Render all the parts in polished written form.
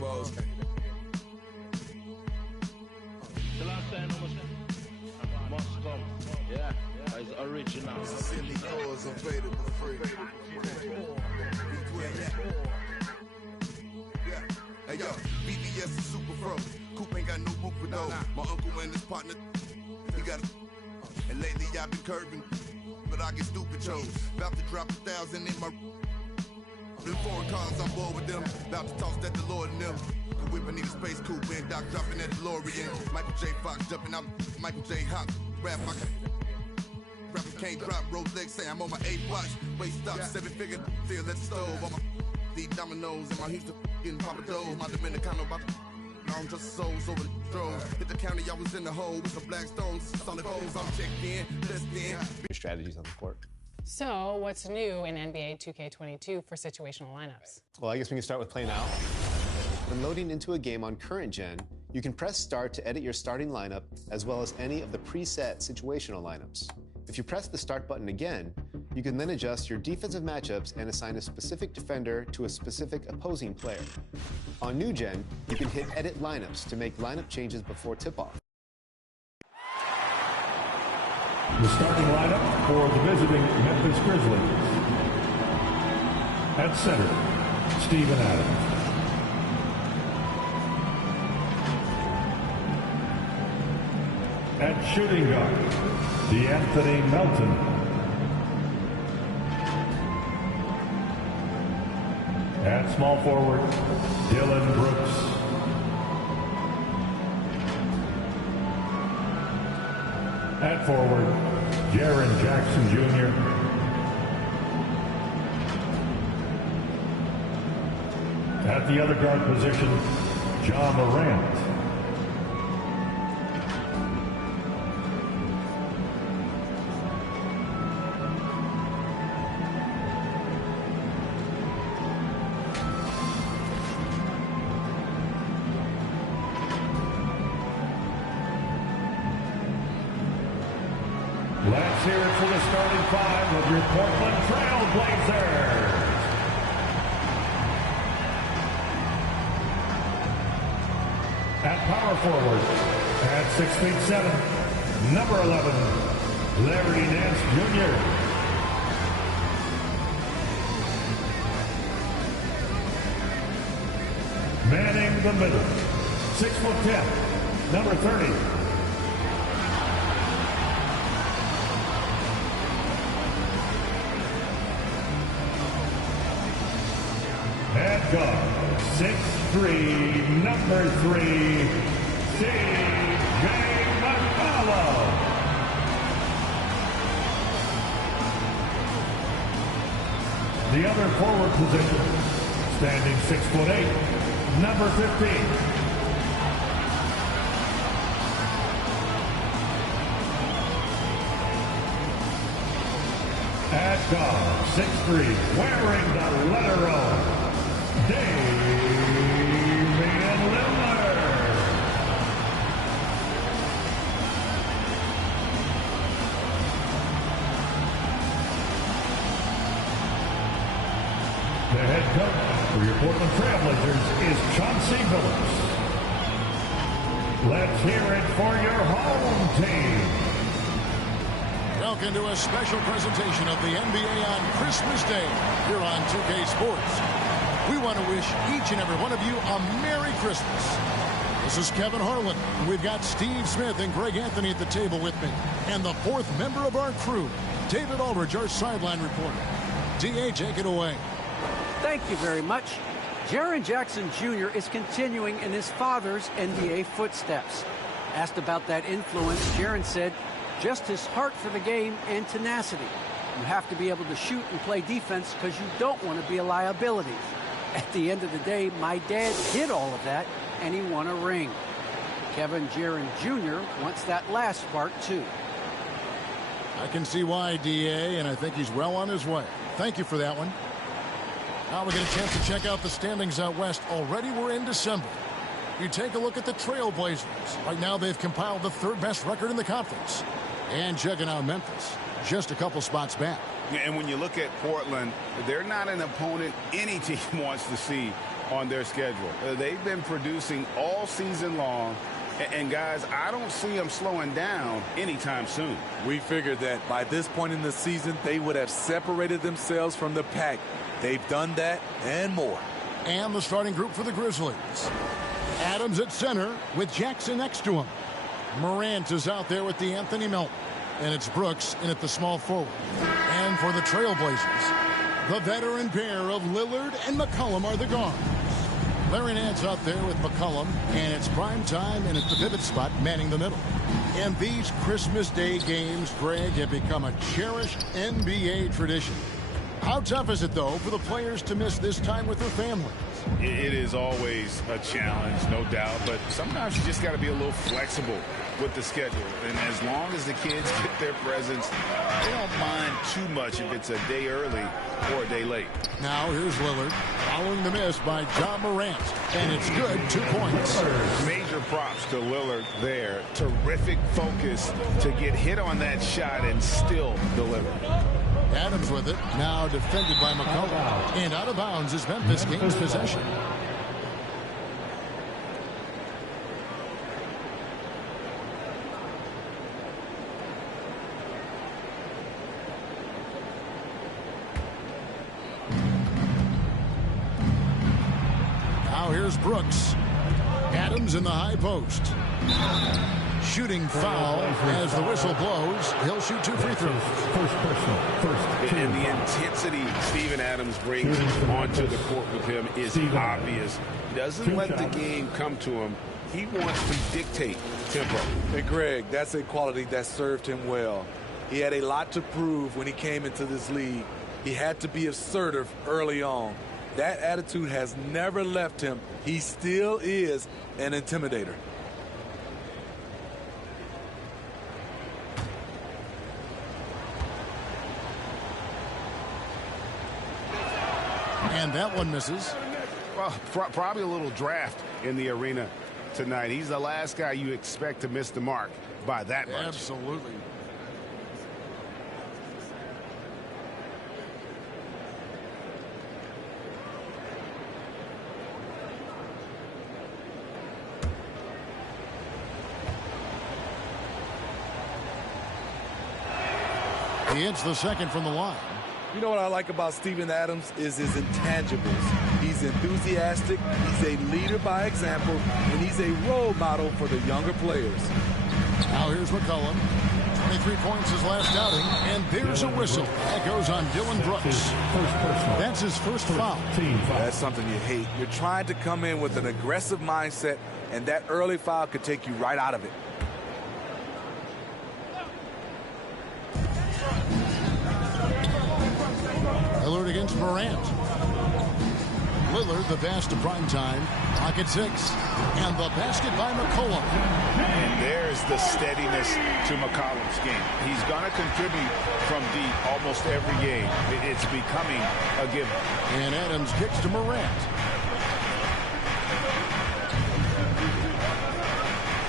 balls. The last time must come. Yeah, it's original. Silly cause available free. Yeah. Hey yo, BBS is super fro. Coop ain't got no roof with those. My uncle and his partner, he got a. And lately I've been curving, but I get stupid chose. About to drop 1,000 in my. Them foreign cars, I'm bored with them. About to toss that DeLorean them. The whip, I need a space coupe and Doc dropping that DeLorean. Michael J. Fox jumping out. Michael J. Hop. Rapper can't drop. Rolex say I'm on my 8 watch. Wait, stop. 7-figure. Still at the stove. On my these dominoes and my Houston getting papados. My Dominicano about to. I'm just souls over the drove. Hit the county, I was in the hole with some black stones. Solid holes, I'm checked in. Just in. Strategies on the court. So, what's new in NBA 2K22 for situational lineups? Well, I guess we can start with Play Now. When loading into a game on current gen, you can press Start to edit your starting lineup as well as any of the preset situational lineups. If you press the Start button again, you can then adjust your defensive matchups and assign a specific defender to a specific opposing player. On new gen, you can hit Edit Lineups to make lineup changes before tip-off. The starting lineup for the visiting Memphis Grizzlies. At center, Steven Adams. At shooting guard, DeAnthony Melton. At small forward, Dylan Brooks. At forward, Jaren Jackson Jr. At the other guard position, Ja Morant. Let's hear it for the starting five of your Portland Trail Blazers. At power forward, at 6'7", number 11, Larry Nance Jr. Manning the middle, 6'10", number 30. At guard, 6'3", number 3, C.J. McCollum. The other forward position, standing 6'8", number 15. At guard, 6'3", wearing the letter O, Damian Lillard. The head coach for your Portland Trail Blazers is Chauncey Billups. Let's hear it for your home team. Welcome to a special presentation of the NBA on Christmas Day here on 2K Sports. We want to wish each and every one of you a Merry Christmas. This is Kevin Harlan. We've got Steve Smith and Greg Anthony at the table with me. And the fourth member of our crew, David Aldridge, our sideline reporter. D.A., take it away. Thank you very much. Jaren Jackson Jr. is continuing in his father's NBA footsteps. Asked about that influence, Jaren said, just his heart for the game and tenacity. You have to be able to shoot and play defense because you don't want to be a liability. At the end of the day, my dad did all of that, and he won a ring. Kevin Jaren Jr. wants that last part, too. I can see why, D.A., and I think he's well on his way. Thank you for that one. Now we get a chance to check out the standings out west. Already we're in December. You take a look at the Trail Blazers. Right now they've compiled the third best record in the conference. And checking out Memphis, just a couple spots back. And when you look at Portland, they're not an opponent any team wants to see on their schedule. They've been producing all season long. And, guys, I don't see them slowing down anytime soon. We figured that by this point in the season, they would have separated themselves from the pack. They've done that and more. And the starting group for the Grizzlies. Adams at center with Jackson next to him. Morant is out there with D'Anthony Melton. And it's Brooks in at the small forward. And for the Trailblazers, the veteran pair of Lillard and McCollum are the guards. Larry Nance out there with McCollum, and it's prime time and at the pivot spot manning the middle. And these Christmas Day games, Greg, have become a cherished NBA tradition. How tough is it, though, for the players to miss this time with their families? It is always a challenge, no doubt, but sometimes you just got to be a little flexible with the schedule. And as long as the kids get their presents, they don't mind too much if it's a day early or a day late. Now here's Lillard following the miss by John Morant, and it's good, 2 points. Major props to Lillard there. Terrific focus to get hit on that shot and still deliver. Adams with it, now defended by McCollum. And out of bounds as Memphis gains possession. Now here's Brooks. Adams in the high post. Shooting foul as the whistle blows. He'll shoot 2 free throws. And the intensity Steven Adams brings onto the court with him is obvious. He doesn't let the game come to him. He wants to dictate tempo. Hey, Greg, that's a quality that served him well. He had a lot to prove when he came into this league. He had to be assertive early on. That attitude has never left him. He still is an intimidator. And that one misses. Well, probably a little draft in the arena tonight. He's the last guy you expect to miss the mark by that much. Absolutely. He hits the second from the line. You know what I like about Steven Adams is his intangibles. He's enthusiastic, he's a leader by example, and he's a role model for the younger players. Now here's McCollum. 23 points his last outing, and there's a whistle. That goes on Dylan Brooks. That's his first foul. That's something you hate. You're trying to come in with an aggressive mindset, and that early foul could take you right out of it. Lillard against Morant. Lillard, the pass to primetime. Pocket 6. And the basket by McCollum. And there's the steadiness to McCollum's game. He's going to contribute from deep almost every game. It's becoming a given. And Adams kicks to Morant.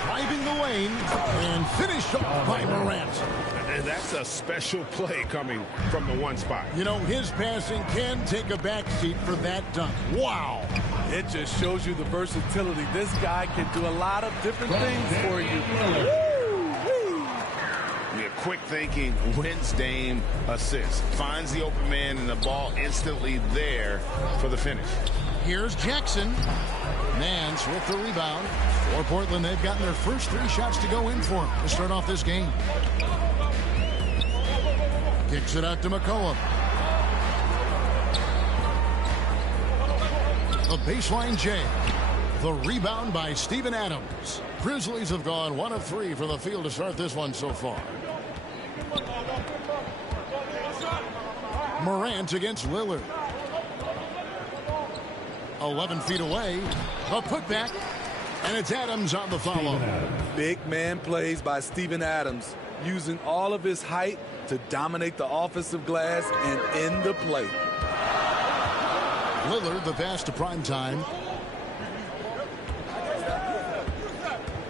Driving the lane and finished off by Morant. And that's a special play coming from the one spot. You know, his passing can take a backseat for that dunk. Wow. It just shows you the versatility. This guy can do a lot of different things for you. Yeah, quick thinking, wins Dame assist. Finds the open man and the ball instantly there for the finish. Here's Jackson. Nance with the rebound. For Portland, they've gotten their first 3 shots to go in for him to start off this game. Kicks it out to McCollum. The baseline J. The rebound by Steven Adams. Grizzlies have gone 1 of 3 for the field to start this one so far. Morant against Lillard. 11 feet away. A putback. And it's Adams on the follow. Big man plays by Steven Adams, using all of his height to dominate the offensive glass and end the play. Lillard, the pass to primetime.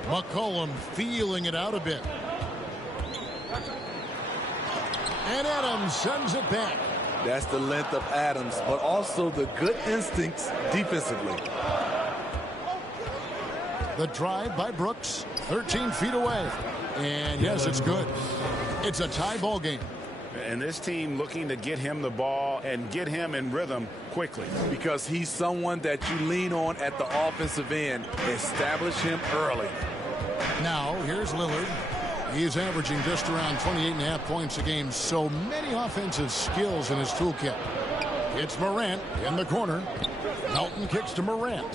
McCollum feeling it out a bit. And Adams sends it back. That's the length of Adams, but also the good instincts defensively. The drive by Brooks, 13 feet away. And yes, it's good. It's a tie ball game. And this team looking to get him the ball and get him in rhythm quickly. Because he's someone that you lean on at the offensive end. Establish him early. Now, here's Lillard. He's averaging just around 28.5 points a game. So many offensive skills in his toolkit. It's Morant in the corner. Melton kicks to Morant.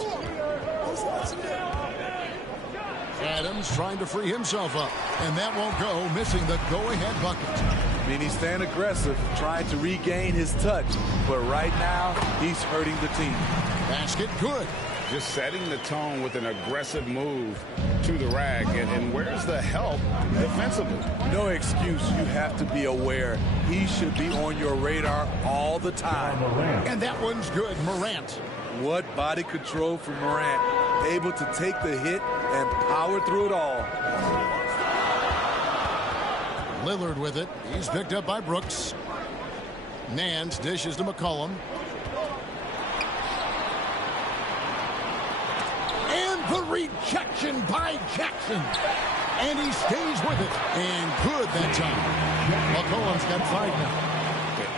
Adams trying to free himself up. And that won't go, missing the go-ahead bucket. I mean, he's staying aggressive, trying to regain his touch. But right now, he's hurting the team. Basket good. Just setting the tone with an aggressive move to the rack. And where's the help defensively? No excuse. You have to be aware. He should be on your radar all the time. And that one's good. Morant. What body control from Morant. Able to take the hit and power through it all. Lillard with it. He's picked up by Brooks. Nance dishes to McCollum. And the rejection by Jackson. And he stays with it. And good that time. McCollum's got 5 now.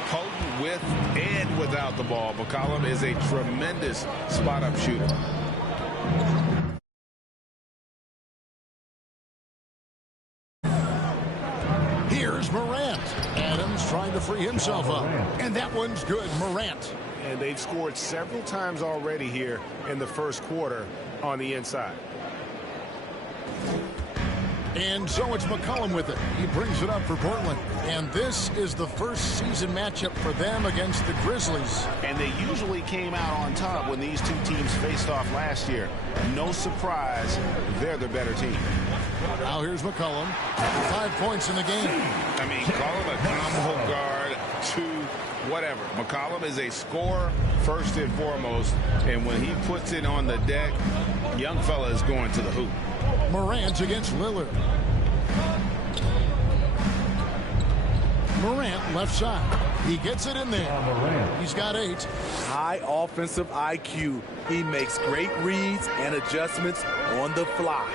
Potent with and without the ball. McCollum is a tremendous spot-up shooter. Here's Morant. Adams trying to free himself up. And that one's good. Morant. And they've scored several times already here in the first quarter on the inside. And so it's McCollum with it. He brings it up for Portland. And this is the first season matchup for them against the Grizzlies. And they usually came out on top when these two teams faced off last year. No surprise, they're the better team. Now here's McCollum. 5 points in the game. I mean, call him a combo guard, 2, whatever. McCollum is a scorer first and foremost. And when he puts it on the deck, young fella is going to the hoop. Morant against Lillard. Morant left side. He gets it in there. He's got 8. High offensive IQ. He makes great reads and adjustments on the fly.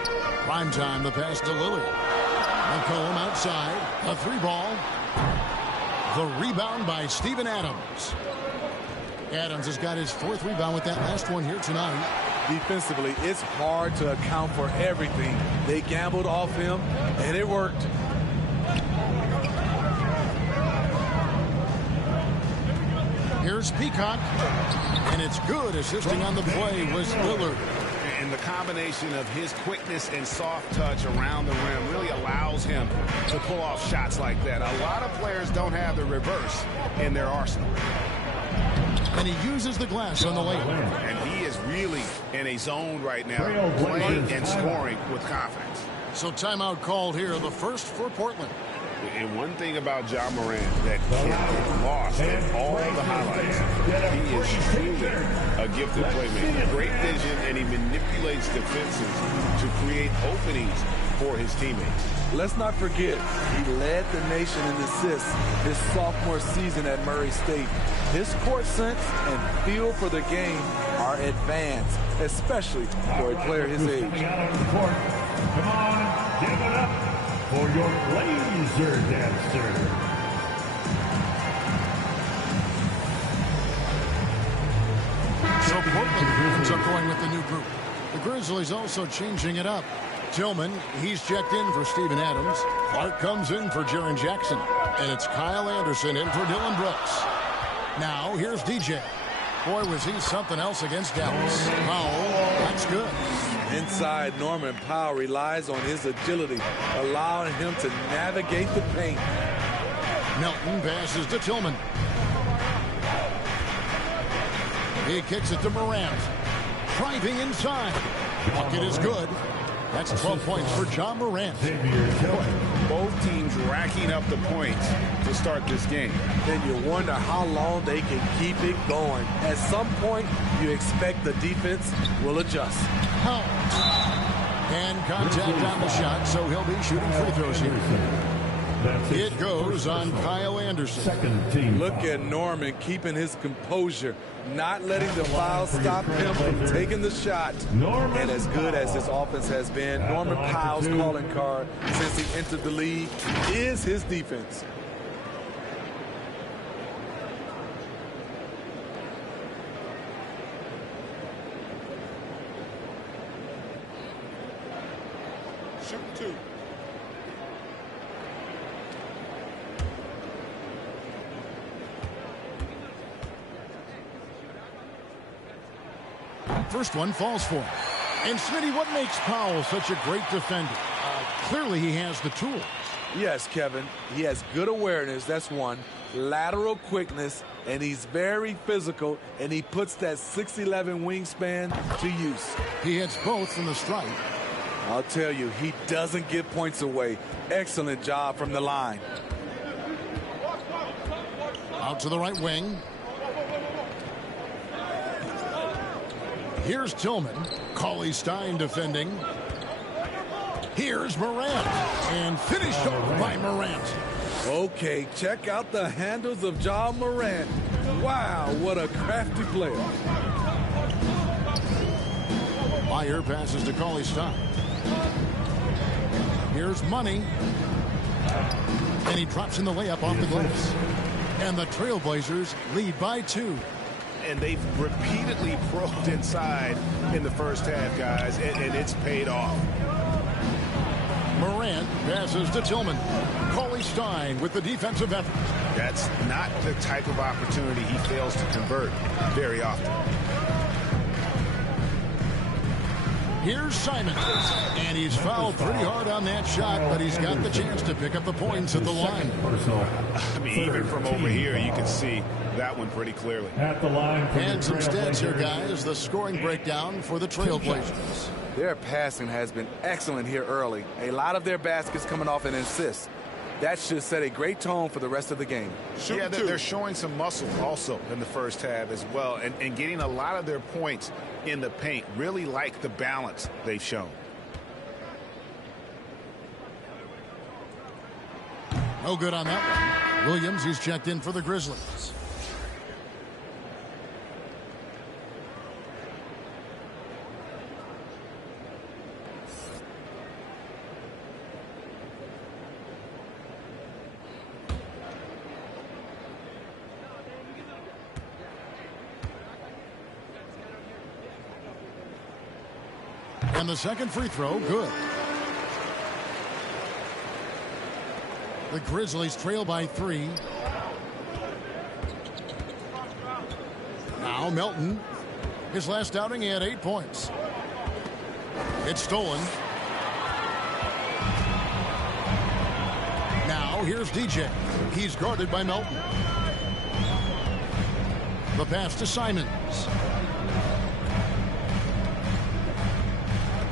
Prime time, the pass to Lillard. McCollum outside. A 3-ball. The rebound by Steven Adams. Adams has got his 4th rebound with that last one here tonight. Defensively, it's hard to account for everything. They gambled off him, and it worked. Here's Peacock, and it's good. Assisting on the play was Lillard. And the combination of his quickness and soft touch around the rim really allows him to pull off shots like that. A lot of players don't have the reverse in their arsenal. And he uses the glass on the layup. And he is really in a zone right now, playing and scoring with confidence. So timeout called here, the first for Portland. And one thing about Ja Morant that can't get lost in all the highlights, he is truly a gifted playmaker. Great vision, and he manipulates defenses to create openings for his teammates. Let's not forget, he led the nation in assists his sophomore season at Murray State. His court sense and feel for the game are advanced, especially for a player his age. Come on, give it up for your laser dancer. So Portland ends up going with the new group. The Grizzlies also changing it up. Tillman, he's checked in for Steven Adams. Clark comes in for Jaren Jackson. And it's Kyle Anderson in for Dylan Brooks. Now, here's DJ. Boy, was he something else against Dallas. Powell, that's good. Inside, Norman Powell relies on his agility, allowing him to navigate the paint. Melton passes to Tillman. He kicks it to Morant. Driving inside. Bucket is good. That's 12 points for Ja Morant. Both teams racking up the points to start this game. Then you wonder how long they can keep it going. At some point, you expect the defense will adjust. And contact on the shot, so he'll be shooting free throws here. It goes on Kyle Anderson. Second team. Look at Norman keeping his composure, not letting the foul stop him from taking the shot. And as good as his offense has been, Norman Powell's calling card since he entered the league is his defense. Shoot two. First one falls for him. And Smitty, what makes Powell such a great defender? Clearly he has the tools. Yes, Kevin. He has good awareness, that's one. Lateral quickness, and he's very physical, and he puts that 6'11" wingspan to use. He hits both from the stripe. I'll tell you, he doesn't give points away. Excellent job from the line. Out to the right wing. Here's Tillman. Cauley Stein defending. Here's Morant. And finished off by Morant. Okay, check out the handles of Ja Morant. Wow, what a crafty player. Meyer passes to Cauley Stein. Here's Money. And he drops in the layup off the glass. And the Trailblazers lead by 2. And they've repeatedly probed inside in the first half, guys, and it's paid off. Morant passes to Tillman. Cauley Stein with the defensive effort. That's not the type of opportunity he fails to convert very often. Here's Simon. And he's fouled pretty hard on that shot, but he's got the chance to pick up the points at the line. I mean, even from over here, you can see that one pretty clearly. At the line. And some stats here, guys. The scoring breakdown for the Trailblazers. Their passing has been excellent here early. A lot of their baskets coming off an assist. That should set a great tone for the rest of the game. Yeah, they're showing some muscle also in the first half as well, and getting a lot of their points in the paint. Really like the balance they've shown. No good on that one. Williams, he's checked in for the Grizzlies. And the second free throw, good. The Grizzlies trail by 3. Now Melton. His last outing, he had 8 points. It's stolen. Now here's DJ. He's guarded by Melton. The pass to Simons.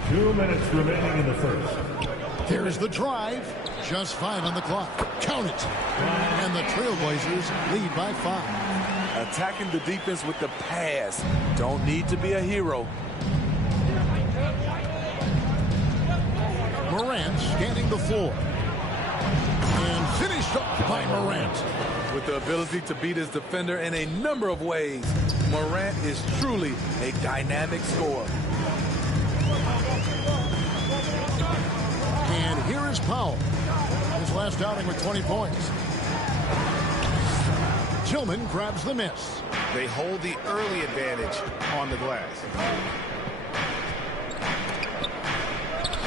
2 minutes remaining in the first. There's the drive. Just 5 on the clock. Count it. And the Trailblazers lead by 5. Attacking the defense with the pass. Don't need to be a hero. Morant scanning the floor. And finished up by Morant. With the ability to beat his defender in a number of ways, Morant is truly a dynamic scorer. And here is Powell. His last outing with 20 points. Tillman grabs the miss. They hold the early advantage on the glass.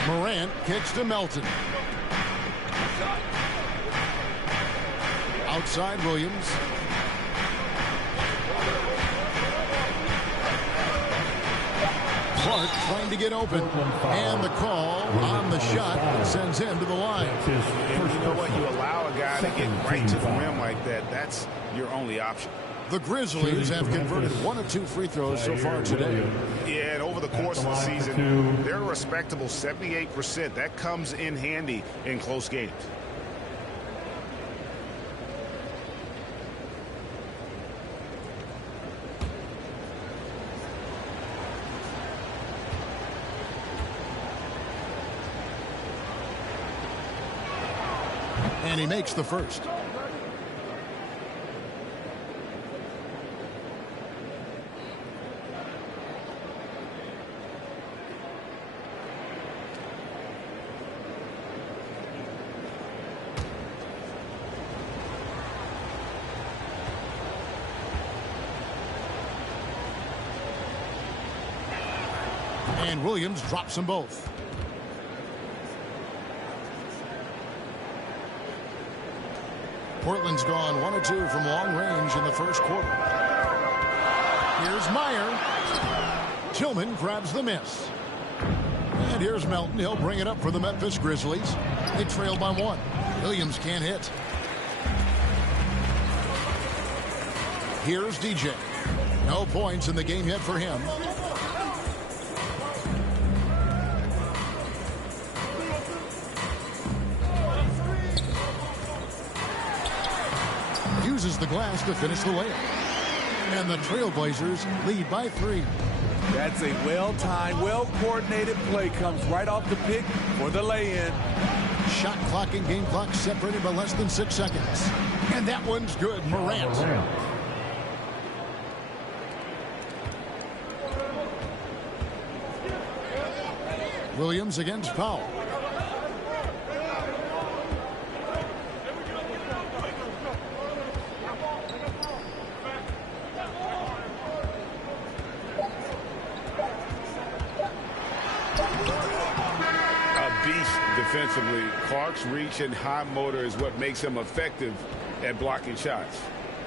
Morant kicks to Melton. Outside Williams. Clark trying to get open. And the call on the shot sends him to the line. And you know what? You allow a guy to get right to the rim like that. That's your only option. The Grizzlies have converted 1 of 2 free throws so far today. Yeah, and over the course of the season, they're a respectable 78%. That comes in handy in close games. And he makes the first. And Williams drops them both. Portland's gone 1 of 2 from long range in the first quarter. Here's Meyer. Tillman grabs the miss. And here's Melton. He'll bring it up for the Memphis Grizzlies. They trail by 1. Williams can't hit. Here's DJ. No points in the game yet for him. Uses the glass to finish the layup. And the Trailblazers lead by 3. That's a well-timed, well-coordinated play. Comes right off the pick for the lay-in. Shot clock and game clock separated by less than 6 seconds. And that one's good. Morant. Williams against Powell. Defensively, Clark's reach and high motor is what makes him effective at blocking shots.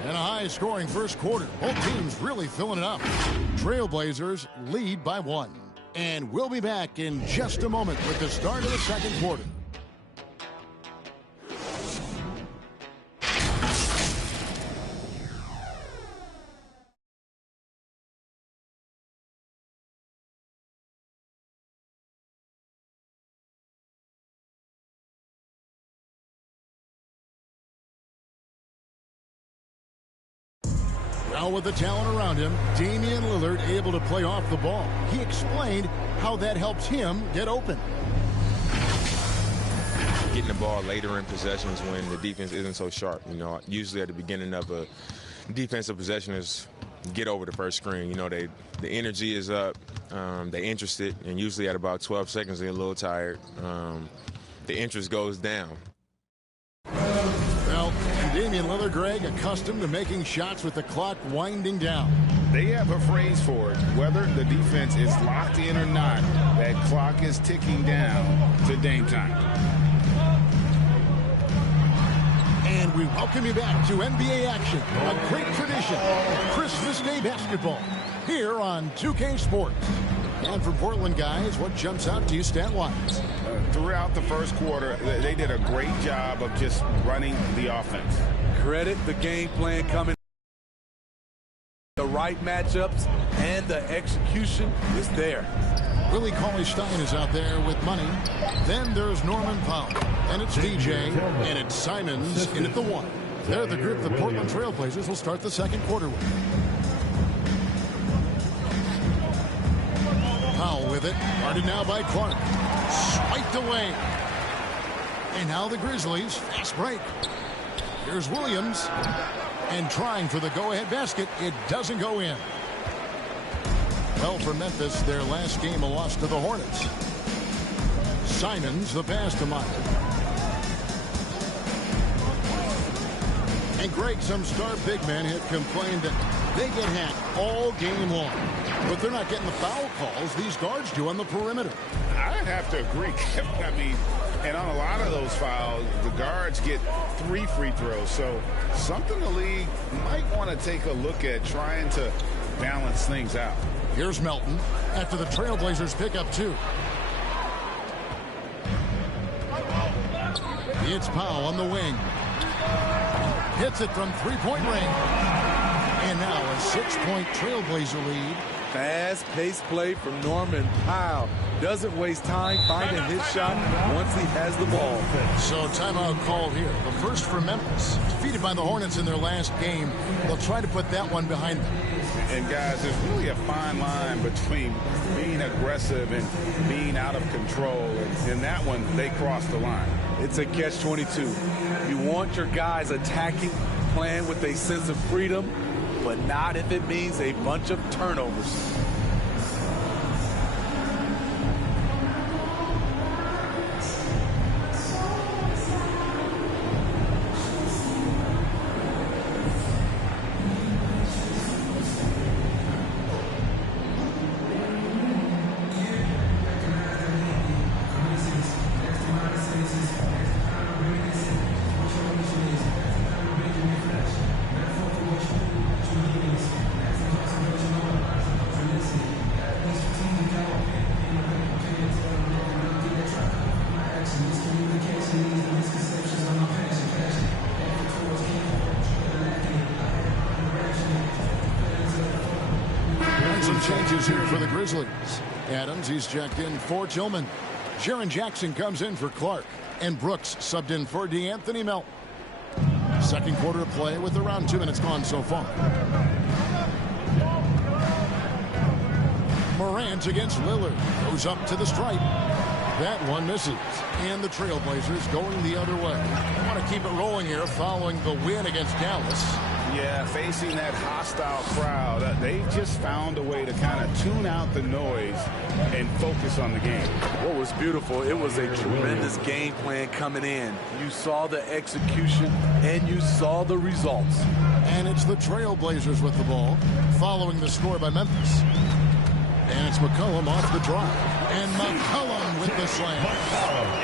And a high-scoring first quarter. Both teams really filling it up. Trailblazers lead by 1. And we'll be back in just a moment with the start of the second quarter. Well, with the talent around him, Damian Lillard able to play off the ball. He explained how that helps him get open. Getting the ball later in possessions when the defense isn't so sharp. You know, usually at the beginning of a defensive possession is get over the first screen. You know, the energy is up, they're interested, and usually at about 12 seconds they're a little tired. The interest goes down. Well, Damian Lillard, Greg, accustomed to making shots with the clock winding down. They have a phrase for it. Whether the defense is locked in or not, that clock is ticking down to Dame time. And we welcome you back to NBA action, a great tradition, Christmas Day basketball, here on 2K Sports. And for Portland guys, what jumps out to you stat-wise? Throughout the first quarter, they did a great job of just running the offense. Credit the game plan coming. The right matchups and the execution is there. Willie Cauley-Stein is out there with money. Then there's Norman Powell. And it's DJ. And it's Simons in at the 1. They're the group the Portland Trailblazers will start the second quarter with. Powell with it. Guarded now by Clark. Swiped away. And now the Grizzlies. Fast break. Here's Williams. And trying for the go-ahead basket. It doesn't go in. Well, for Memphis, their last game a loss to the Hornets. Simons the pass to Meyer. And Greg, some star big men have complained that they get hacked all game long. But they're not getting the foul calls these guards do on the perimeter. I'd have to agree. I mean, and on a lot of those fouls, the guards get 3 free throws. So something the league might want to take a look at trying to balance things out. Here's Melton after the Trailblazers pick up 2. It's Powell on the wing. Hits it from three-point range. And now a 6-point Trailblazer lead. Fast-paced play from Norman Powell. Doesn't waste time finding his shot once he has the ball. So timeout called here. The first for Memphis. Defeated by the Hornets in their last game. They'll try to put that one behind them. And guys, there's really a fine line between being aggressive and being out of control. And in that one, they crossed the line. It's a catch-22. You want your guys attacking, playing with a sense of freedom, but not if it means a bunch of turnovers. Changes here for the Grizzlies. Adams, he's checked in for Tillman. Jaren Jackson comes in for Clark. And Brooks subbed in for DeAnthony Melton. Second quarter of play with around 2 minutes gone so far. Morant against Lillard. Goes up to the stripe. That one misses. And the Trailblazers going the other way. I want to keep it rolling here following the win against Dallas. Yeah, facing that hostile crowd, they've just found a way to kind of tune out the noise and focus on the game. What was beautiful, it was a tremendous game plan coming in. You saw the execution, and you saw the results. And it's the Trailblazers with the ball, following the score by Memphis. And it's McCollum off the drive. And McCollum with the slam.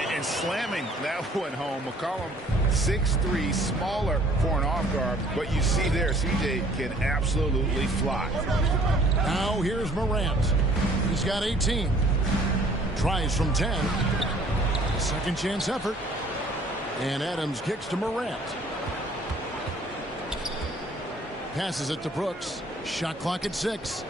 And slamming that one home. McCollum, 6'3", smaller for an off guard. But you see there, CJ can absolutely fly. Now here's Morant. He's got 18. Tries from 10. Second chance effort. And Adams kicks to Morant. Passes it to Brooks. Shot clock at 6.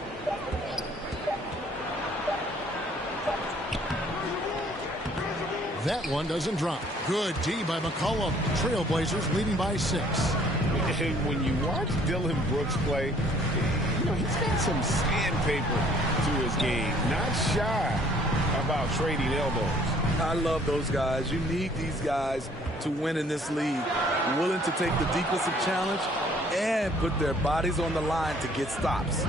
That one doesn't drop. Good D by McCollum. Trailblazers leading by 6. And when you watch Dylan Brooks play, you know, he's got some sandpaper to his game. Not shy about trading elbows. I love those guys. You need these guys to win in this league. Willing to take the defensive challenge and put their bodies on the line to get stops.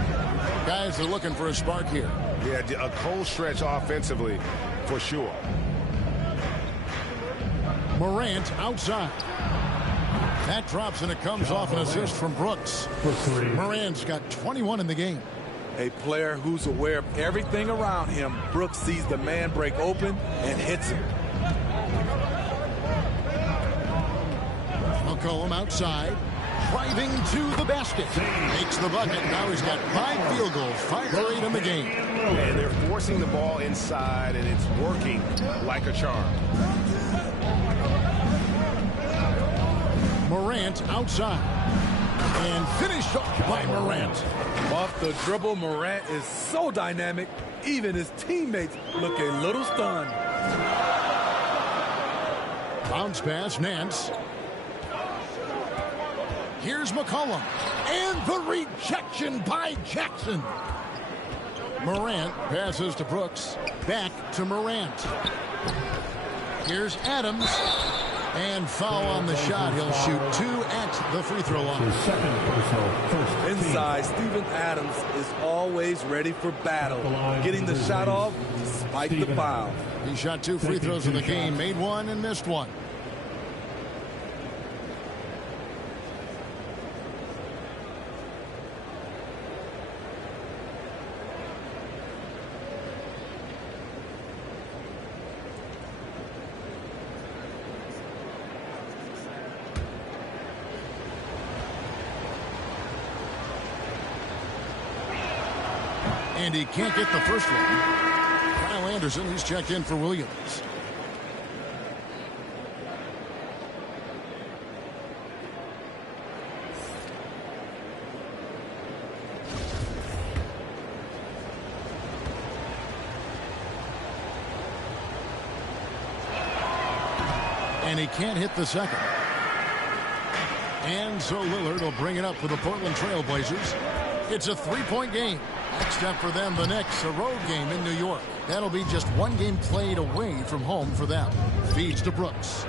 Guys are looking for a spark here. Yeah, a cold stretch offensively for sure. Morant outside. That drops and it comes off an assist from Brooks. Morant's got 21 in the game. A player who's aware of everything around him. Brooks sees the man break open and hits him. McCollum outside. Driving to the basket. Makes the bucket. Now he's got 5 field goals. 5 for 8 in the game. And they're forcing the ball inside, and it's working like a charm. Morant outside. And finished off by Morant. Off the dribble, Morant is so dynamic, even his teammates look a little stunned. Bounce pass, Nance. Here's McCollum. And the rejection by Jackson. Morant passes to Brooks. Back to Morant. Here's Adams. And foul on the shot. He'll shoot 2 at the free throw line. Inside, Steven Adams is always ready for battle. Getting the shot off despite the foul. He shot 2 free throws in the game, made 1 and missed 1. And he can't get the first one. Kyle Anderson, he's checked in for Williams. And he can't hit the second. And so Lillard will bring it up for the Portland Trailblazers. It's a 3-point game. Next up for them, the Knicks, a road game in New York. That'll be just one game played away from home for them. Feeds to Brooks.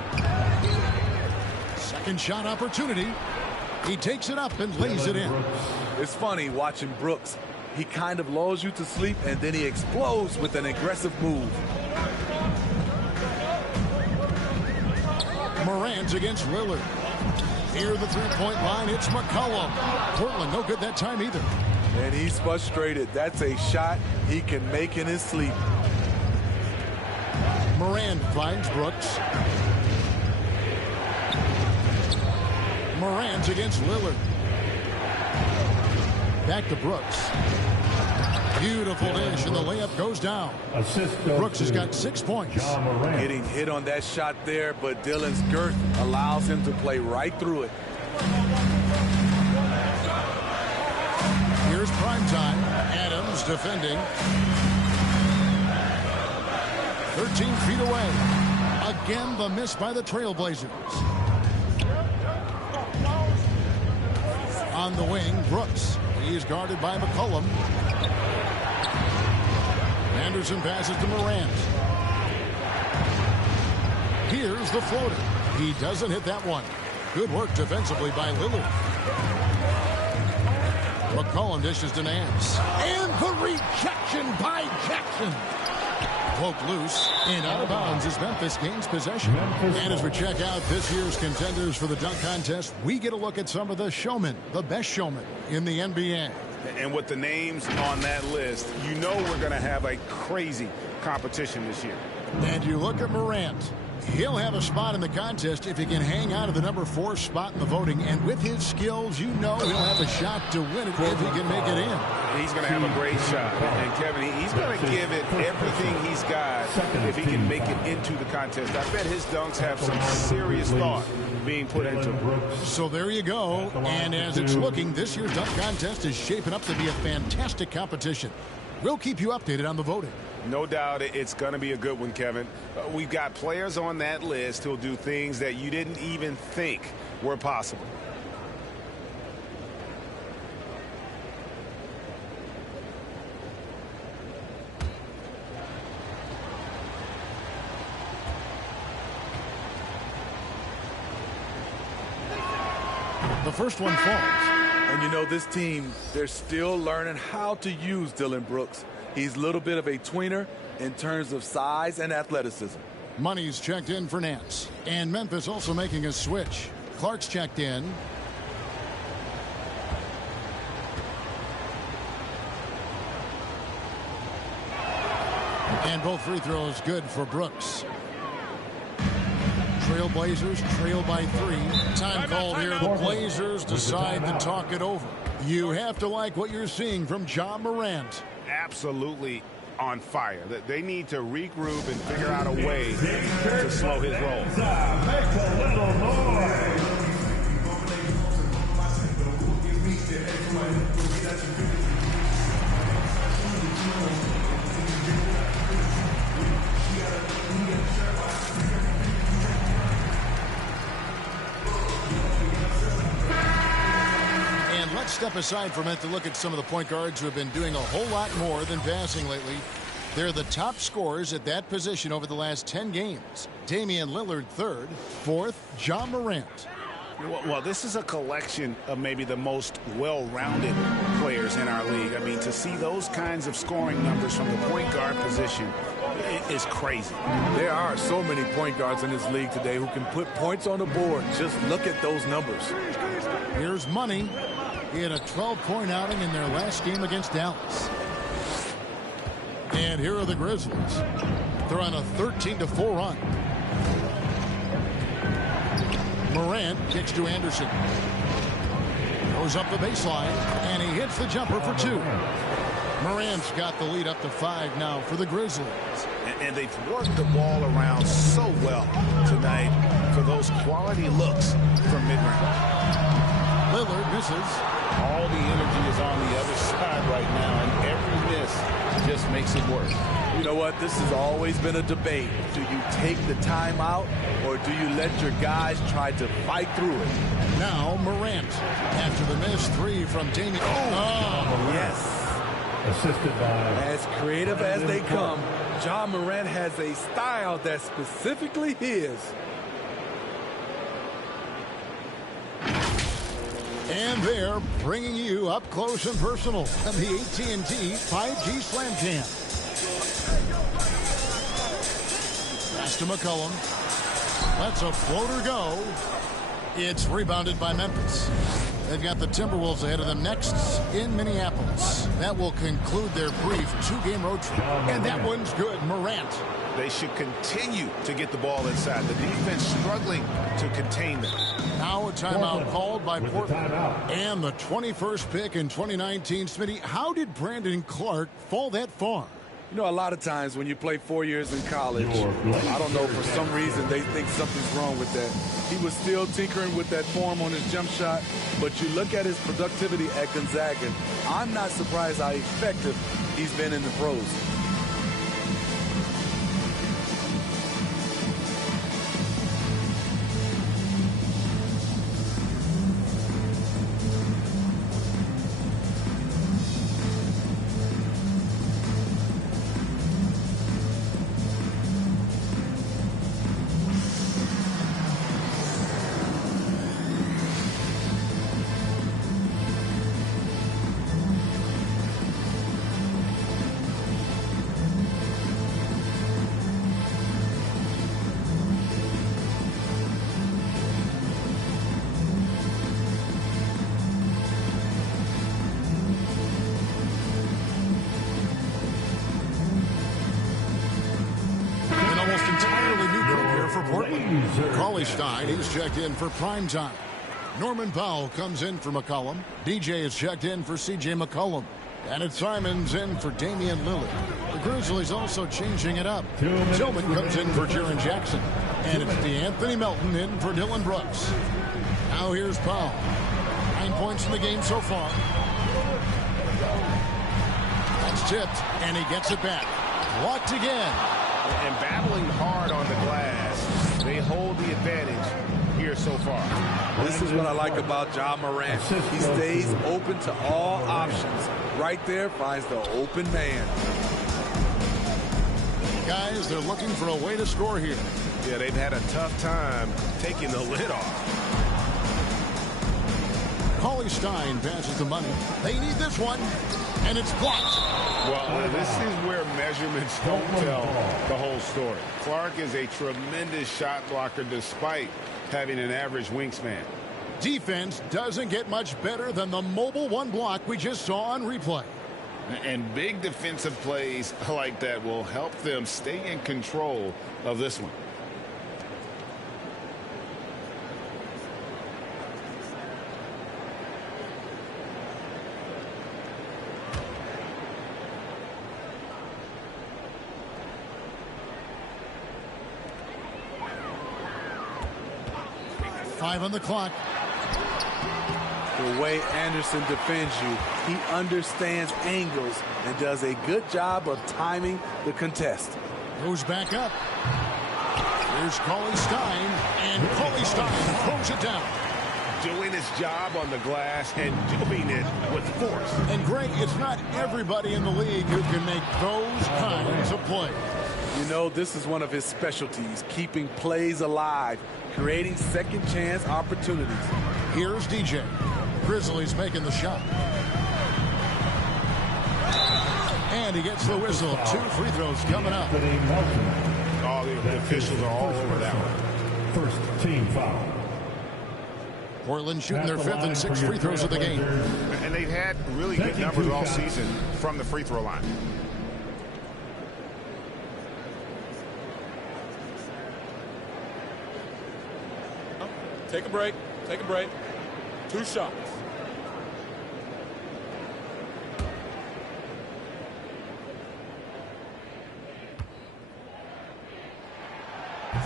Second shot opportunity. He takes it up and lays it in. It's funny watching Brooks. He kind of lulls you to sleep, and then he explodes with an aggressive move. Morant against Lillard. Near the three-point line, it's McCollum. Portland, no good that time either. And he's frustrated. That's a shot he can make in his sleep. Morant finds Brooks. Morant against Lillard. Back to Brooks. Beautiful dish, and the layup goes down. Brooks has got 6 points. Getting hit on that shot there, but Dillon's girth allows him to play right through it. Here's prime time. Adams defending. 13 feet away. Again, the miss by the Trailblazers. On the wing, Brooks. He's guarded by McCollum. Anderson passes to Morant. Here's the floater. He doesn't hit that one. Good work defensively by Lillard. McCollum dishes to Nance. And the rejection by Jackson. Poked loose and out of bounds as Memphis gains possession. And as we check out this year's contenders for the dunk contest, we get a look at some of the showmen, the best showmen in the NBA. And with the names on that list, you know we're going to have a crazy competition this year. And you look at Morant. He'll have a spot in the contest if he can hang out of the number 4 spot in the voting. And with his skills, you know he'll have a shot to win it if he can make it in. He's going to have a great shot. And Kevin, he's going to give it everything he's got if he can make it into the contest. I bet his dunks have some serious thought being put into them. So there you go. And as it's looking, this year's dunk contest is shaping up to be a fantastic competition. We'll keep you updated on the voting. No doubt it's going to be a good one, Kevin. We've got players on that list who'll do things that you didn't even think were possible. The first one falls. And you know, this team, they're still learning how to use Dillon Brooks. He's a little bit of a tweener in terms of size and athleticism. Money's checked in for Nance. And Memphis also making a switch. Clark's checked in. And both free throws good for Brooks. Trailblazers trail by 3. Time called here. The Blazers decide to talk it over. You have to like what you're seeing from Ja Morant. Absolutely on fire. They need to regroup and figure out a way to slow his roll. Make a little noise. Let's step aside for a minute to look at some of the point guards who have been doing a whole lot more than passing lately. They're the top scorers at that position over the last 10 games. Damian Lillard third, fourth, Ja Morant. Well, this is a collection of maybe the most well-rounded players in our league. I mean, to see those kinds of scoring numbers from the point guard position is crazy. There are so many point guards in this league today who can put points on the board. Just look at those numbers. Here's Money. He had a 12-point outing in their last game against Dallas. And here are the Grizzlies. They're on a 13-4 run. Morant kicks to Anderson. Goes up the baseline, and he hits the jumper for 2. Morant's got the lead up to 5 now for the Grizzlies. And they've worked the ball around so well tonight for those quality looks from mid-range. Lillard misses. All the energy is on the other side right now, and every miss just makes it worse. You know what? This has always been a debate. Do you take the timeout, or do you let your guys try to fight through it? Now Morant. After the miss 3 from Damian. Oh, yes. assisted by... As creative as they come, Ja Morant has a style that's specifically his. And they're bringing you up close and personal on the AT&T 5G Slam Cam. Pass to McCollum. Lets a floater go. It's rebounded by Memphis. They've got the Timberwolves ahead of them next in Minneapolis. That will conclude their brief two-game road trip. And that one's good. Morant. They should continue to get the ball inside. The defense struggling to contain them. Now a timeout called by Portland. And the 21st pick in 2019. Smitty, how did Brandon Clark fall that far? You know, a lot of times when you play 4 years in college, I don't know, for some reason they think something's wrong with that. He was still tinkering with that form on his jump shot, but you look at his productivity at Gonzaga, I'm not surprised how effective he's been in the pros. He's checked in for prime time. Norman Powell comes in for McCollum. DJ is checked in for C.J. McCollum. And it's Simons in for Damian Lillard. The Grizzlies also changing it up. Tillman comes in for Jaren Jackson. And it's DeAnthony Melton in for Dylan Brooks. Now here's Powell. 9 points in the game so far. That's tipped, and he gets it back. Blocked again. And battling hard on the glass. They hold the advantage here so far. This is what I like about Ja Morant. He stays open to all options. Right there, finds the open man. Guys, they're looking for a way to score here. Yeah, they've had a tough time taking the lid off. Cauley Stein passes the money. They need this one, and it's blocked. Well, this is where measurements don't tell the whole story. Clark is a tremendous shot blocker despite having an average wingspan. Defense doesn't get much better than the mobile one block we just saw on replay. And big defensive plays like that will help them stay in control of this one. Five on the clock. The way Anderson defends you, he understands angles and does a good job of timing the contest. Goes back up. Here's Cauley Stein, and Cauley Stein throws it down. Doing his job on the glass and doing it with force. And Greg, it's not everybody in the league who can make those kinds of plays. You know, this is one of his specialties, keeping plays alive, creating second chance opportunities. Here's DJ. Grizzlies making the shot. And he gets the whistle. 2 free throws coming up. All the officials are all over that one. First team foul. Portland shooting their 5th and 6th free throws of the game. And they've had really good numbers all season from the free throw line. Take a break. Take a break. 2 shots.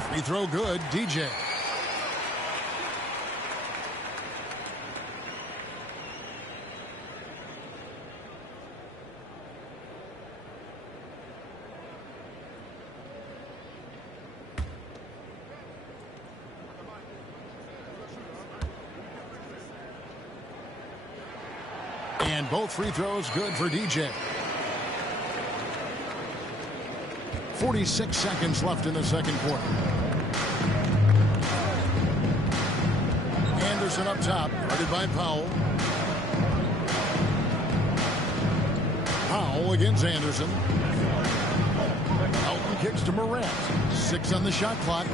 Free throw good, DJ. And both free throws good for DJ. 46 seconds left in the second quarter. Anderson up top, guarded by Powell. Powell against Anderson. Elton kicks to Morant. 6 on the shot clock.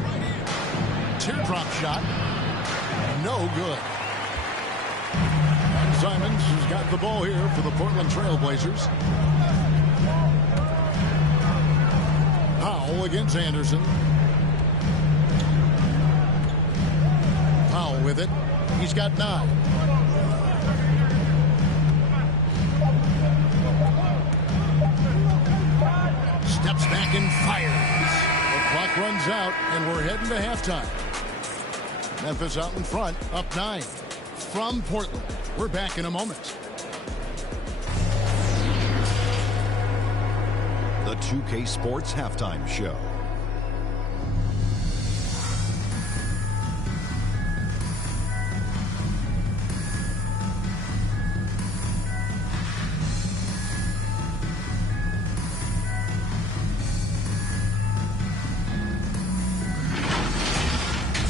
Teardrop shot. No good. And Simons has got the ball here for the Portland Trail Blazers. Powell against Anderson. Powell with it. He's got 9. Steps back and fires. The clock runs out, and we're heading to halftime. Memphis out in front, up 9. From Portland, we're back in a moment. The 2K Sports Halftime Show.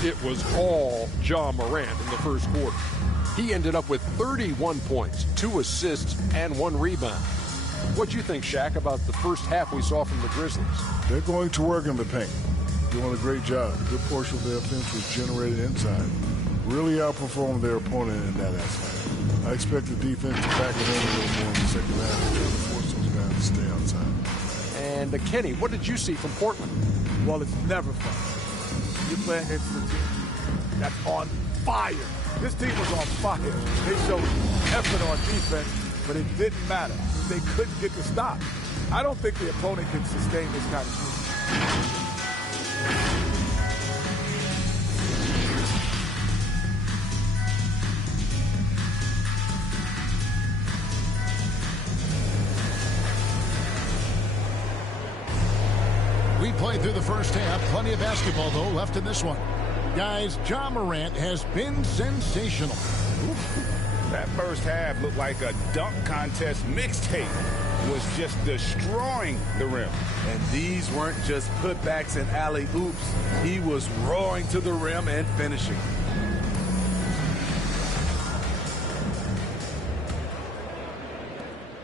It was all Ja Morant in the first quarter. He ended up with 31 points, 2 assists, and 1 rebound. What do you think, Shaq, about the first half we saw from the Grizzlies? They're going to work in the paint. Doing a great job. A good portion of their offense was generated inside. Really outperformed their opponent in that aspect. I expect the defense to back it in a little more in the second half and try to force those guys to stay outside. And Kenny, what did you see from Portland? Well, it's never fun. You're playing against a team that's on fire. This team was on fire. They showed effort on defense, but it didn't matter. They couldn't get the stop. I don't think the opponent can sustain this kind of shooting. We played through the first half. Plenty of basketball, though, left in this one. Guys, Ja Morant has been sensational. That first half looked like a dunk contest mixtape. Was just destroying the rim. And these weren't just putbacks and alley-oops. He was roaring to the rim and finishing.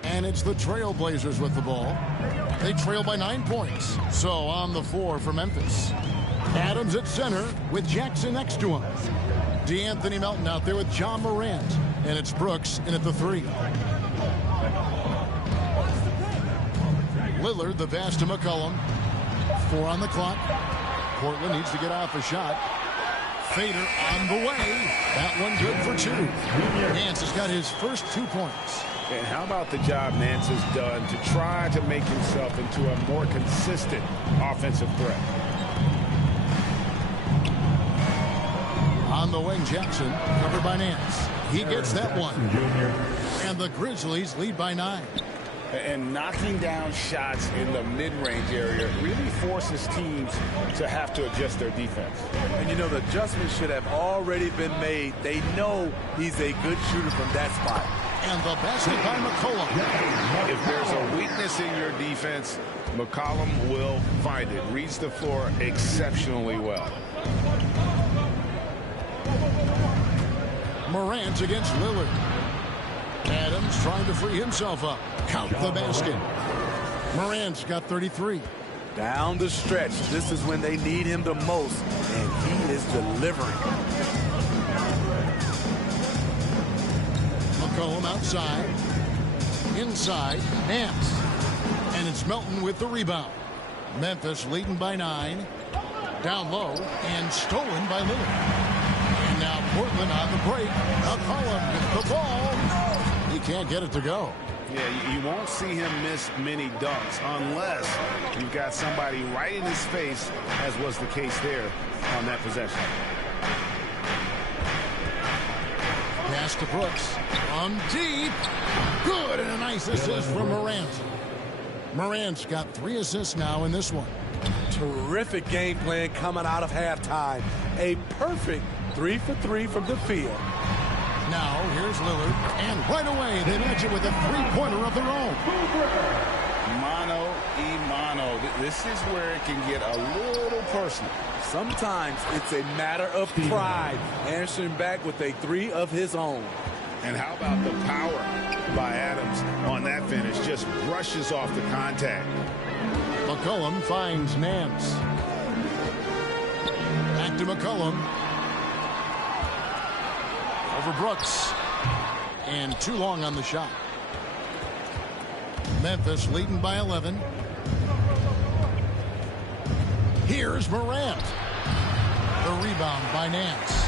And it's the Trailblazers with the ball. They trail by 9 points. So on the floor for Memphis. Adams at center with Jackson next to him. DeAnthony Melton out there with Ja Morant. And it's Brooks in at the 3. Lillard, the pass to McCollum. 4 on the clock. Portland needs to get off a shot. Fader on the way. That one good for 2. Nance has got his first 2 points. And how about the job Nance has done to try to make himself into a more consistent offensive threat? On the wing, Jackson, covered by Nance. He gets that one. And the Grizzlies lead by 9. And knocking down shots in the mid-range area really forces teams to have to adjust their defense. And you know, the adjustments should have already been made. They know he's a good shooter from that spot. And the basket by McCollum. If there's a weakness in your defense, McCollum will find it. Reads the floor exceptionally well. Morant against Lillard. Adams trying to free himself up. Count the basket. Morant's got 33. Down the stretch, this is when they need him the most, and he is delivering. McCollum outside. Inside, Nance. And it's Melton with the rebound. Memphis leading by 9. Down low and stolen by Lillard. And now Portland on the break. McCollum with the ball. He can't get it to go. Yeah, you won't see him miss many dunks unless you've got somebody right in his face, as was the case there on that possession. Pass to Brooks. On deep. Good, and a nice assist from Morant. Morant's got 3 assists now in this one. Terrific game plan coming out of halftime. A perfect 3 for 3 from the field. Now, here's Lillard, and right away they match it with a 3-pointer of their own. Mano y mano. This is where it can get a little personal. Sometimes it's a matter of pride, answering back with a 3 of his own. And how about the power by Adams on that finish? Just brushes off the contact. McCollum finds Nance. Back to McCollum. Over Brooks. And too long on the shot. Memphis leading by 11. Here's Morant. The rebound by Nance.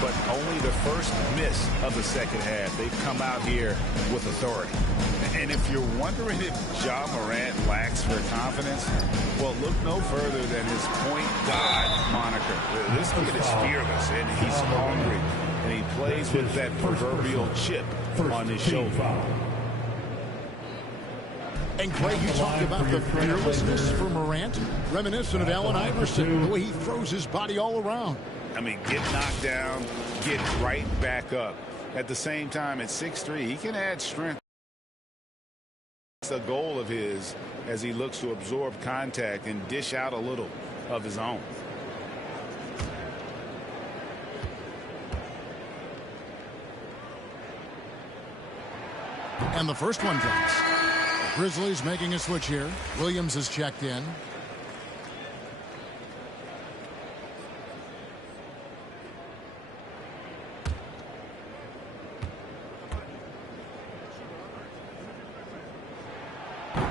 But only the first miss of the second half. They've come out here with authority. And if you're wondering if Ja Morant lacks for confidence, well, look no further than his point guard moniker. This kid is fearless, and he's hungry. And he plays with that proverbial chip on his shoulder. And Craig, you talked about the fearlessness for Morant, reminiscent of Allen Iverson, the way he throws his body all around. I mean, get knocked down, get right back up. At the same time, at 6'3", he can add strength. It's a goal of his as he looks to absorb contact and dish out a little of his own. And the first one drops. Grizzlies making a switch here. Williams is checked in.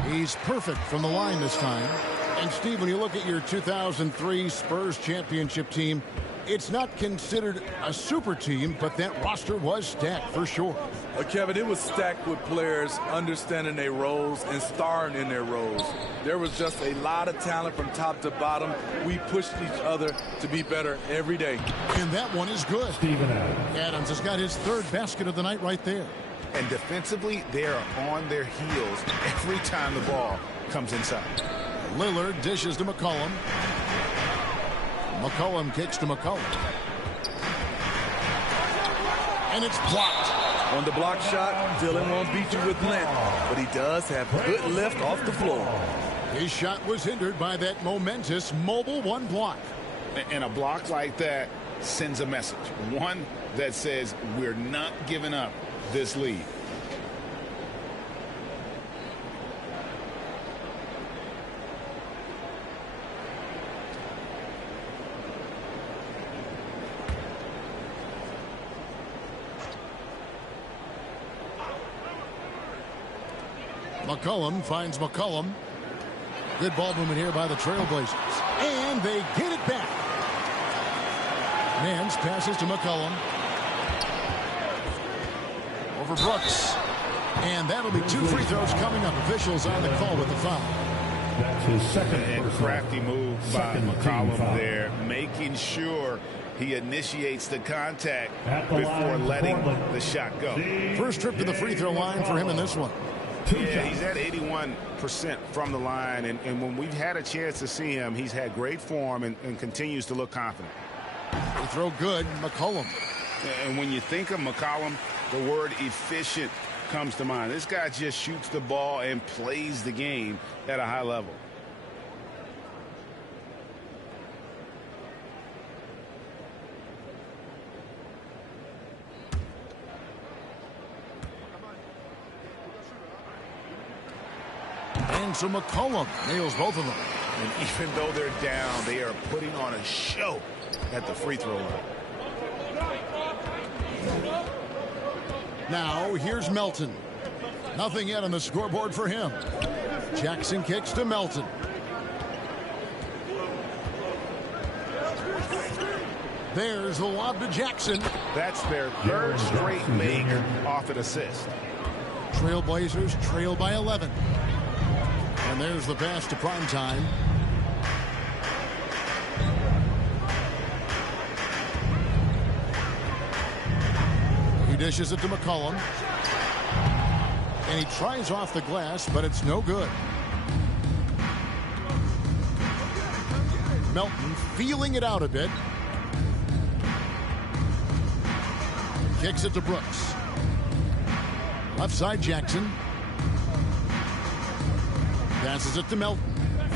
He's perfect from the line this time. And Steve, when you look at your 2003 Spurs championship team, it's not considered a super team, but that roster was stacked for sure. Kevin, it was stacked with players understanding their roles and starring in their roles. There was just a lot of talent from top to bottom. We pushed each other to be better every day. And that one is good. Adams has got his third basket of the night right there. And defensively, they are on their heels every time the ball comes inside. Lillard dishes to McCollum. McCollum kicks to McCollum. And it's blocked. On the block shot, Dillon won't beat you with length, but he does have good lift off the floor. His shot was hindered by that momentous mobile one block. And a block like that sends a message. One that says we're not giving up this lead. McCollum finds McCollum. Good ball movement here by the Trailblazers. And they get it back. Nance passes to McCollum. Over Brooks. And that'll be 2 free throws coming up. Officials on the call with the foul. That's his second and crafty move by McCollum there, making sure he initiates the contact before letting the shot go. First trip to the free throw line for him in this one. Yeah, he's at 81% from the line, and when we've had a chance to see him, he's had great form and continues to look confident. They throw good, McCollum. And when you think of McCollum, the word efficient comes to mind. This guy just shoots the ball and plays the game at a high level. And so McCollum nails both of them. And even though they're down, they are putting on a show at the free throw line. Now here's Melton. Nothing yet on the scoreboard for him. Jackson kicks to Melton. There's the lob to Jackson. That's their third straight make off an assist. Trailblazers trail by 11. And there's the pass to Primetime. He dishes it to McCollum. And he tries off the glass, but it's no good. Melton feeling it out a bit. Kicks it to Brooks. Left side Jackson. Passes it to Melton.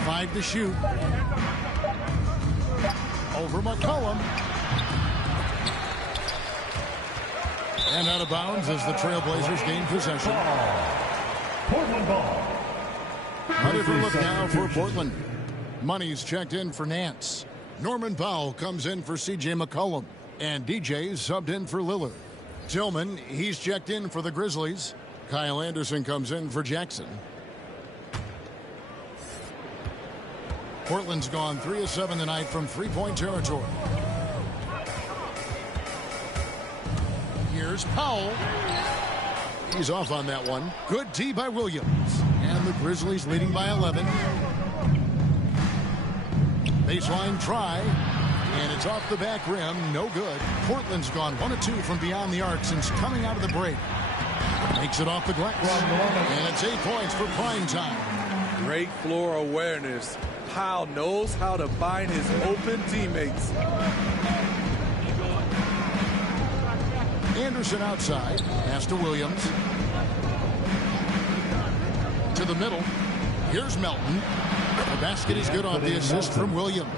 5 to shoot. Over McCollum. And out of bounds as the Trailblazers gain possession. Portland ball. Another look now for Portland. Money's checked in for Nance. Norman Powell comes in for C.J. McCollum. And DJ's subbed in for Lillard. Tillman, he's checked in for the Grizzlies. Kyle Anderson comes in for Jackson. Portland's gone 3 of 7 tonight from three-point territory. Here's Powell. He's off on that one. Good D by Williams. And the Grizzlies leading by 11. Baseline try. And it's off the back rim. No good. Portland's gone 1 of 2 from beyond the arc since coming out of the break. Makes it off the glass. And it's 8 points for prime time. Great floor awareness. Powell knows how to find his open teammates. Anderson outside. Pass to Williams. To the middle. Here's Melton. The basket is good off the assist from Williams.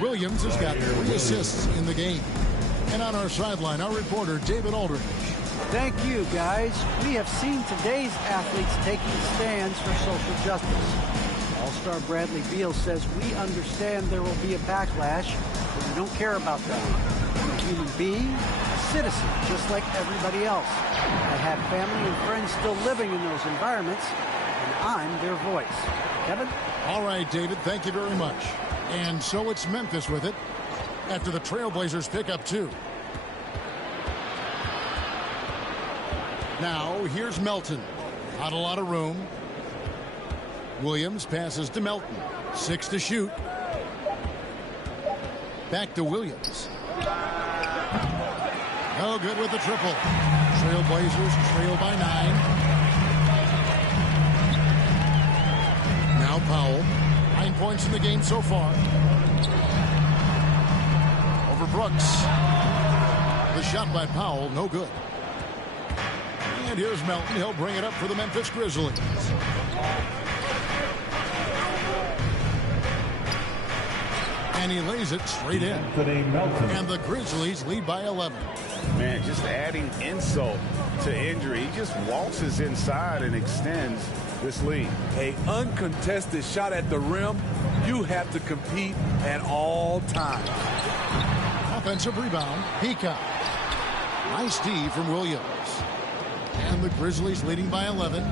Williams has got 3 assists in the game. And on our sideline, our reporter, David Aldridge. Thank you, guys. We have seen today's athletes taking stands for social justice. All-star Bradley Beal says, we understand there will be a backlash, but we don't care about that. I'm a human being, a citizen, just like everybody else. I have family and friends still living in those environments, and I'm their voice. Kevin? All right, David, thank you very much. And so it's Memphis with it after the Trailblazers pick up 2. Now, here's Melton. Not a lot of room. Williams passes to Melton. 6 to shoot. Back to Williams. Oh, good with the triple. Trailblazers trail by 9. Now Powell. 9 points in the game so far. Over Brooks. The shot by Powell, no good. And here's Melton. He'll bring it up for the Memphis Grizzlies. And he lays it straight in. And the Grizzlies lead by 11. Man, just adding insult to injury. He just waltzes inside and extends this lead. An uncontested shot at the rim, you have to compete at all times. Offensive rebound, Peacock. Nice D from Williams. And the Grizzlies leading by 11.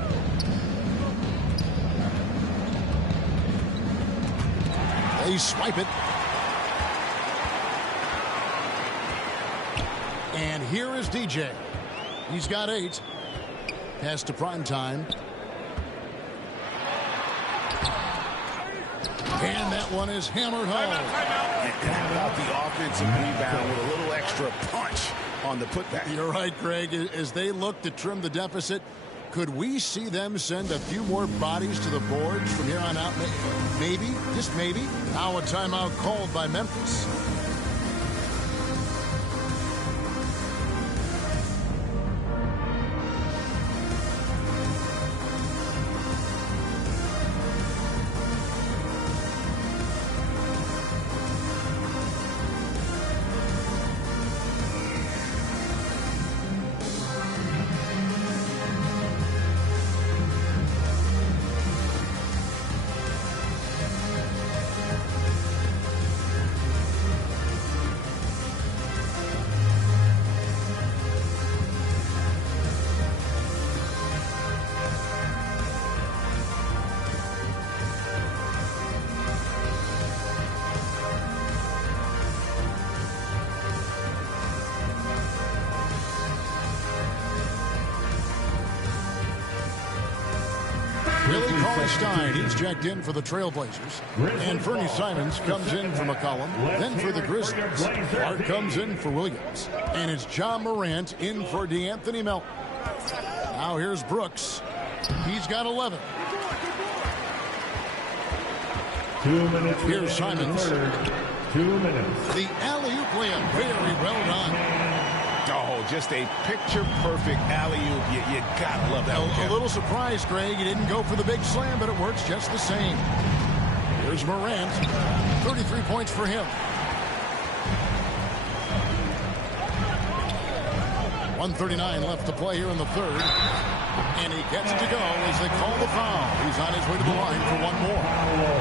They swipe it. And here is DJ. He's got 8. Pass to prime time. And that one is hammered home. And how about the offensive rebound with a little extra punch on the putback? You're right, Greg. As they look to trim the deficit, could we see them send a few more bodies to the boards from here on out? Maybe, just maybe. Now a timeout called by Memphis. Stein, he's checked in for the Trailblazers. And Fernie Simons comes in for McCollum. Then for the Grizzlies, Clark comes in for Williams. And it's John Morant in for DeAnthony Melton. Now here's Brooks. He's got 11. 2 minutes. Here's Simons. 2 minutes. The alley-oop layup, very well done. Oh, just a picture-perfect alley-oop. You gotta love that one. A little surprised, Greg. He didn't go for the big slam, but it works just the same. Here's Morant. 33 points for him. 1:39 left to play here in the third. And he gets it to go as they call the foul. He's on his way to the line for one more.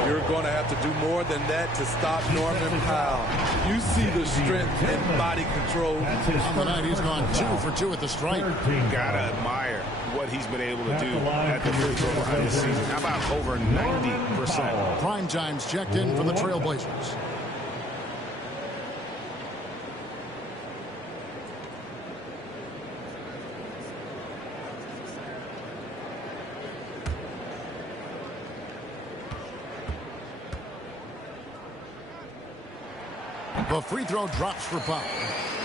You're going to have to do more than that to stop Norman Powell. You see the strength and body control. On the night, he's gone 2 for 2 at the stripe. Gotta admire what he's been able to do at the free throw line this season. How about over 90%? Prime time's checked in for the Trailblazers. The free throw drops for Powell.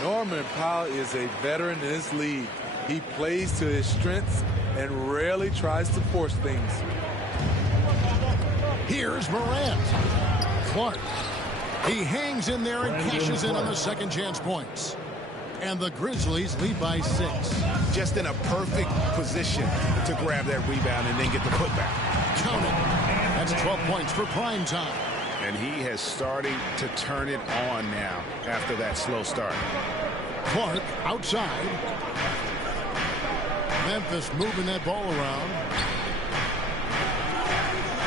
Norman Powell is a veteran in this league. He plays to his strengths and rarely tries to force things. Here's Morant. Clark. He hangs in there and cashes in on the second chance points. And the Grizzlies lead by 6. Just in a perfect position to grab that rebound and then get the putback. Count it. That's 12 points for prime time. And he has started to turn it on now after that slow start. Clark outside. Memphis moving that ball around.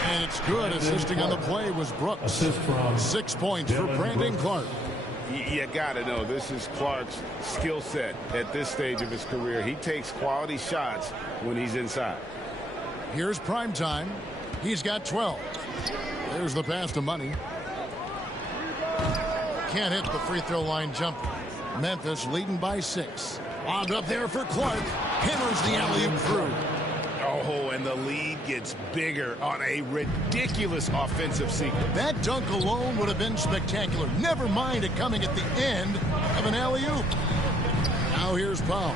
And it's good. Assisting on the play was Brooks. 6 points for Brandon Clark. You got to know, this is Clark's skill set at this stage of his career. He takes quality shots when he's inside. Here's prime time. He's got 12. There's the pass to Money. Can't hit the free throw line jumper. Memphis leading by 6. Wound up there for Clark. Hammers the alley-oop through. Oh, and the lead gets bigger on a ridiculous offensive sequence. That dunk alone would have been spectacular. Never mind it coming at the end of an alley-oop. Now here's Powell.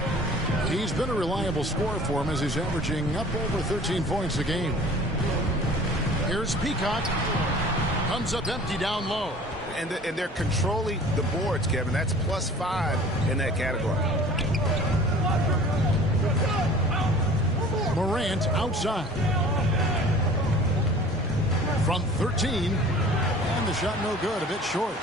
He's been a reliable scorer for him as he's averaging up over 13 points a game. Here's Peacock. Comes up empty down low. And they're controlling the boards, Kevin. That's +5 in that category. Morant outside. From 13. And the shot no good, a bit short.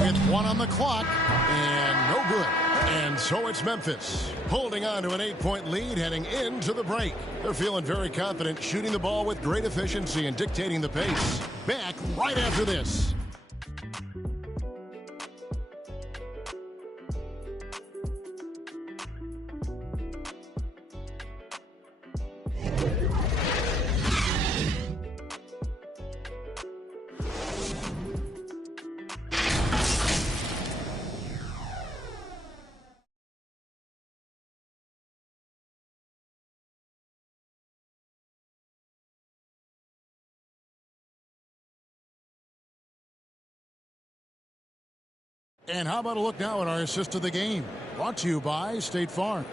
With 1 on the clock. And no good. And so it's Memphis holding on to an 8-point lead heading into the break. They're feeling very confident, shooting the ball with great efficiency and dictating the pace. Back right after this. And how about a look now at our assist of the game? Brought to you by State Farm.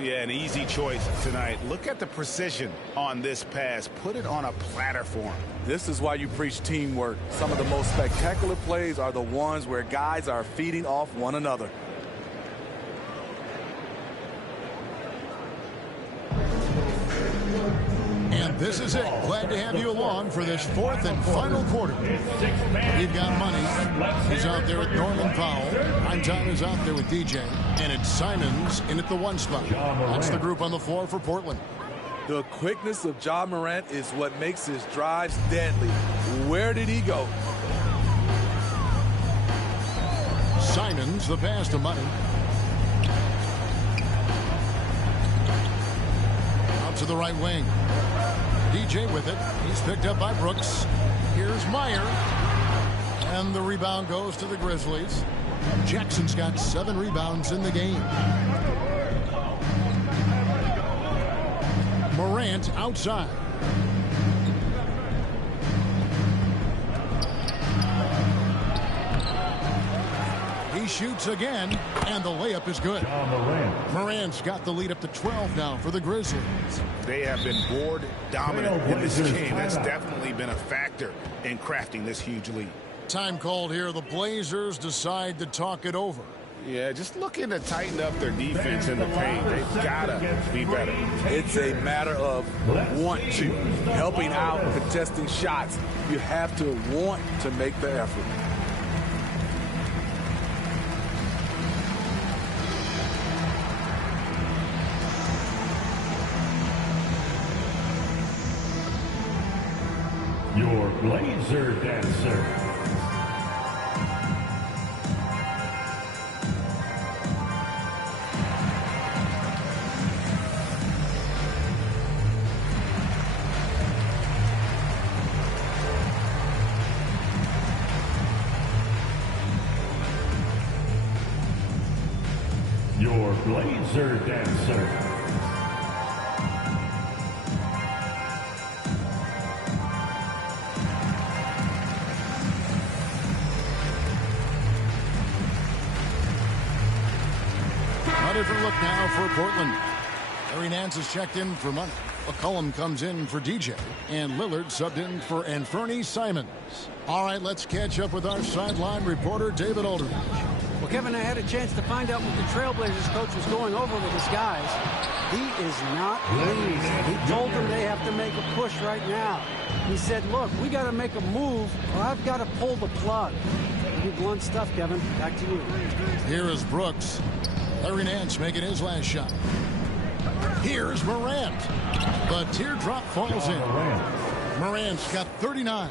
Yeah, an easy choice tonight. Look at the precision on this pass. Put it on a platter for him. This is why you preach teamwork. Some of the most spectacular plays are the ones where guys are feeding off one another. And this is it. Glad to have you along for this 4th and final quarter. We've got Money. He's out there with Norman Powell. Prime Time is out there with DJ. And it's Simons in at the 1 spot. That's the group on the floor for Portland. The quickness of Ja Morant is what makes his drives deadly. Where did he go? Simons, the pass to Money. Out to the right wing. DJ with it. He's picked up by Brooks. Here's Meyer. And the rebound goes to the Grizzlies. Jackson's got 7 rebounds in the game. Morant outside. He shoots again, and the layup is good. Morant's got the lead up to 12 now for the Grizzlies. They have been board dominant in this game. That's definitely been a factor in crafting this huge lead. Time called here. The Blazers decide to talk it over. Yeah, just looking to tighten up their defense in the paint. They've got to be better. It's a matter of want to. Helping out, contesting shots. You have to want to make the effort. Your Blazer dancer. Your Blazer dancer. Different look now for Portland. Larry Nance is checked in for Money. McCollum comes in for DJ. And Lillard subbed in for Anthony Simons. All right, let's catch up with our sideline reporter, David Aldridge. Well, Kevin, I had a chance to find out what the Trailblazers coach was going over with his guys. He is not pleased. He told them they have to make a push right now. He said, look, we got to make a move or I've got to pull the plug. Pretty blunt stuff, Kevin. Back to you. Here is Brooks. Larry Nance making his last shot. Here's Morant. The teardrop falls in. Morant's got 39.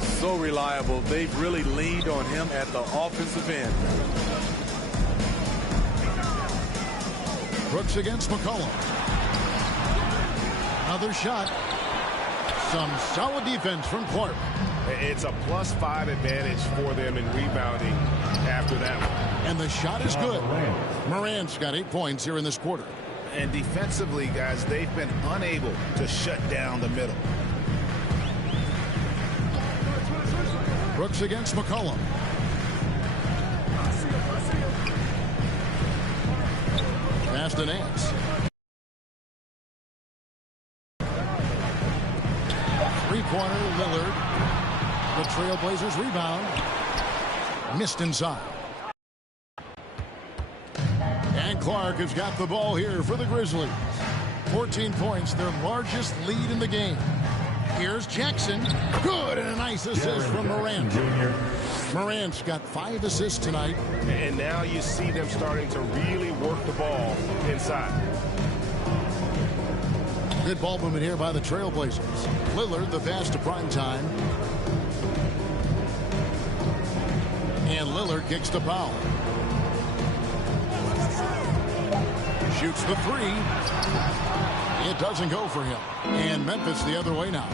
So reliable. They've really leaned on him at the offensive end. Brooks against McCollum. Another shot. Some solid defense from Clark. It's a +5 advantage for them in rebounding after that one. And the shot is good. Morant's got 8 points here in this quarter. And defensively, guys, they've been unable to shut down the middle. Brooks against McCollum. Pass to Nance. Three-pointer, Lillard. The Trailblazers rebound. Missed inside. And Clark has got the ball here for the Grizzlies. 14 points, their largest lead in the game. Here's Jackson. Good, and a nice assist from Morant. Morant's got 5 assists tonight. And now you see them starting to really work the ball inside. Good ball movement here by the Trailblazers. Lillard, the pass to Primetime. And Lillard kicks to Powell. Shoots the three. It doesn't go for him. And Memphis the other way now.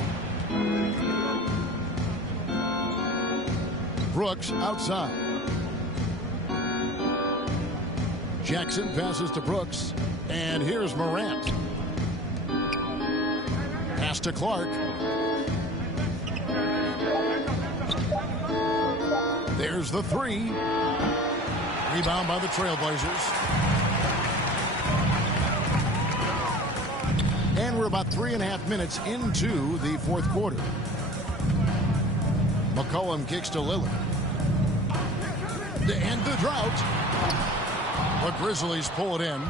Brooks outside. Jackson passes to Brooks. And here's Morant. Pass to Clark. There's the three. Rebound by the Trailblazers. And we're about 3.5 minutes into the fourth quarter. McCollum kicks to Lillard. To end the drought. The Grizzlies pull it in.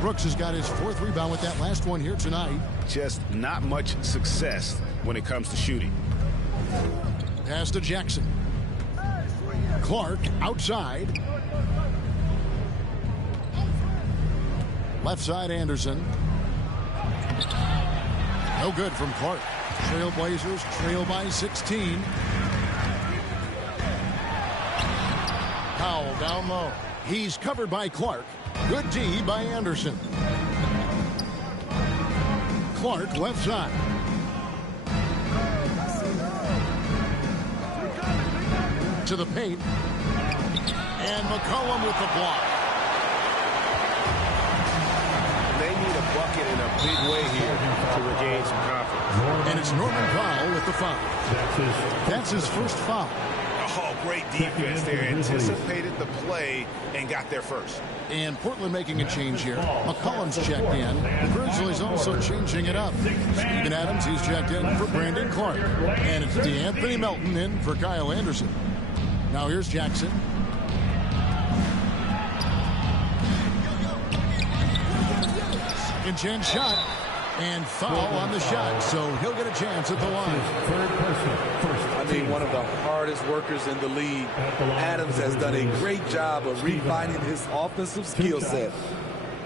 Brooks has got his 4th rebound with that last one here tonight. Just not much success when it comes to shooting. Pass to Jackson. Clark outside. Left side Anderson. No good from Clark. Trailblazers trail by 16. Powell down low. He's covered by Clark. Good D by Anderson. Clark left side. To the paint. And McCollum with the block. They need a bucket in a big way here to regain some confidence. And it's Norman Powell with the foul. That's his first foul. Oh, great defense there. Anticipated the play and got there first. And Portland making a change here. McCollum's checked in. The Grizzlies also changing it up. Steven Adams, he's checked in for Brandon Clark. And it's DeAnthony Melton in for Kyle Anderson. Now here's Jackson. Chance shot and foul on the shot, so he'll get a chance at the line. I mean, one of the hardest workers in the league. Adams has done a great job of refining his offensive skill set.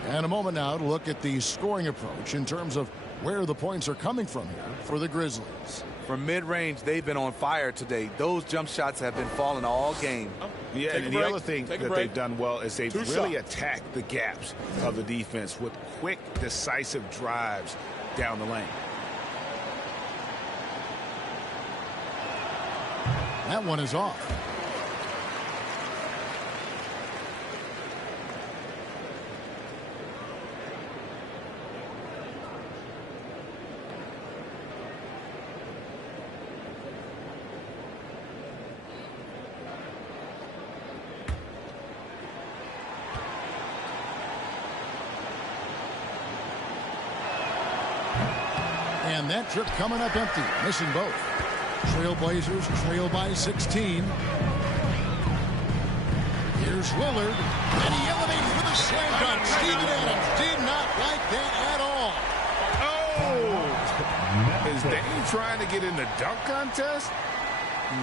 And a moment now to look at the scoring approach in terms of where the points are coming from here for the Grizzlies. From mid-range, they've been on fire today. Those jump shots have been falling all game. Yeah, and the other thing that they've done well is they've really attacked the gaps of the defense with quick, decisive drives down the lane. That one is off. And that trip coming up empty, missing both. Trailblazers trail by 16. Here's Lillard, and he elevates with a slam dunk. Steven Adams did not like that at all. Oh! Is Dame trying to get in the dunk contest?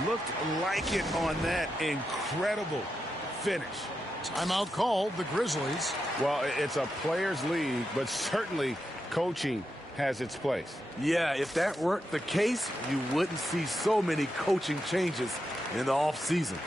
Looked like it on that incredible finish. Timeout called, the Grizzlies. Well, it's a players' league, but certainly coaching has its place. Yeah, if that weren't the case, you wouldn't see so many coaching changes in the offseason.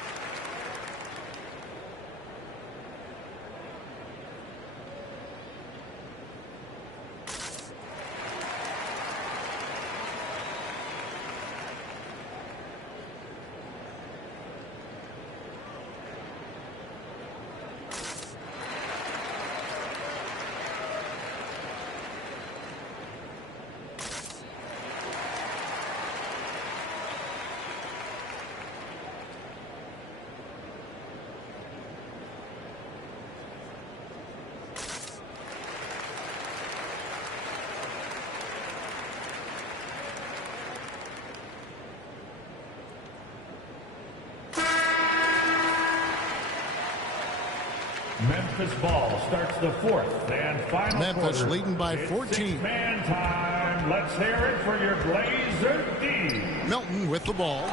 Memphis ball starts the fourth and final Memphis quarter. leading by It's 14. Six-man time. Let's hear it for your Blazer D. Melton with the ball.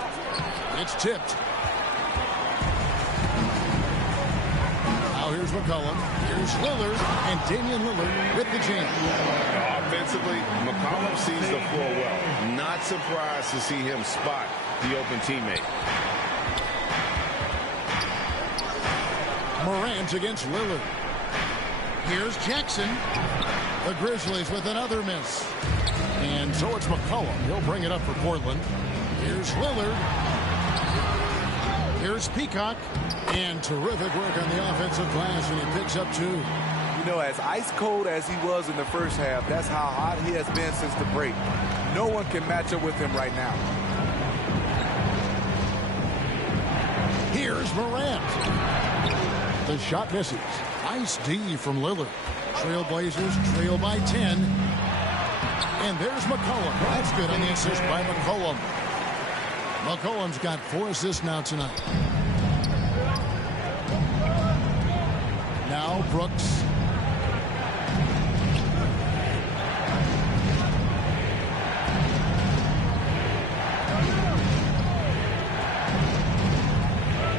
It's tipped. Now here's McCollum. Here's Lillard. And Damian Lillard with the jam. Offensively, McCollum sees the floor well. Not surprised to see him spot the open teammate. Morant against Lillard. Here's Jackson. The Grizzlies with another miss. And so it's McCollum. He'll bring it up for Portland. Here's Lillard. Here's Peacock. And terrific work on the offensive glass, and he picks up two. You know, as ice cold as he was in the first half, that's how hot he has been since the break. No one can match up with him right now. Here's Morant. The shot misses. Nice D from Lillard. Trailblazers trail by 10. And there's McCollum. That's good on the assist by McCollum. McCollum's got 4 assists now tonight. Now Brooks.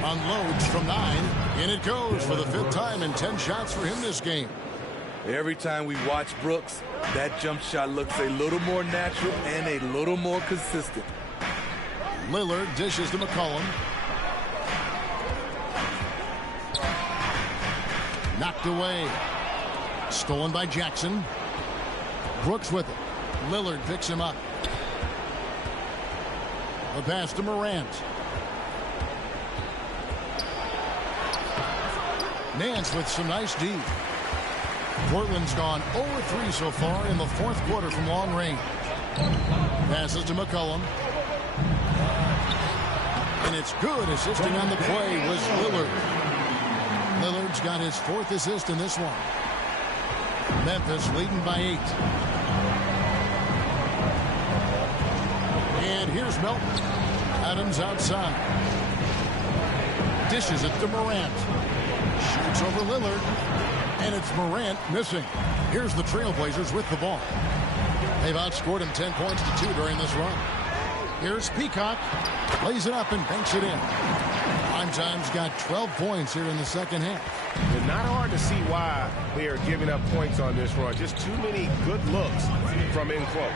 Unloads from 9. And it goes for the 5th time, and 10 shots for him this game. Every time we watch Brooks, that jump shot looks a little more natural and a little more consistent. Lillard dishes to McCollum. Knocked away. Stolen by Jackson. Brooks with it. Lillard picks him up. The pass to Morant. Nance with some nice D. Portland's gone 0-3 so far in the 4th quarter from long range. Passes to McCollum. And it's good. Assisting on the play was Lillard. Lillard's got his 4th assist in this one. Memphis leading by 8. And here's Melton. Adams outside. Dishes it to Morant. Shoots over Lillard. And it's Morant missing. Here's the Trailblazers with the ball. They've outscored him 10 points to 2 during this run. Here's Peacock. Lays it up and banks it in. Primetime's got 12 points here in the second half. It's not hard to see why they are giving up points on this run. Just too many good looks from in close.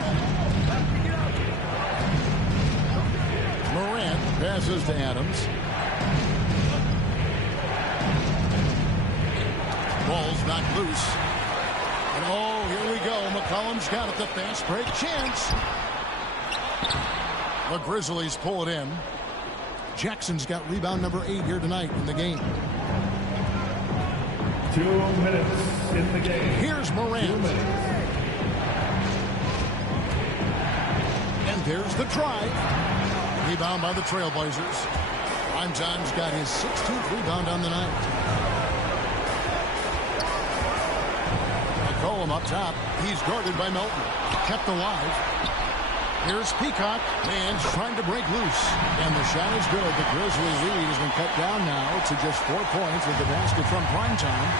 Morant passes to Adams. Ball's knocked loose. And oh, here we go. McCollum's got it. The fast break chance. The Grizzlies pull it in. Jackson's got rebound number 8 here tonight in the game. 2 minutes in the game. Here's Morant. And there's the drive. Rebound by the Trailblazers. Primetime's got his 16th rebound on the night. McCollum up top. He's guarded by Melton. Kept alive. Here's Peacock. Man's trying to break loose. And the shot is good. The Grizzly lead has been cut down now to just 4 points with the basket from Primetime.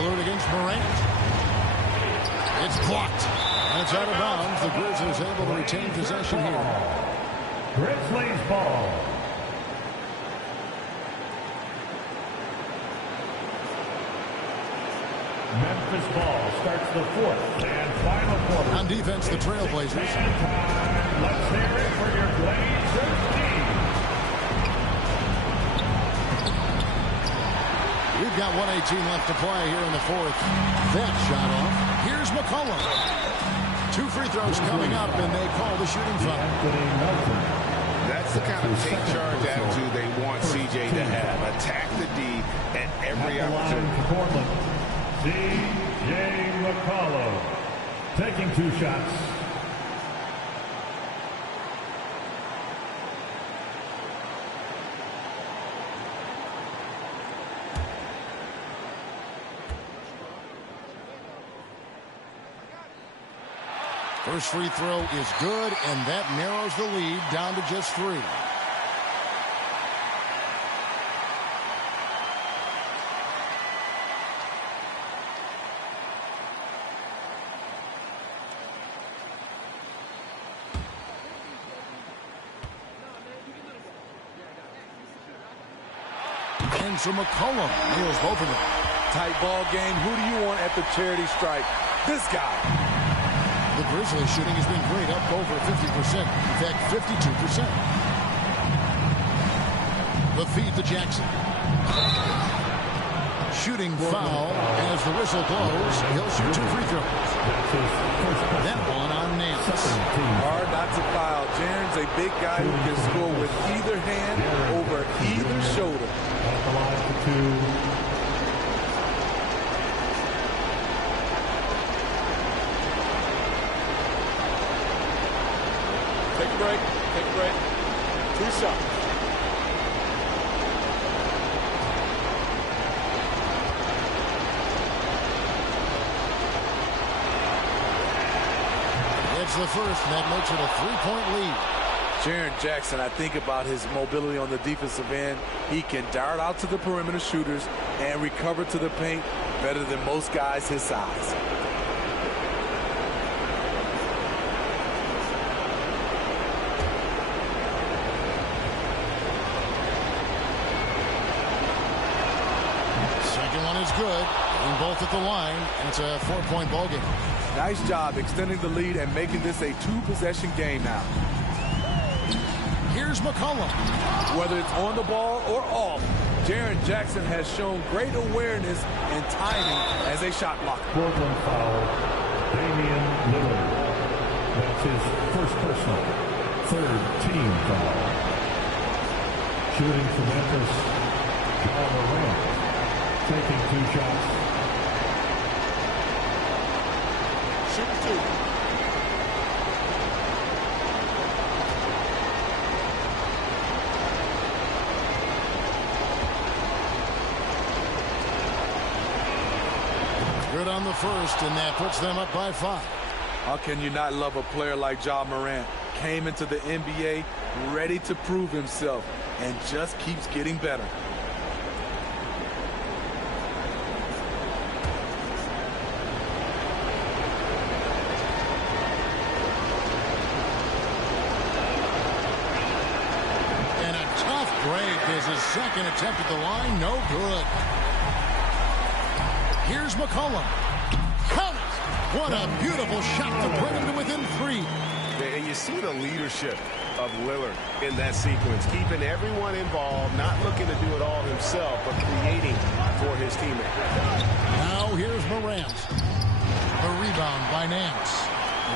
Lillard against Morant. It's blocked. And it's out of bounds. The Grizzlies able to retain possession here. Grizzlies ball. Memphis ball starts the 4th and final quarter. On defense, the Trailblazers. Let's hear it for your Blazers team. We've got 1:18 left to play here in the 4th. That shot off. Here's McCollum. 2 free throws coming up, and they call the shooting foul. That's the kind of take charge attitude they want CJ to have. Attack the D at every opportunity. C.J. McCollum taking 2 shots. First free throw is good, and that narrows the lead down to just 3. And so McCollum nails both of them. Tight ball game. Who do you want at the charity stripe? This guy. The Grizzlies shooting has been great, up over 50%. In fact, 52%. The feed to Jackson. Shooting foul as the whistle blows. He'll shoot 2 free throws. That one on Nance. Hard not to foul. Jaren's a big guy who can score with either hand over either shoulder. At the line for 2. Take a break. Take a break. 2 shots. It's the first, and that makes it a 3-point lead. Jaren Jackson, I think about his mobility on the defensive end. He can dart out to the perimeter shooters and recover to the paint better than most guys his size. Second one is good. And both at the line, and it's a 4-point ball game. Nice job extending the lead and making this a 2-possession game now. Here's McCollum. Whether it's on the ball or off, Jaren Jackson has shown great awareness and timing as a shot blocker. Portland foul, Damian Lillard. That's his first personal, 3rd team foul. Shooting for Memphis, Ja Morant, taking 2 shots. Shoot 2. good on the first, and that puts them up by 5. How can you not love a player like Ja Morant? Came into the NBA ready to prove himself and just keeps getting better. And a tough break is his second attempt at the line. No good. Here's McCollum. Count it! What a beautiful shot to bring him to within 3. And you see the leadership of Lillard in that sequence, keeping everyone involved, not looking to do it all himself, but creating for his teammate. Now here's Morant. The rebound by Nance.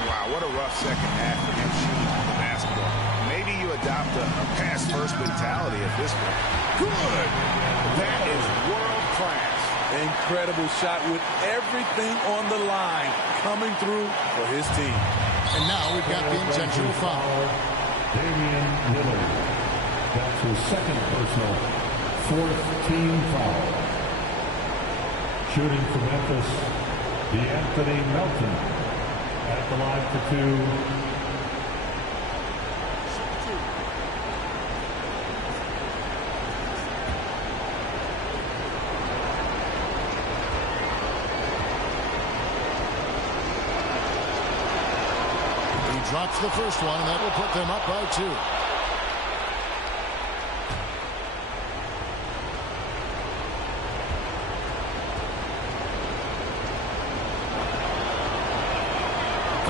Wow, what a rough second half for him shooting the basketball. Maybe you adopt a pass-first mentality at this point. Good! That is world-class. Incredible shot with everything on the line coming through for his team. And now we've got the intentional foul. Damian Lillard. That's his second personal, 4th team foul. Shooting for Memphis, D'Anthony Melton at the line for 2. Drops the first one, and that will put them up by 2.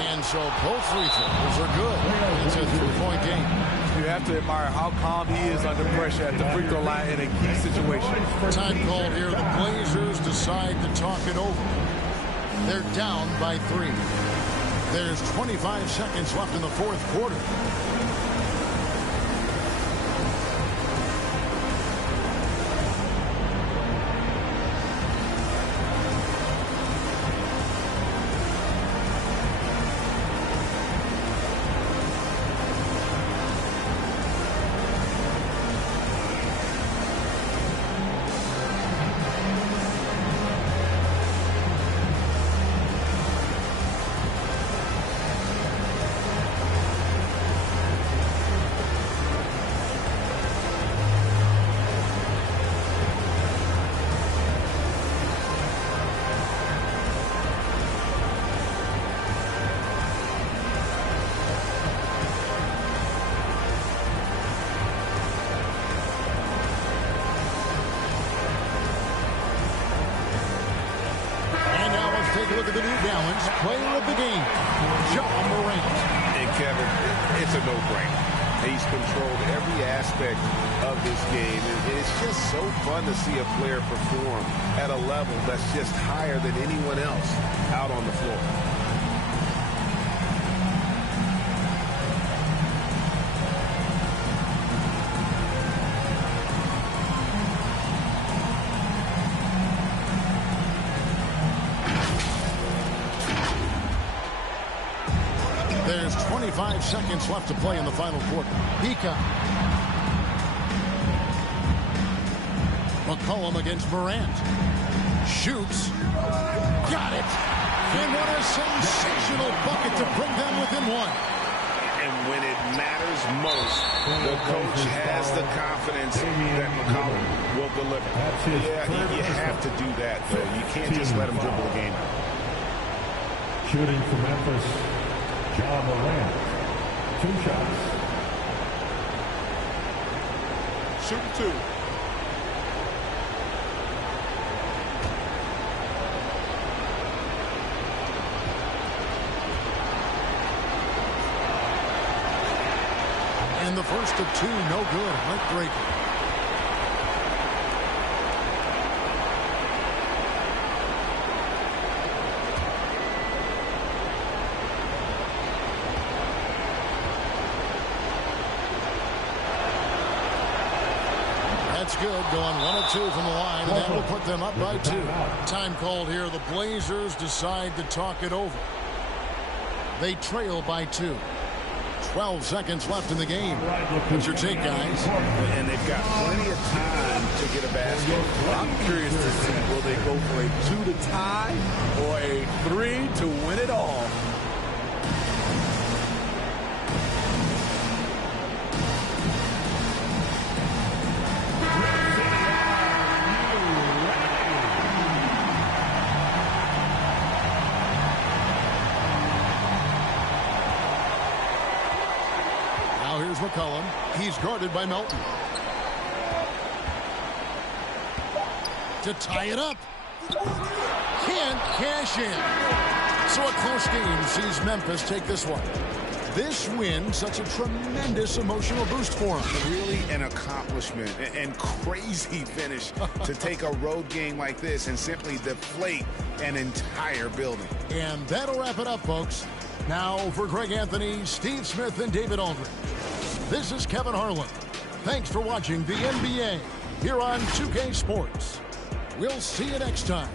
And so both free throws are good. It's a 3-point game. You have to admire how calm he is under pressure at the free throw line in a key situation. Time called here. The Blazers decide to talk it over. They're down by 3. There's 25 seconds left in the 4th quarter. Look at the New Balance player of the game, Ja Morant. And Kevin, it's a no-brainer. He's controlled every aspect of this game, and it's just so fun to see a player perform at a level that's just higher than anyone else out on the floor. There's 25 seconds left to play in the final quarter. Pika. McCollum against Morant. Shoots. Got it. And what a sensational bucket to bring them within 1. And when it matters most, the coach has the confidence that McCollum will deliver. Yeah, you have to do that, though. You can't just let him dribble the game out. Shooting for Memphis, Ja Morant. 2 shots. Shooting 2. And the first of 2, no good. Heartbreaker. That's good. Going 1 of 2 from the line, and that will put them up by 2. Time called here. The Blazers decide to talk it over. They trail by 2. 12 seconds left in the game. What's your take, guys? And they've got plenty of time to get a basket. Well, I'm curious to see, will they go for a 2 to tie or a 3 to win it all? Here's McCollum. He's guarded by Melton. To tie it up. Can't cash in. So a close game sees Memphis take this one. This win, such a tremendous emotional boost for them. Really an accomplishment and crazy finish to take a road game like this and simply deflate an entire building. And that'll wrap it up, folks. Now for Greg Anthony, Steve Smith, and David Aldridge. This is Kevin Harlan. Thanks for watching the NBA here on 2K Sports. We'll see you next time.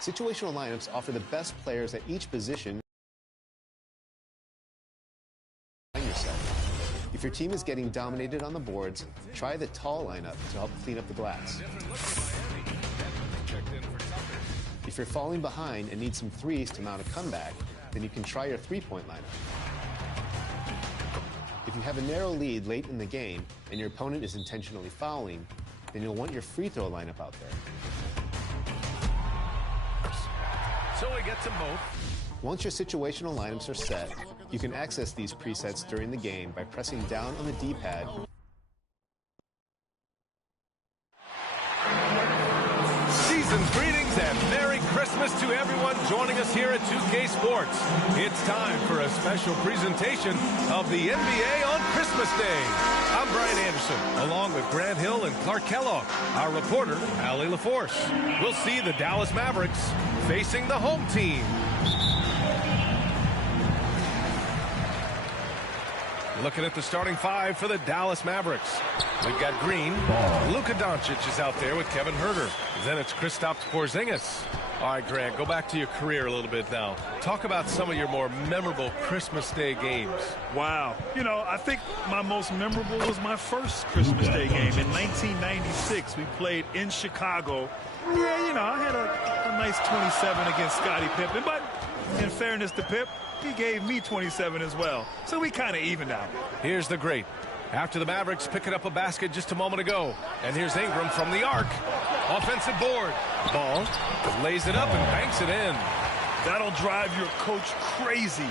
Situational lineups offer the best players at each position. Yourself. If your team is getting dominated on the boards, try the tall lineup to help clean up the glass. If you're falling behind and need some threes to mount a comeback, then you can try your three-point lineup. If you have a narrow lead late in the game and your opponent is intentionally fouling, then you'll want your free throw lineup out there. So he gets them both. Once your situational lineups are set, you can access these presets during the game by pressing down on the D-pad. Season's greetings and Merry Christmas to everyone joining us here at 2K Sports. It's time for a special presentation of the NBA on Christmas Day. I'm Brian Anderson, along with Grant Hill and Clark Kellogg. Our reporter, Allie LaForce. We'll see the Dallas Mavericks facing the home team. Looking at the starting five for the Dallas Mavericks. We've got Green. Luka Doncic is out there with Kevin Huerter. Then it's Kristaps Porzingis. All right, Grant, go back to your career a little bit now. Talk about some of your more memorable Christmas Day games. Wow. You know, I think my most memorable was my first Christmas Day game in 1996. We played in Chicago. Yeah, you know, I had a nice 27 against Scottie Pippen, but in fairness to Pip, he gave me 27 as well. So we kind of evened out. Here's the great. After the Mavericks picking up a basket just a moment ago. And here's Ingram from the arc. Offensive board. Ball. Lays it up and banks it in. That'll drive your coach crazy.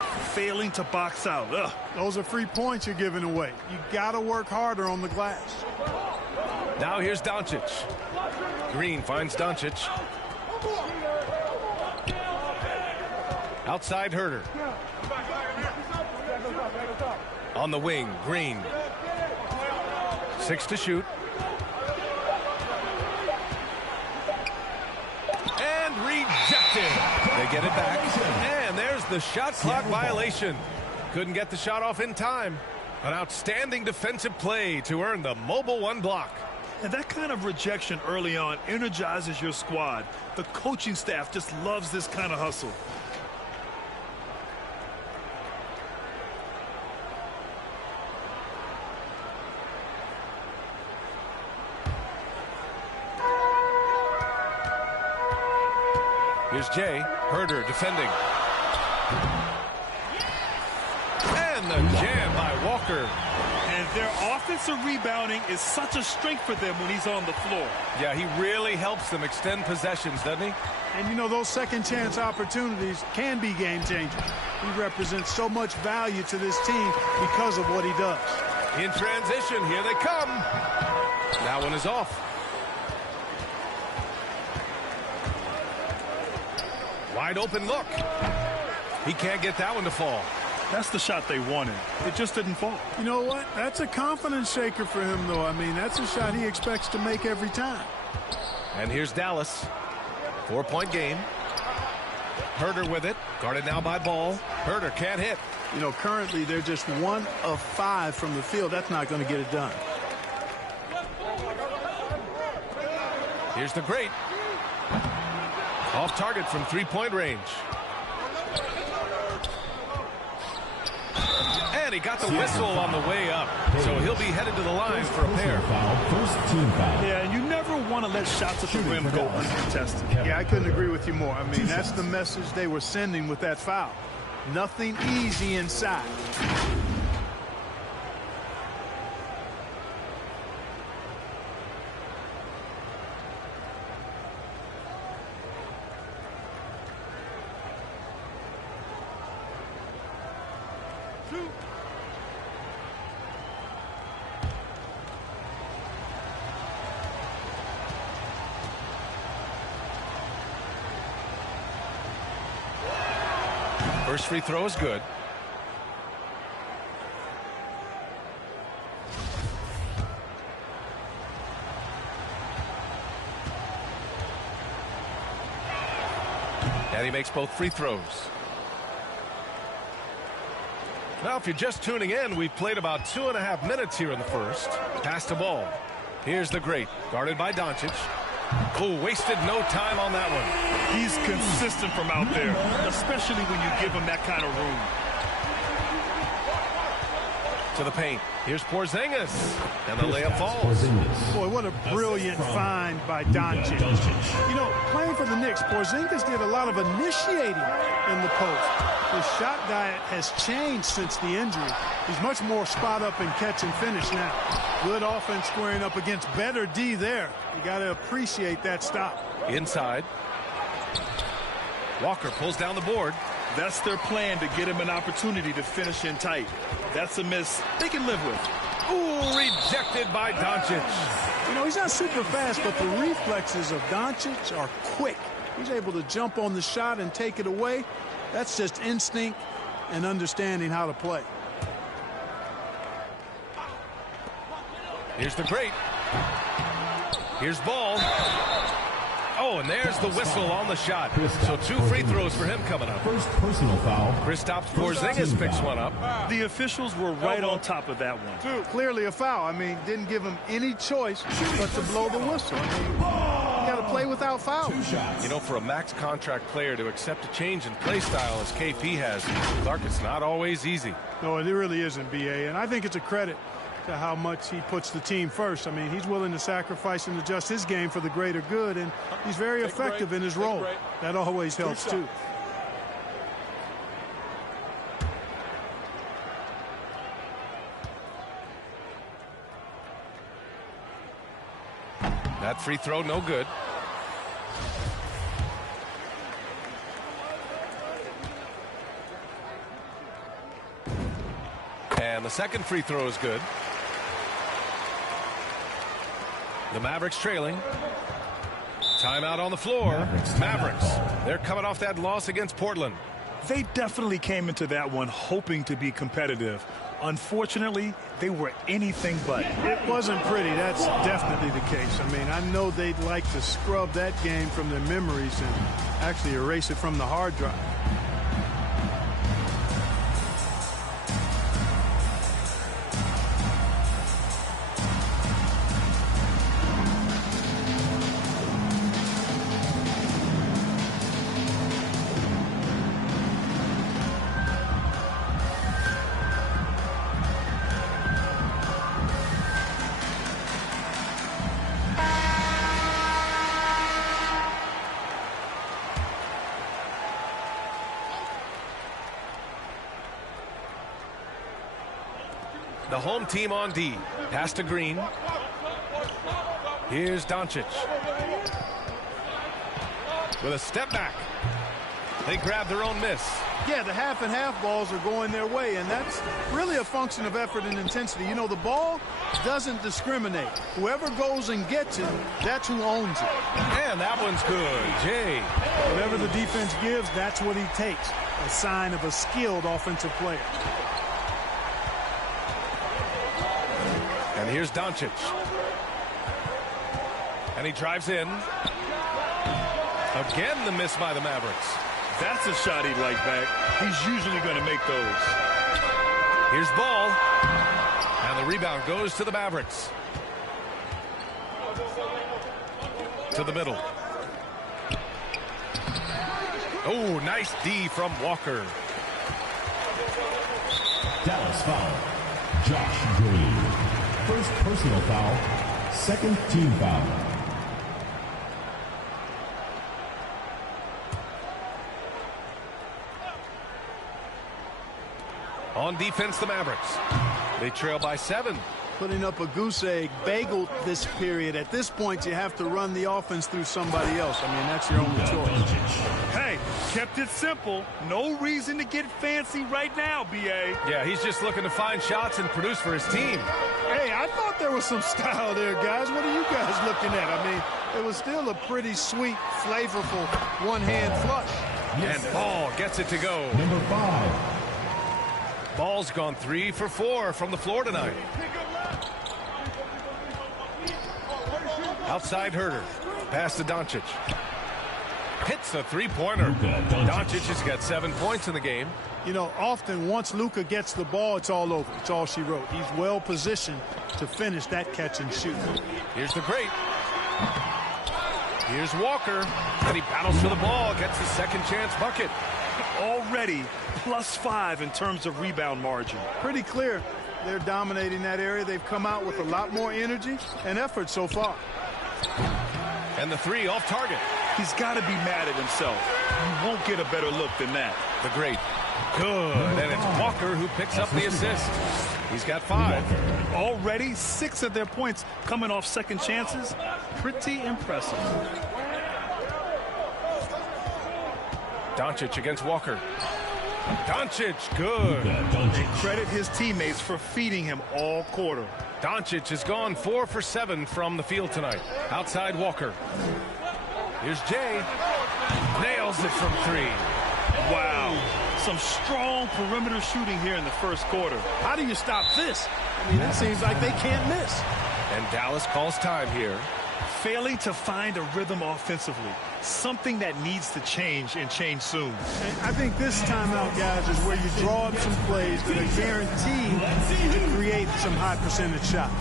Failing to box out. Ugh. Those are free points you're giving away. You got to work harder on the glass. Now here's Doncic. Green finds Doncic. Outside Huerter. On the wing, Green. 6 to shoot. And rejected. They get it back. And there's the shot clock violation. Couldn't get the shot off in time. An outstanding defensive play to earn the mobile one block. And that kind of rejection early on energizes your squad. The coaching staff just loves this kind of hustle. Here's Jay. Huerter defending. And the jam by Walker. And their offensive rebounding is such a strength for them when he's on the floor. Yeah, he really helps them extend possessions, doesn't he? And, you know, those second-chance opportunities can be game-changing. He represents so much value to this team because of what he does. In transition, here they come. That one is off. Wide open look. He can't get that one to fall. That's the shot they wanted. It just didn't fall. You know what? That's a confidence shaker for him, though. I mean, that's a shot he expects to make every time. And here's Dallas. 4-point game. Huerter with it. Guarded now by Ball. Huerter can't hit. You know, currently they're just 1 of 5 from the field. That's not going to get it done. Here's the great. Off target from 3-point range. And he got the whistle on the way up. So he'll be headed to the line for a pair. Yeah, and you never want to let shots at the rim go uncontested. Yeah, I couldn't agree with you more. I mean, that's the message they were sending with that foul. Nothing easy inside. First free throw is good. And he makes both free throws. Now, if you're just tuning in, we've played about 2.5 minutes here in the first. Pass to Ball. Here's the great. Guarded by Doncic. Oh, wasted no time on that one. He's consistent from out there, especially when you give him that kind of room. To the paint. Here's Porzingis. And the layup falls. Boy, what a brilliant find by Doncic. You know, playing for the Knicks, Porzingis did a lot of initiating. in the post. His shot diet has changed since the injury. He's much more spot up and catch and finish now. Good offense squaring up against better D there. You got to appreciate that stop. Inside. Walker pulls down the board. That's their plan, to get him an opportunity to finish in tight. That's a miss they can live with. Ooh, rejected by Doncic. You know, he's not super fast, but the reflexes of Doncic are quick. He's able to jump on the shot and take it away. That's just instinct and understanding how to play. Here's the great. Here's Ball. Oh, and there's the whistle on the shot. So 2 free throws for him coming up. First personal foul. Kristaps Porzingis picks one up. The officials were right on top of that one. Clearly a foul. I mean, didn't give him any choice but to blow the whistle. I mean, you got to play without fouls. You know, for a max contract player to accept a change in play style as KP has, Clark, it's not always easy. No, it really isn't, B.A., and I think it's a credit to how much he puts the team first. I mean, he's willing to sacrifice and adjust his game for the greater good, and he's very effective in his role. That always helps, too. That free throw, no good. And the second free throw is good. The Mavericks trailing. Timeout on the floor. Mavericks. They're coming off that loss against Portland. They definitely came into that one hoping to be competitive. Unfortunately, they were anything but. It wasn't pretty. That's definitely the case. I mean, I know they'd like to scrub that game from their memories and actually erase it from the hard drive. The home team on D. Pass to Green. Here's Doncic. With a step back. They grab their own miss. Yeah, the half and half balls are going their way, and that's really a function of effort and intensity. You know, the ball doesn't discriminate. Whoever goes and gets it, that's who owns it. And that one's good. Jay. Whatever the defense gives, that's what he takes. A sign of a skilled offensive player. And here's Doncic. And he drives in. Again, the miss by the Mavericks. That's a shot he'd like back. He's usually going to make those. Here's Ball. And the rebound goes to the Mavericks. To the middle. Oh, nice D from Walker. Dallas foul. Josh Green. First personal foul. Second team foul. On defense, the Mavericks. They trail by 7. Putting up a goose egg bagel this period. At this point, you have to run the offense through somebody else. I mean, that's your only choice. Hey, kept it simple. No reason to get fancy right now, B.A. Yeah, he's just looking to find shots and produce for his team. Hey, I thought there was some style there, guys. What are you guys looking at? I mean, it was still a pretty sweet, flavorful one-hand flush. Yes. And Ball gets it to go. Number 5. Ball's gone 3 for 4 from the floor tonight. Outside Herter. Pass to Doncic. Hits a three-pointer. Doncic has got 7 points in the game. You know, often once Luka gets the ball, it's all over. It's all she wrote. He's well positioned to finish that catch and shoot. Here's the great. Here's Walker. And he battles for the ball. Gets the second chance bucket. Already +5 in terms of rebound margin. Pretty clear they're dominating that area. They've come out with a lot more energy and effort so far. And the 3 off target. He's got to be mad at himself. You won't get a better look than that. The great. Good. And it's Walker who picks up the assist. He's got 5. Already 6 of their points coming off second chances. Pretty impressive. Doncic against Walker. Doncic, good. They credit his teammates for feeding him all quarter. Doncic has gone 4 for 7 from the field tonight. Outside Walker. Here's Jay. Nails it from 3. Wow. Some strong perimeter shooting here in the first quarter. How do you stop this? I mean, it seems like they can't miss. And Dallas calls time here. Failing to find a rhythm offensively. Something that needs to change and change soon. And I think this timeout, guys, is where you draw up some plays that are guaranteed to create some high percentage shots.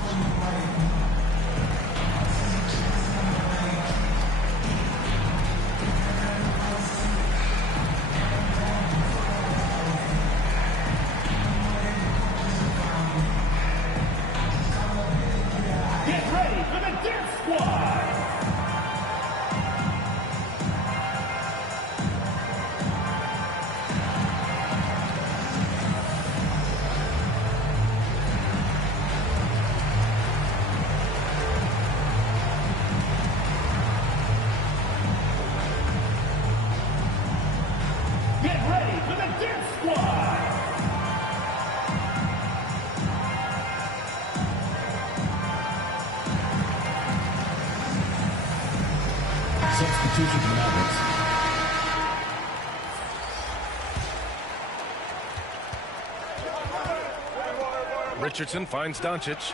Substitution for Mavericks. Richardson finds Doncic.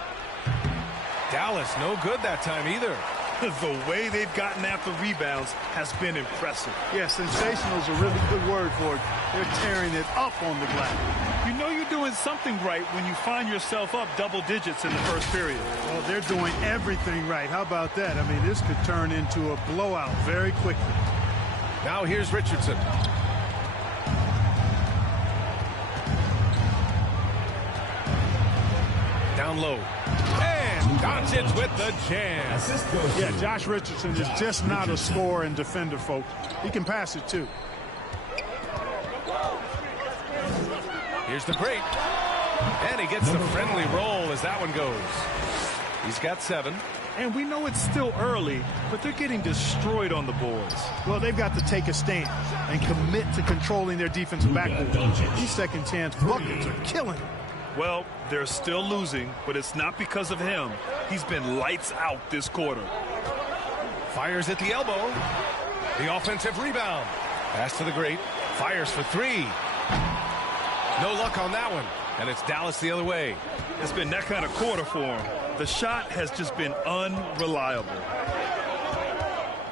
Dallas no good that time either. The way they've gotten after rebounds has been impressive. Yeah, sensational is a really good word for it. They're tearing it up on the glass. You know you're doing something right when you find yourself up double digits in the first period. Well, they're doing everything right. How about that? I mean, this could turn into a blowout very quickly. Now here's Richardson. Down low. And Doncic with the jam. Yeah, Josh Richardson is just not a scorer and defender, folks. He can pass it, too. Here's the great. And he gets the friendly roll as that one goes. He's got 7. And we know it's still early, but they're getting destroyed on the boards. Well, they've got to take a stand and commit to controlling their defensive backboard. These second chance buckets are killing them. Well, they're still losing, but it's not because of him. He's been lights out this quarter. Fires at the elbow. The offensive rebound. Pass to the great. Fires for 3. No luck on that one. And it's Dallas the other way. It's been that kind of quarter for him. The shot has just been unreliable.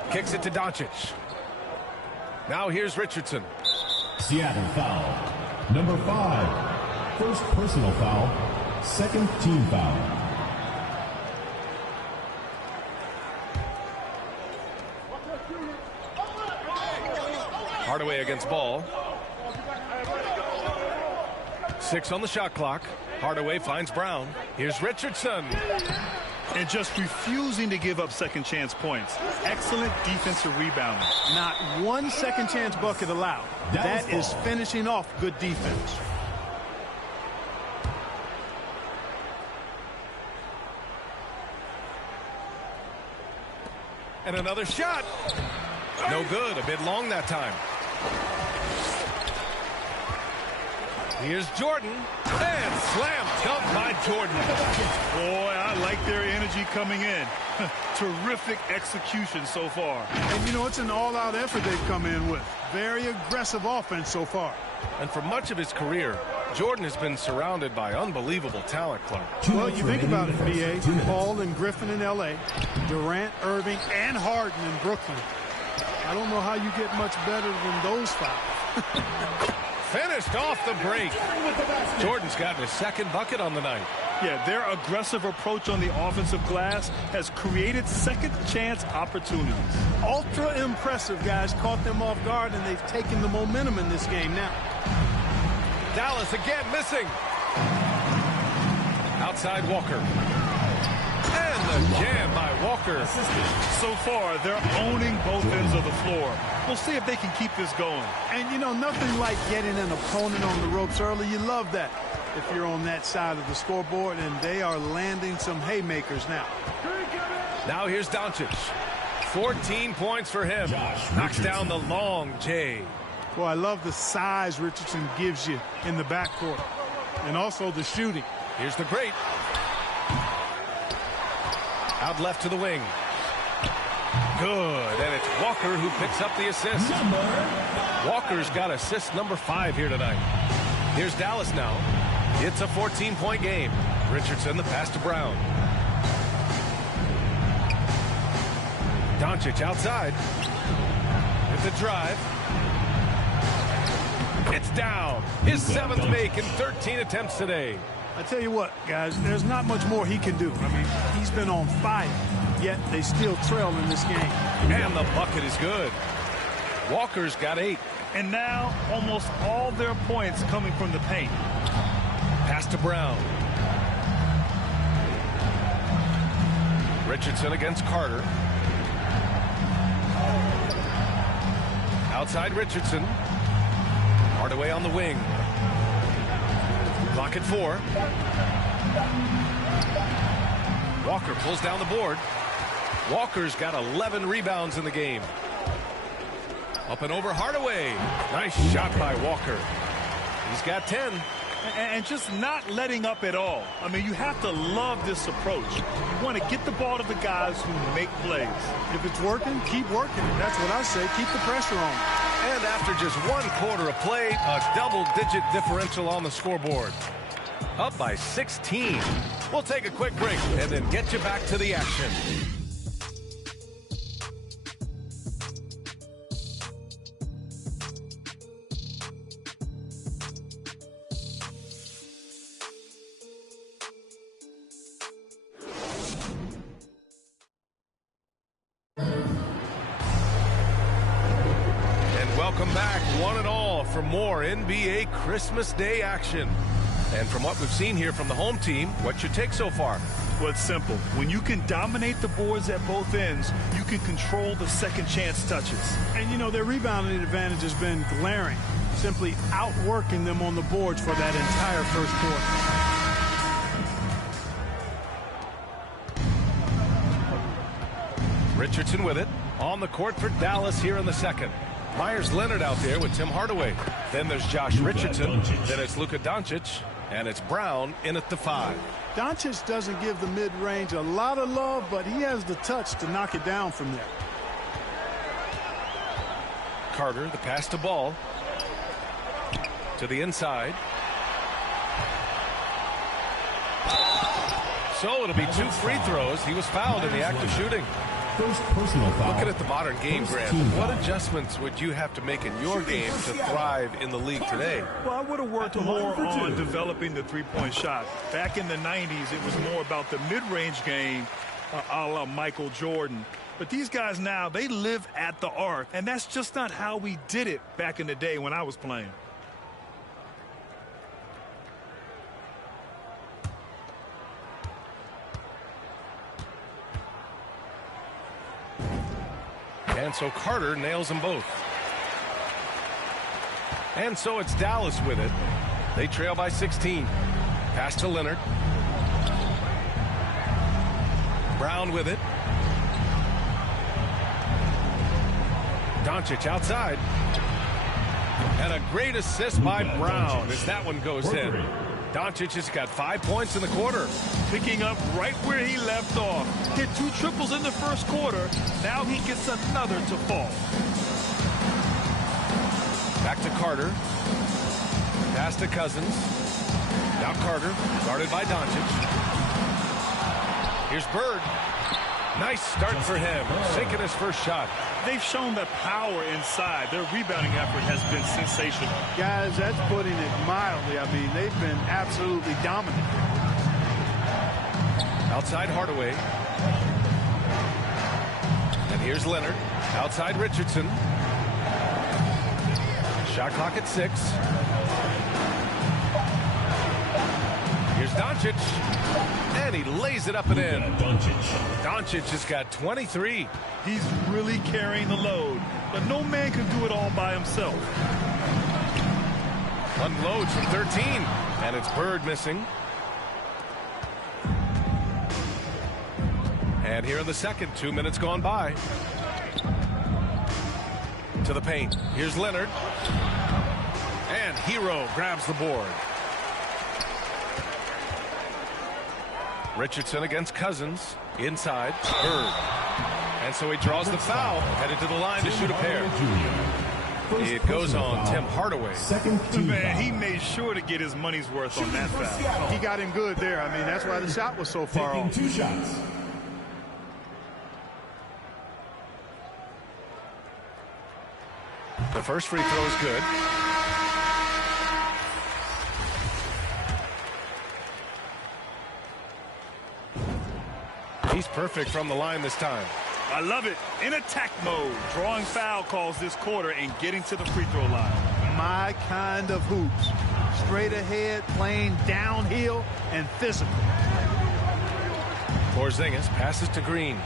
Kicks it to Doncic. Now here's Richardson. Seattle foul. Number 5. First personal foul. Second team foul. Hardaway against Ball. 6 on the shot clock. Hardaway finds Brown. Here's Richardson. And just refusing to give up second chance points. Excellent defensive rebounding. Not one second chance bucket allowed. That is finishing off good defense. And another shot. No good. A bit long that time. Here's Jordan. And slam dunk by Jordan. Boy, I like their energy coming in. Terrific execution so far. And, you know, it's an all-out effort they've come in with. Very aggressive offense so far. And for much of his career, Jordan has been surrounded by unbelievable talent, Clark. Well, you think about it, B.A. Paul and Griffin in L.A., Durant, Irving, and Harden in Brooklyn. I don't know how you get much better than those 5. Finished off the break. Jordan's gotten his second bucket on the night. Yeah, their aggressive approach on the offensive glass has created second chance opportunities. Ultra impressive, guys. Caught them off guard, and they've taken the momentum in this game now. Dallas again missing. Outside Walker. And the jam by Walker. So far, they're owning both ends of the floor. We'll see if they can keep this going. And, you know, nothing like getting an opponent on the ropes early. You love that if you're on that side of the scoreboard, and they are landing some haymakers now. Now here's Doncic. 14 points for him. Knocks down the long J. Well, I love the size Richardson gives you in the backcourt, and also the shooting. Here's the great. Out left to the wing. Good, and it's Walker who picks up the assist. Walker's got assist number 5 here tonight. Here's Dallas now. It's a 14-point game. Richardson, the pass to Brown. Doncic outside with the drive. It's down. His 7th make in 13 attempts today. I tell you what, guys, there's not much more he can do. I mean, he's been on fire, yet they still trail in this game. And the bucket is good. Walker's got 8. And now almost all their points coming from the paint. Pass to Brown. Richardson against Carter. Outside Richardson. Hardaway on the wing. Clock at 4. Walker pulls down the board. Walker's got 11 rebounds in the game. Up and over Hardaway. Nice shot by Walker. He's got 10. And just not letting up at all. I mean, you have to love this approach. You want to get the ball to the guys who make plays. If it's working, keep working. That's what I say. Keep the pressure on. And after just 1 quarter of play, a double-digit differential on the scoreboard. Up by 16. We'll take a quick break and then get you back to the action. Welcome back, one and all, for more NBA Christmas Day action. And from what we've seen here from the home team, what's your take so far? Well, it's simple. When you can dominate the boards at both ends, you can control the second chance touches. And, you know, their rebounding advantage has been glaring, simply outworking them on the boards for that entire first quarter. Richardson with it. On the court for Dallas here in the second. Myers-Leonard out there with Tim Hardaway. Then there's Josh Richardson. Then it's Luka Doncic. And it's Brown in at the 5. Doncic doesn't give the mid-range a lot of love, but he has the touch to knock it down from there. Carter, the pass to Ball. To the inside. So it'll be 2 free throws. He was fouled in the act of shooting. First personal foul. Looking at the modern game, Grant, what adjustments would you have to make in your game to thrive in the league today? Well, I would have worked more on developing the three-point shot. Back in the 90s, it was more about the mid-range game, a la Michael Jordan. But these guys now, they live at the arc, and that's just not how we did it back in the day when I was playing. And so Carter nails them both. And so it's Dallas with it. They trail by 16. Pass to Leonard. Brown with it. Doncic outside. And a great assist by Brown as that one goes in. Doncic has got 5 points in the quarter. Picking up right where he left off. Hit 2 triples in the first quarter. Now he gets another to fall. Back to Carter. Pass to Cousins. Now Carter, guarded by Doncic. Here's Bird. Nice start for him. Sinking his first shot. They've shown the power inside. Their rebounding effort has been sensational. Guys, that's putting it mildly. I mean, they've been absolutely dominant. Outside Hardaway. And here's Leonard. Outside Richardson. Shot clock at 6. Here's Doncic. Doncic. And he lays it up and in. Doncic has got 23. He's really carrying the load, but no man can do it all by himself. Unloads from 13, and it's Bird missing. And here in the second, 2 minutes gone by. To the paint. Here's Leonard. And Hero grabs the board. Richardson against Cousins. Inside. Bird. And so he draws the foul. Headed to the line to shoot a pair. It goes on Tim Hardaway. Man, he made sure to get his money's worth on that foul. He got him good there. I mean, that's why the shot was so far off. 2 shots. The first free throw is good. He's perfect from the line this time. I love it. In attack mode, drawing foul calls this quarter and getting to the free throw line. My kind of hoops. Straight ahead, playing downhill, and physical. Porzingis passes to Green.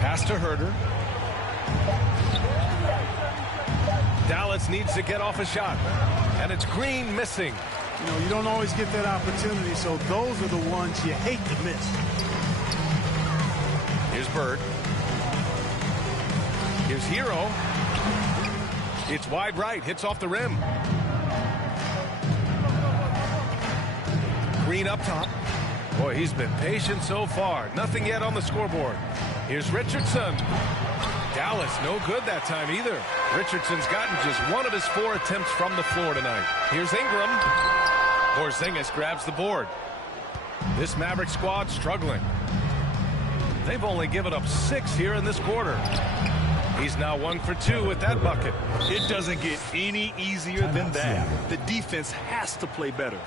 Pass to Herter. Dallas needs to get off a shot. And it's Green missing. You know, you don't always get that opportunity, so those are the ones you hate to miss. Here's Bird. Here's Hero. It's wide right. Hits off the rim. Green up top. Boy, he's been patient so far. Nothing yet on the scoreboard. Here's Richardson. Dallas, no good that time either. Richardson's gotten just one of his 4 attempts from the floor tonight. Here's Ingram. Porzingis grabs the board. This Maverick squad struggling. They've only given up 6 here in this quarter. He's now 1 for 2 with that bucket. It doesn't get any easier than that. The defense has to play better.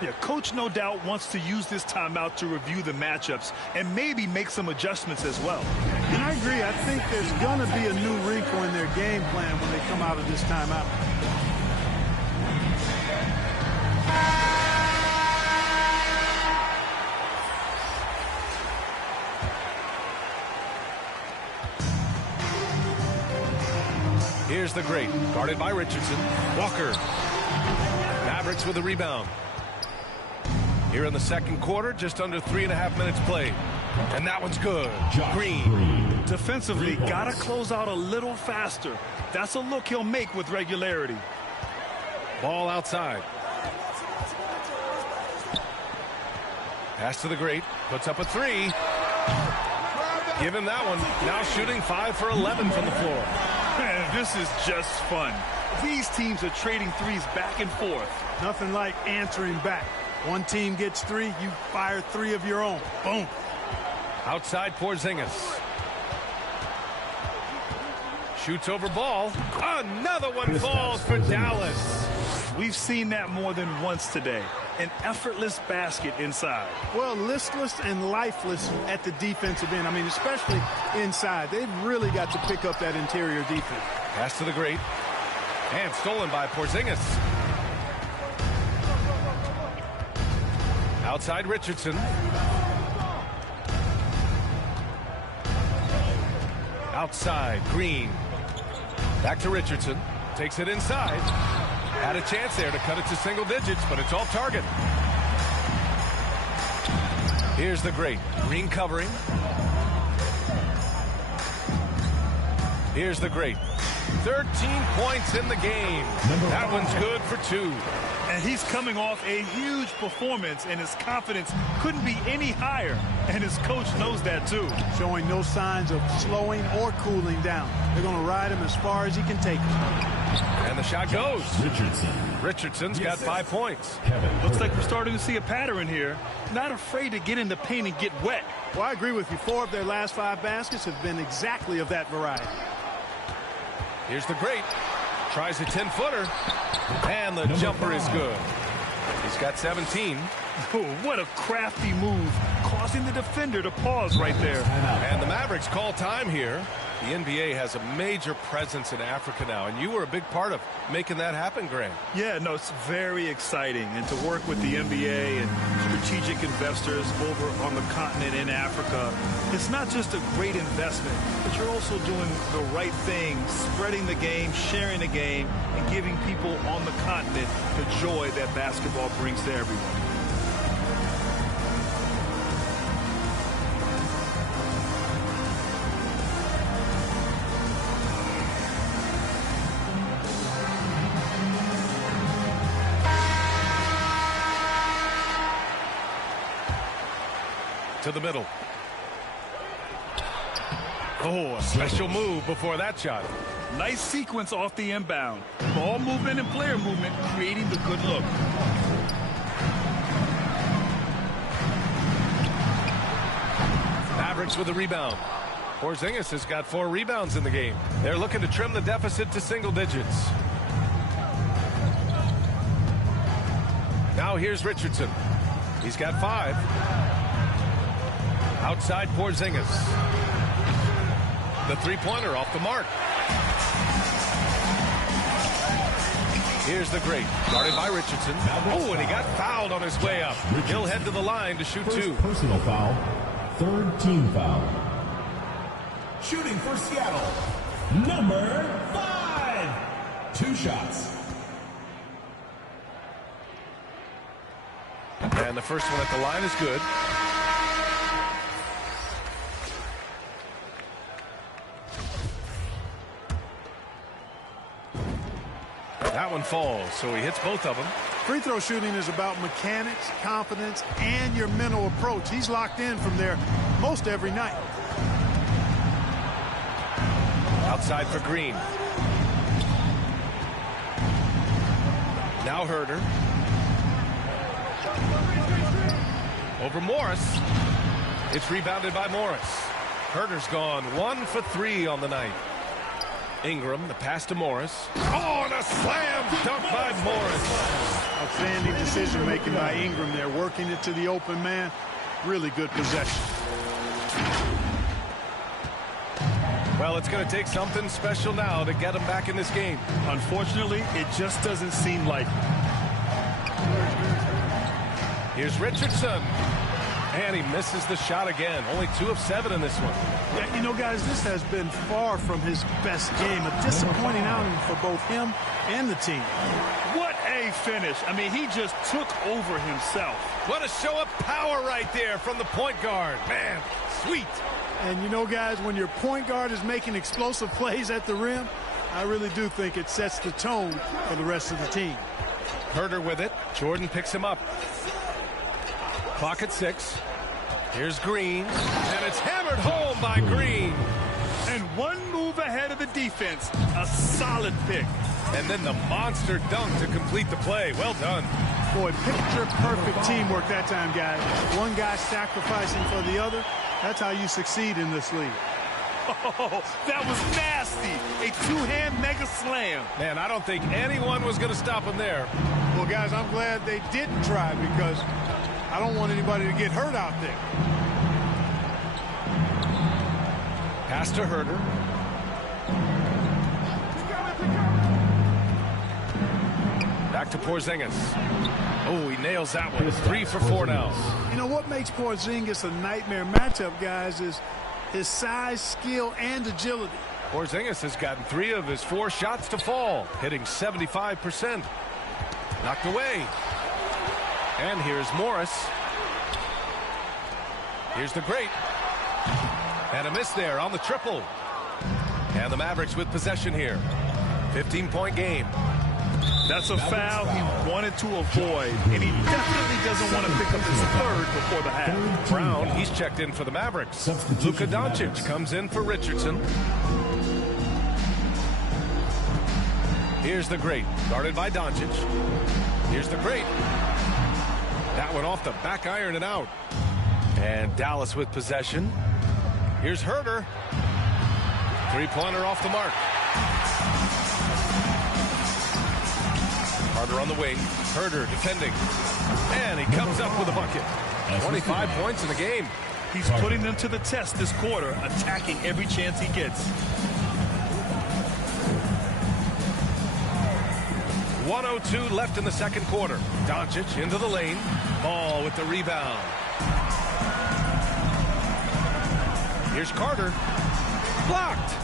Yeah, coach no doubt wants to use this timeout to review the matchups and maybe make some adjustments as well. And I agree. I think there's going to be a new wrinkle in their game plan when they come out of this timeout. Here's the great, guarded by Richardson. Walker. Mavericks with a rebound. Here in the second quarter, just under 3.5 minutes played. And that one's good. Green. Defensively, got to close out a little faster. That's a look he'll make with regularity. Ball outside. Pass to the great. Puts up a 3. Give him that one. Now shooting 5 for 11 from the floor. Man, this is just fun. These teams are trading threes back and forth. Nothing like answering back. One team gets 3, you fire 3 of your own. Boom. Outside Porzingis. Shoots over ball. Another one falls for Dallas. We've seen that more than once today. An effortless basket inside. Well, listless and lifeless at the defensive end. I mean, especially inside. They've really got to pick up that interior defense. Pass to the great. And stolen by Porzingis. Outside Richardson. Outside Green. Back to Richardson. Takes it inside. Had a chance there to cut it to single digits, but it's off target. Here's the great. Green covering. Here's the great. 13 points in the game. That one's good for 2. And he's coming off a huge performance, and his confidence couldn't be any higher. And his coach knows that, too. Showing no signs of slowing or cooling down. They're going to ride him as far as he can take him. And the shot goes. Richardson's got 5 points. Looks like we're starting to see a pattern here. Not afraid to get in the paint and get wet. Well, I agree with you. 4 of their last 5 baskets have been exactly of that variety. Here's the great. Tries a 10-footer. And the jumper is good. He's got 17. Oh, what a crafty move. Cost forcing the defender to pause right there. And the Mavericks call time here. The NBA has a major presence in Africa now, and you were a big part of making that happen, Grant. Yeah, no, it's very exciting. And to work with the NBA and strategic investors over on the continent in Africa, it's not just a great investment, but you're also doing the right thing, spreading the game, sharing the game, and giving people on the continent the joy that basketball brings to everyone. To the middle. Oh, a special move before that shot. Nice sequence off the inbound. Ball movement and player movement creating the good look. Mavericks with a rebound. Porzingis has got 4 rebounds in the game. They're looking to trim the deficit to single digits. Now here's Richardson. He's got 5. Outside Porzingis. The three-pointer off the mark. Here's the great. Guarded by Richardson. Oh, and he got fouled on his way up. He'll head to the line to shoot 2. Personal foul. 3rd team foul. Shooting for Seattle. Number 5. 2 shots. And the first one at the line is good. That one falls, so he hits both of them. Free throw shooting is about mechanics, confidence, and your mental approach. He's locked in from there most every night. Outside for Green. Now Herder. Over Morris. It's rebounded by Morris. Herder's gone 1 for 3 on the night. Ingram, the pass to Morris. Oh, and a slam dunk by Morris. Outstanding decision making by Ingram there, working it to the open man. Really good possession. Well, it's going to take something special now to get him back in this game. Unfortunately, it just doesn't seem like it. Here's Richardson. And he misses the shot again. Only 2 of 7 in this one. Yeah, you know, guys, this has been far from his best game. A disappointing outing for both him and the team. What a finish. I mean, he just took over himself. What a show of power right there from the point guard. Man, sweet. And, you know, guys, when your point guard is making explosive plays at the rim, I really do think it sets the tone for the rest of the team. Herder with it. Jordan picks him up. Clock at 6. Here's Green. And it's hammered home by Green. And one move ahead of the defense. A solid pick. And then the monster dunk to complete the play. Well done. Boy, picture-perfect teamwork that time, guys. One guy sacrificing for the other. That's how you succeed in this league. Oh, that was nasty. A two-hand mega slam. Man, I don't think anyone was going to stop him there. Well, guys, I'm glad they didn't try because I don't want anybody to get hurt out there. Pass to Herder. Back to Porzingis. Oh, he nails that one. 3 for 4 now. You know what makes Porzingis a nightmare matchup, guys, is his size, skill, and agility. Porzingis has gotten 3 of his 4 shots to fall, hitting 75%. Knocked away. And here's Morris. Here's the great. And a miss there on the triple. And the Mavericks with possession here. 15-point game. That's a foul he wanted to avoid, and he definitely doesn't want to pick up his 3rd before the half. Brown, he's checked in for the Mavericks. Luka Doncic comes in for Richardson. Here's the great, guarded by Doncic. Here's the great. That one off the back iron and out. And Dallas with possession. Here's Herder. 3-pointer off the mark. Carter on the wing. Herder defending. And he comes up with a bucket. 25 points in the game. He's putting them to the test this quarter, attacking every chance he gets. 1:02 left in the second quarter. Doncic into the lane. Ball with the rebound. Here's Carter. Blocked.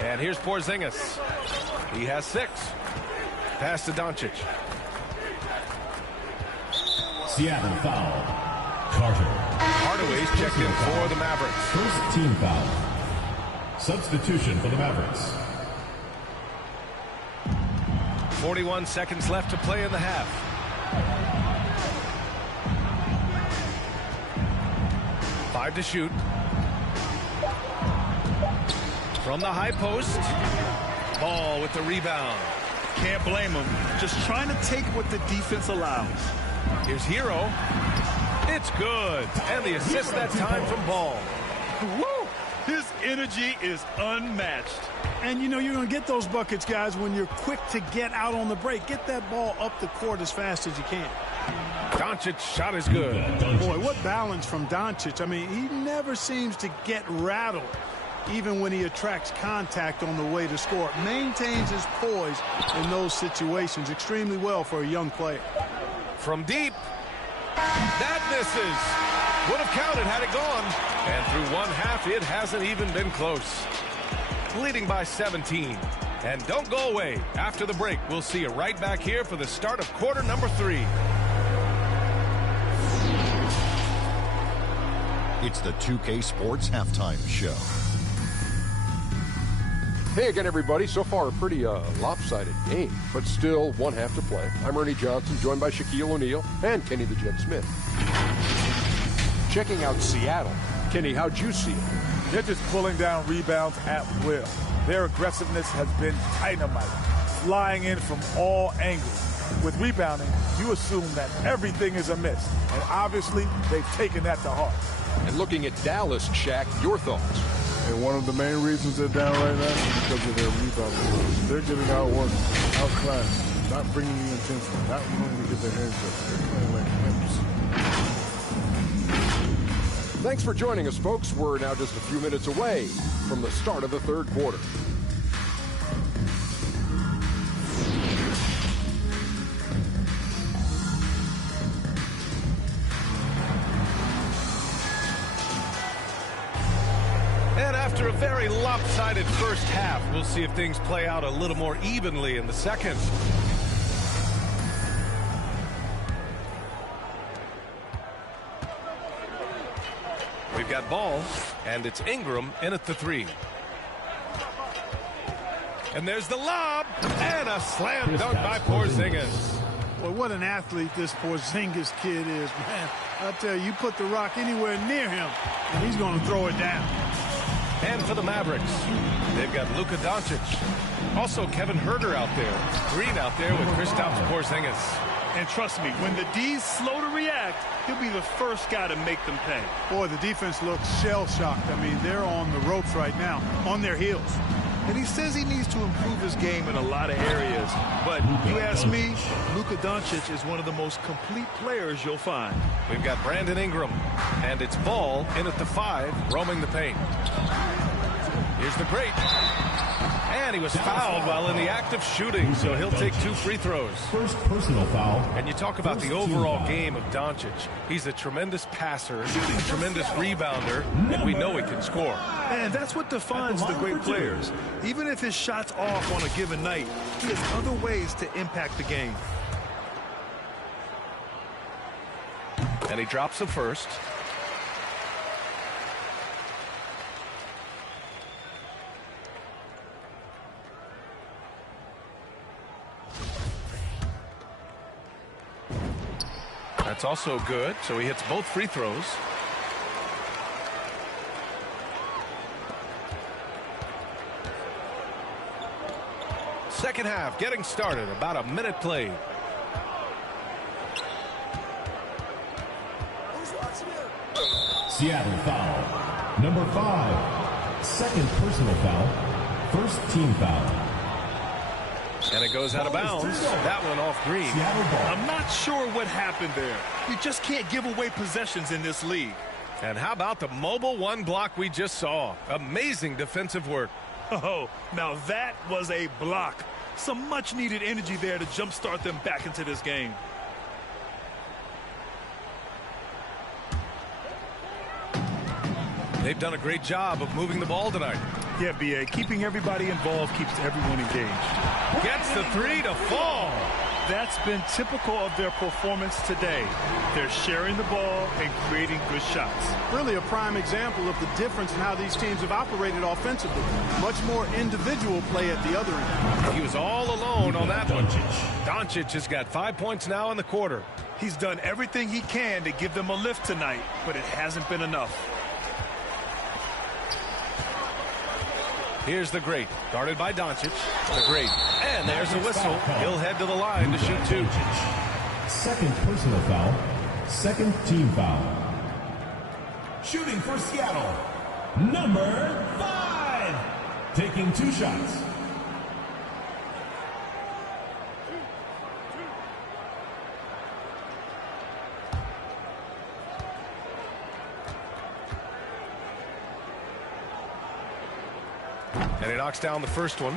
And here's Porzingis. He has 6. Pass to Doncic. Seattle foul. Carter. Hardaway's checked in for the Mavericks. First team foul. Substitution for the Mavericks. 41 seconds left to play in the half. Five to shoot. From the high post. Ball with the rebound. Can't blame him. Just trying to take what the defense allows. Here's Hero. It's good. And the assist that time from Ball. Woo! His energy is unmatched. And, you know, you're going to get those buckets, guys, when you're quick to get out on the break. Get that ball up the court as fast as you can. Doncic's shot is good. Boy, what balance from Doncic. I mean, he never seems to get rattled, even when he attracts contact on the way to score. Maintains his poise in those situations extremely well for a young player. From deep. That misses. Would have counted had it gone. And through one half, it hasn't even been close. Leading by 17. And don't go away. After the break, we'll see you right back here for the start of quarter number 3. It's the 2K Sports Halftime Show. Hey again, everybody. So far, a pretty lopsided game, but still one half to play. I'm Ernie Johnson, joined by Shaquille O'Neal and Kenny the Jet Smith. Checking out Seattle. Kenny, how'd you see it? They're just pulling down rebounds at will. Their aggressiveness has been dynamite, flying in from all angles. With rebounding, you assume that everything is amiss, and obviously they've taken that to heart. And looking at Dallas, Shaq, your thoughts? And one of the main reasons they're down right now is because of their rebounding. They're getting outworked, outclassed, not bringing the intensity, not willing to get their hands up. They're playing like imps. Thanks for joining us, folks. We're now just a few minutes away from the start of the third quarter. And after a very lopsided first half, we'll see if things play out a little more evenly in the second. We've got Ball, and it's Ingram in at the 3. And there's the lob, and a slam dunk by Porzingis. Boy, what an athlete this Porzingis kid is, man. I'll tell you, you put the rock anywhere near him, and he's going to throw it down. And for the Mavericks, they've got Luka Doncic. Also Kevin Huerter out there. Green out there with Kristaps Porzingis. And trust me, when the D's slow to react, he'll be the first guy to make them pay. Boy, the defense looks shell-shocked. I mean, they're on the ropes right now, on their heels. And he says he needs to improve his game in a lot of areas. But you ask me, Luka Doncic is one of the most complete players you'll find. We've got Brandon Ingram, and it's Ball in at the 5, roaming the paint. Here's the break. And he was fouled while in the act of shooting, so he'll take 2 free throws. First personal foul. And you talk about the overall game of Doncic. He's a tremendous passer, a tremendous rebounder, and we know he can score. And that's what defines the great players. Even if his shot's off on a given night, he has other ways to impact the game. And he drops the first. That's also good, so he hits both free throws. Second half getting started, about a minute played. Seattle foul. Number 5. Second personal foul. First team foul. And it goes out of bounds. That one off green. I'm not sure what happened there. You just can't give away possessions in this league. And how about the mobile one block we just saw? Amazing defensive work. Oh, now that was a block. Some much-needed energy there to jumpstart them back into this game. They've done a great job of moving the ball tonight. Yeah, B.A. Keeping everybody involved keeps everyone engaged. Gets the three to fall. That's been typical of their performance today. They're sharing the ball and creating good shots. Really a prime example of the difference in how these teams have operated offensively. Much more individual play at the other end. He was all alone on that one. Doncic has got 5 points now in the quarter. He's done everything he can to give them a lift tonight, but it hasn't been enough. Here's the Great, guarded by Doncic. The Great, and there's a whistle. He'll head to the line to shoot two. Second personal foul, second team foul. Shooting for Seattle, number 5, taking 2 shots. And he knocks down the first one.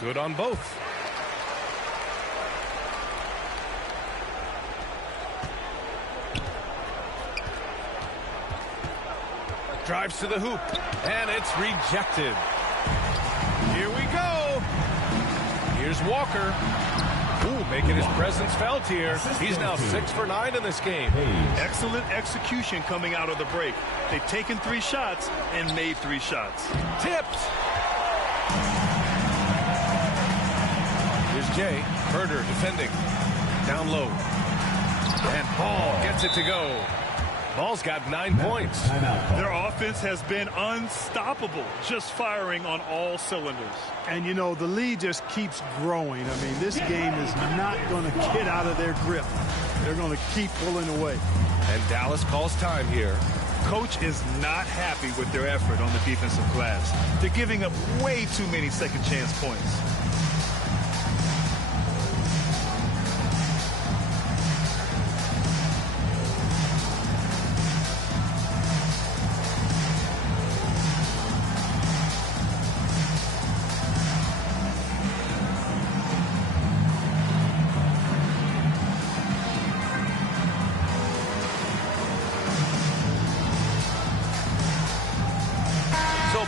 Good on both. Drives to the hoop, and it's rejected. Here we go. Here's Walker. Ooh, making his presence felt here. He's now 6 for 9 in this game. Excellent execution coming out of the break. They've taken 3 shots and made 3 shots. Tipped. Here's Jay. Herder defending. Down low. And Ball gets it to go. Ball's got 9 points. Their offense has been unstoppable, just firing on all cylinders. And, you know, the lead just keeps growing. I mean, this game is not going to get out of their grip. They're going to keep pulling away. And Dallas calls time here. Coach is not happy with their effort on the defensive glass. They're giving up way too many second-chance points.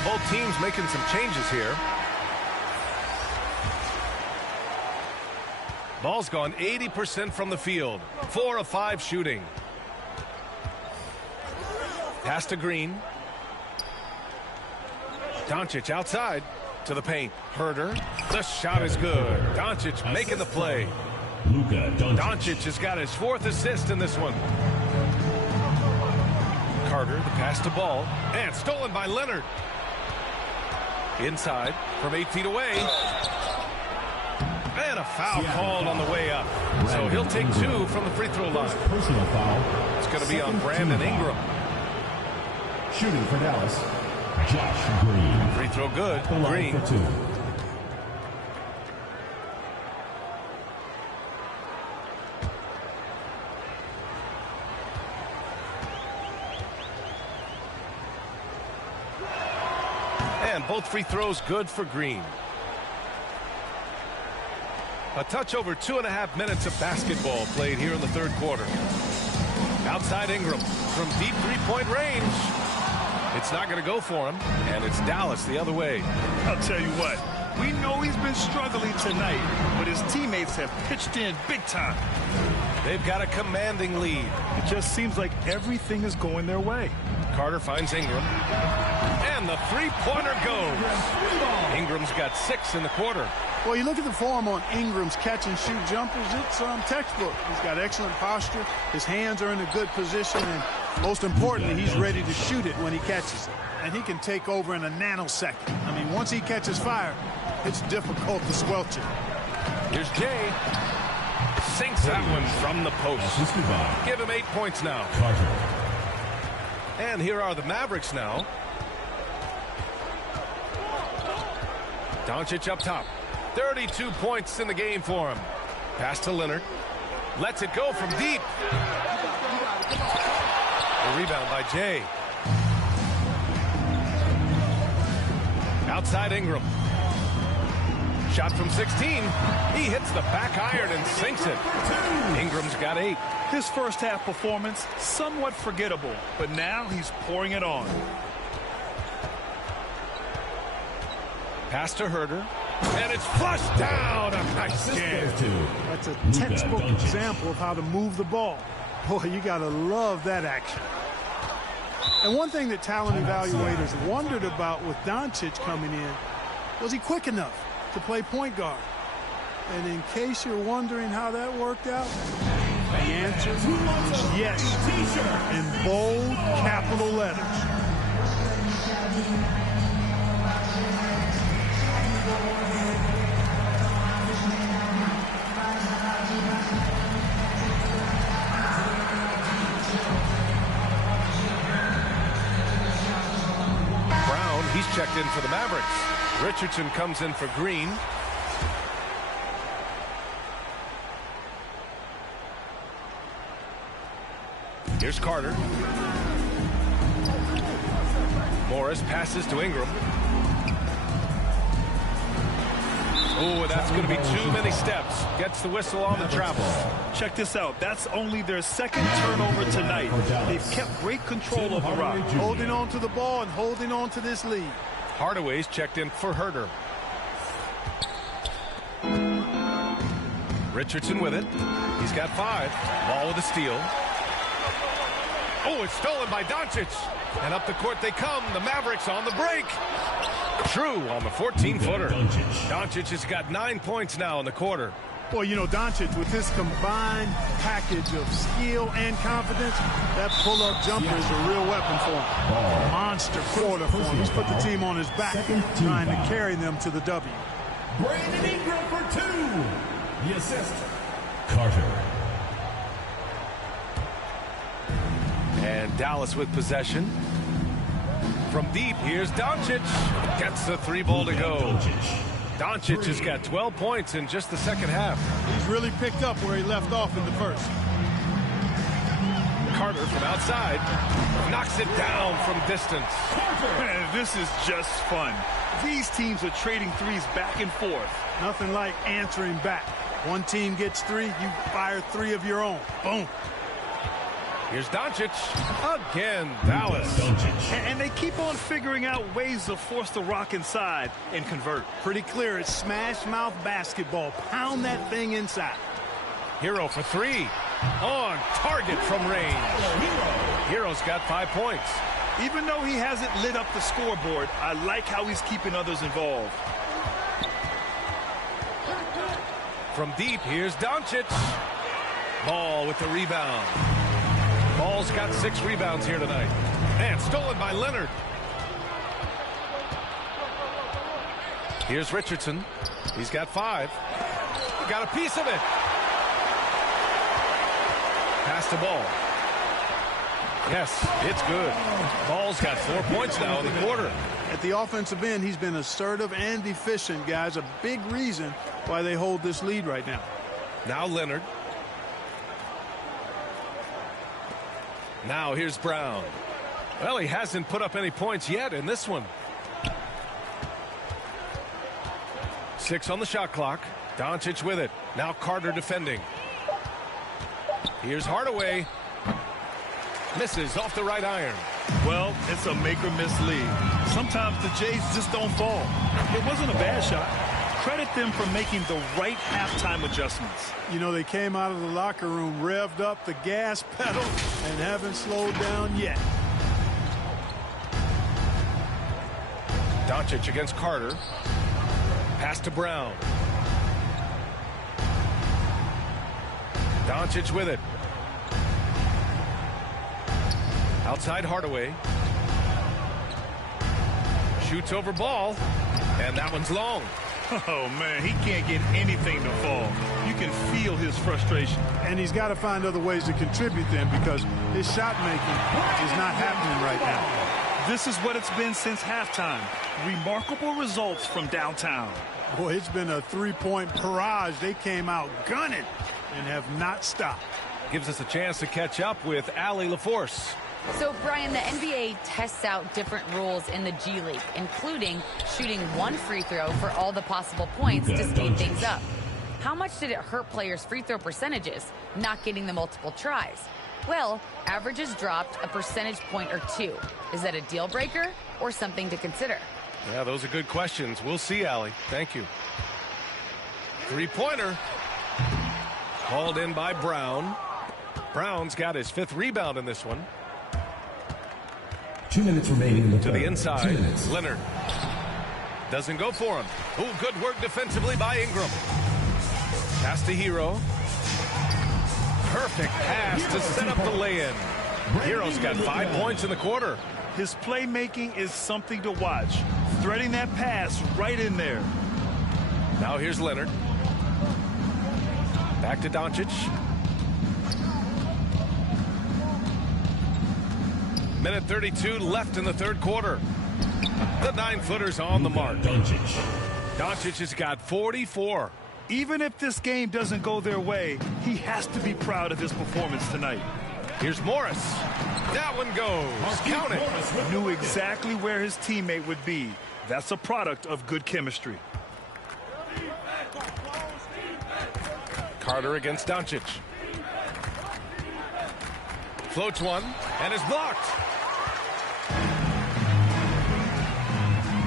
Both teams making some changes here. Ball's gone 80% from the field. 4 of 5 shooting. Pass to Green. Doncic outside to the paint. Herder. The shot is good. Doncic making the play. Doncic has got his 4th assist in this one. Carter, the pass to Ball. And stolen by Leonard. Inside from 8 feet away. And a foul called on the way up. So he'll take 2 from the free throw line. Personal foul. It's going to be on Brandon Ingram. Shooting for Dallas, Josh Green. Free throw good. Green. For 2. Both free throws good for Green. A touch over 2.5 minutes of basketball played here in the 3rd quarter. Outside Ingram from deep 3-point range. It's not going to go for him, and it's Dallas the other way. I'll tell you what, we know he's been struggling tonight, but his teammates have pitched in big time. They've got a commanding lead. It just seems like everything is going their way. Carter finds Ingram. And the three-pointer goes. Ingram's got 6 in the quarter. Well, you look at the form on Ingram's catch-and-shoot jumpers, it's textbook. He's got excellent posture. His hands are in a good position, and Most importantly, he's ready to shoot it when he catches it. And he can take over in a nanosecond. I mean, once he catches fire, it's difficult to squelch it. Here's Jay. Sinks that one from the post. Give him 8 points now. And here are the Mavericks now. Doncic up top. 32 points in the game for him. Pass to Leonard. Lets it go from deep. A rebound by Jay. Outside Ingram. Shot from 16. He hits the back iron and sinks it. Ingram's got 8. His first half performance, somewhat forgettable, but now he's pouring it on. Pass to Herder. And it's flushed down. A nice skin. That's a textbook example of how to move the ball. Boy, you got to love that action. And one thing that talent evaluators wondered about with Doncic coming in, was he quick enough to play point guard? And in case you're wondering how that worked out, the answer is yes, in bold capital letters. He's checked in for the Mavericks. Richardson comes in for Green. Here's Carter. Morris passes to Ingram. Oh, that's going to be too many steps. Gets the whistle on the travel. Check this out. That's only their second turnover tonight. They've kept great control of the rock. Holding on to the ball and holding on to this lead. Hardaway's checked in for Herder. Richardson with it. He's got 5. Ball with a steal. Oh, it's stolen by Doncic. And up the court they come. The Mavericks on the break. True on the 14-footer. Doncic has got 9 points now in the quarter. Boy, you know, Doncic, with his combined package of skill and confidence, that pull-up jumper is a real weapon for him. Monster quarter for him. He's put the team on his back, trying to carry them to the W. Brandon Ingram for 2. The assist, Carter. And Dallas with possession. From deep, here's Doncic. Gets the 3-ball to go. Doncic has got 12 points in just the second half. He's really picked up where he left off in the first. Carter from outside. Knocks it down from distance. Man, this is just fun. These teams are trading threes back and forth. Nothing like answering back. One team gets 3, you fire 3 of your own. Boom. Here's Doncic. Again, Dallas. And they keep on figuring out ways to force the rock inside and convert. Pretty clear. It's smash mouth basketball. Pound that thing inside. Hero for 3. On target from range. Hero's got 5 points. Even though he hasn't lit up the scoreboard, I like how he's keeping others involved. From deep, here's Doncic. Ball with the rebound. Ball's got 6 rebounds here tonight. And stolen by Leonard. Here's Richardson. He's got 5. Got a piece of it. Pass to Ball. Yes, it's good. Ball's got 4 points now in the quarter. At the offensive end, he's been assertive and efficient, guys. A big reason why they hold this lead right now. Now Leonard. Now here's Brown. Well, he hasn't put up any points yet in this one. 6 on the shot clock. Doncic with it. Now Carter defending. Here's Hardaway. Misses off the right iron. Well, it's a make-or-miss league. Sometimes the Jays just don't fall. It wasn't a bad shot. Credit them for making the right halftime adjustments. You know, they came out of the locker room, revved up the gas pedal, and haven't slowed down yet. Doncic against Carter. Pass to Brown. Doncic with it. Outside Hardaway. Shoots over ball, and that one's long. Oh, man, he can't get anything to fall. You can feel his frustration. And he's got to find other ways to contribute then, because his shot making is not happening right now. This is what it's been since halftime. Remarkable results from downtown. Boy, it's been a three-point barrage. They came out gunning and have not stopped. Gives us a chance to catch up with Allie LaForce. So, Brian, the NBA tests out different rules in the G League, including shooting one free throw for all the possible points to speed things up. How much did it hurt players' free throw percentages, not getting the multiple tries? Well, averages dropped a percentage point or two. Is that a deal breaker or something to consider? Yeah, those are good questions. We'll see, Allie. Thank you. Three-pointer. Called in by Brown. Brown's got his 5th rebound in this one. 2 minutes remaining in the to the inside. Leonard doesn't go for him. Oh, good work defensively by Ingram. Pass to Hero. Perfect pass to set up the lay-in. Hero's got 5 points in the quarter. His playmaking is something to watch. Threading that pass right in there. Now here's Leonard. Back to Doncic. Minute 32 left in the third quarter. The 9-footer's on the mark. Doncic has got 44. Even if this game doesn't go their way, he has to be proud of his performance tonight. Here's Morris. That one goes. Count it. Knew exactly where his teammate would be. That's a product of good chemistry. Carter against Doncic. Floats one and is blocked.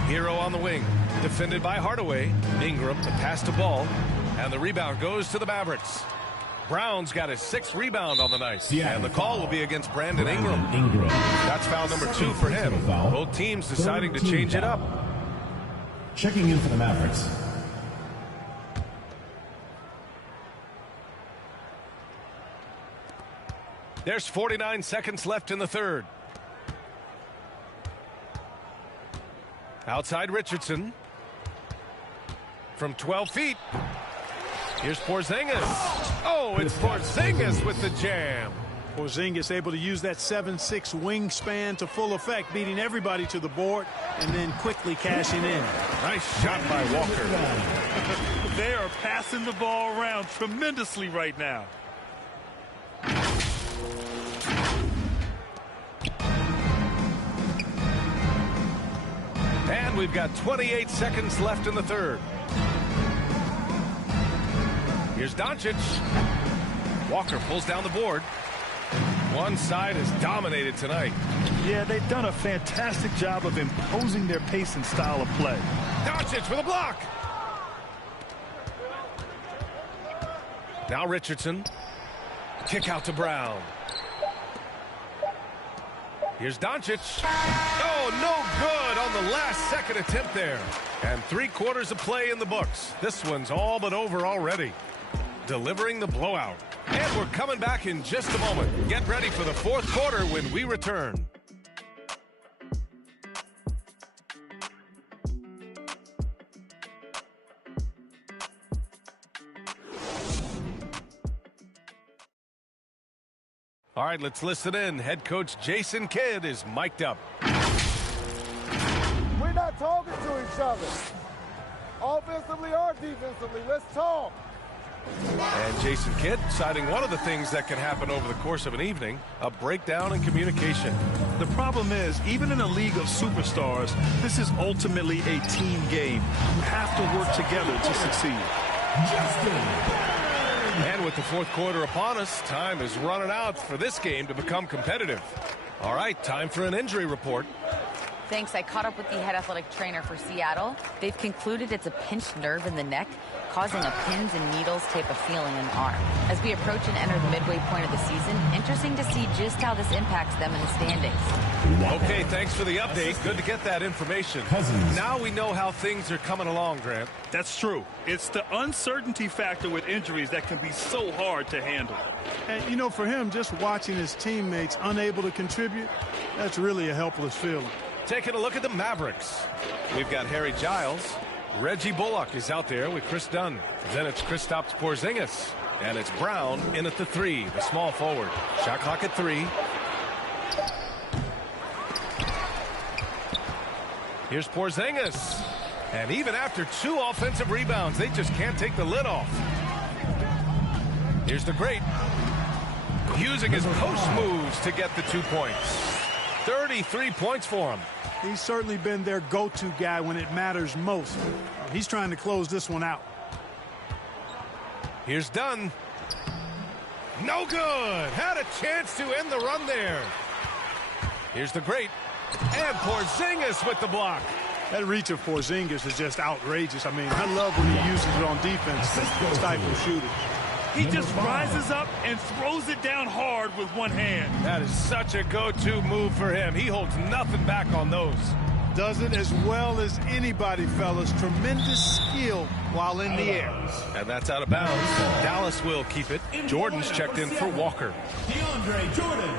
Hero on the wing, defended by Hardaway. Ingram, the pass to Ball, and the rebound goes to the Mavericks. Brown's got his 6th rebound on the night, and the call will be against Brandon Ingram. That's foul number 2 for him. Both teams deciding to change it up. Checking in for the Mavericks. There's 49 seconds left in the third. Outside Richardson. From 12 feet. Here's Porzingis. Oh, it's Porzingis with the jam. Porzingis able to use that 7'6" wingspan to full effect, beating everybody to the board and then quickly cashing in. Nice shot by Walker. They are passing the ball around tremendously right now. And we've got 28 seconds left in the third. Here's Doncic. Walker pulls down the board. One side is dominated tonight. Yeah, they've done a fantastic job of imposing their pace and style of play. Doncic with a block. Now Richardson. Kick out to Brown. Here's Doncic. Oh, no good on the last second attempt there. And 3/4 of play in the books. This one's all but over already. Delivering the blowout. And we're coming back in just a moment. Get ready for the fourth quarter when we return. All right, let's listen in. Head coach Jason Kidd is mic'd up. We're not talking to each other. Offensively or defensively, let's talk. And Jason Kidd citing one of the things that can happen over the course of an evening, a breakdown in communication. The problem is, even in a league of superstars, this is ultimately a team game. You have to work together to succeed. And with the fourth quarter upon us, time is running out for this game to become competitive. All right, time for an injury report. Thanks. I caught up with the head athletic trainer for Seattle. They've concluded it's a pinched nerve in the neck, causing a pins and needles type of feeling in the arm. As we approach and enter the midway point of the season, interesting to see just how this impacts them in the standings. Okay, thanks for the update. Good to get that information. Now we know how things are coming along, Grant. That's true. It's the uncertainty factor with injuries that can be so hard to handle. And, you know, for him, just watching his teammates unable to contribute, that's really a helpless feeling. Taking a look at the Mavericks. We've got Harry Giles. Reggie Bullock is out there with Chris Dunn. Then it's Kristaps Porzingis. And it's Brown in at the 3, the small forward. Shot clock at 3. Here's Porzingis. And even after 2 offensive rebounds, they just can't take the lid off. Here's the great. Using his post moves to get the 2 points. 33 points for him. He's certainly been their go-to guy when it matters most. He's trying to close this one out. Here's Dunn. No good. Had a chance to end the run there. Here's the great. And Porzingis with the block. That reach of Porzingis is just outrageous. I mean, I love when he uses it on defense to stifle shooting. He just rises up and throws it down hard with one hand. That is such a go-to move for him. He holds nothing back on those. Does it as well as anybody, fellas. Tremendous skill while in the air. And that's out of bounds. Dallas will keep it. Jordan's checked in for Walker. DeAndre Jordan.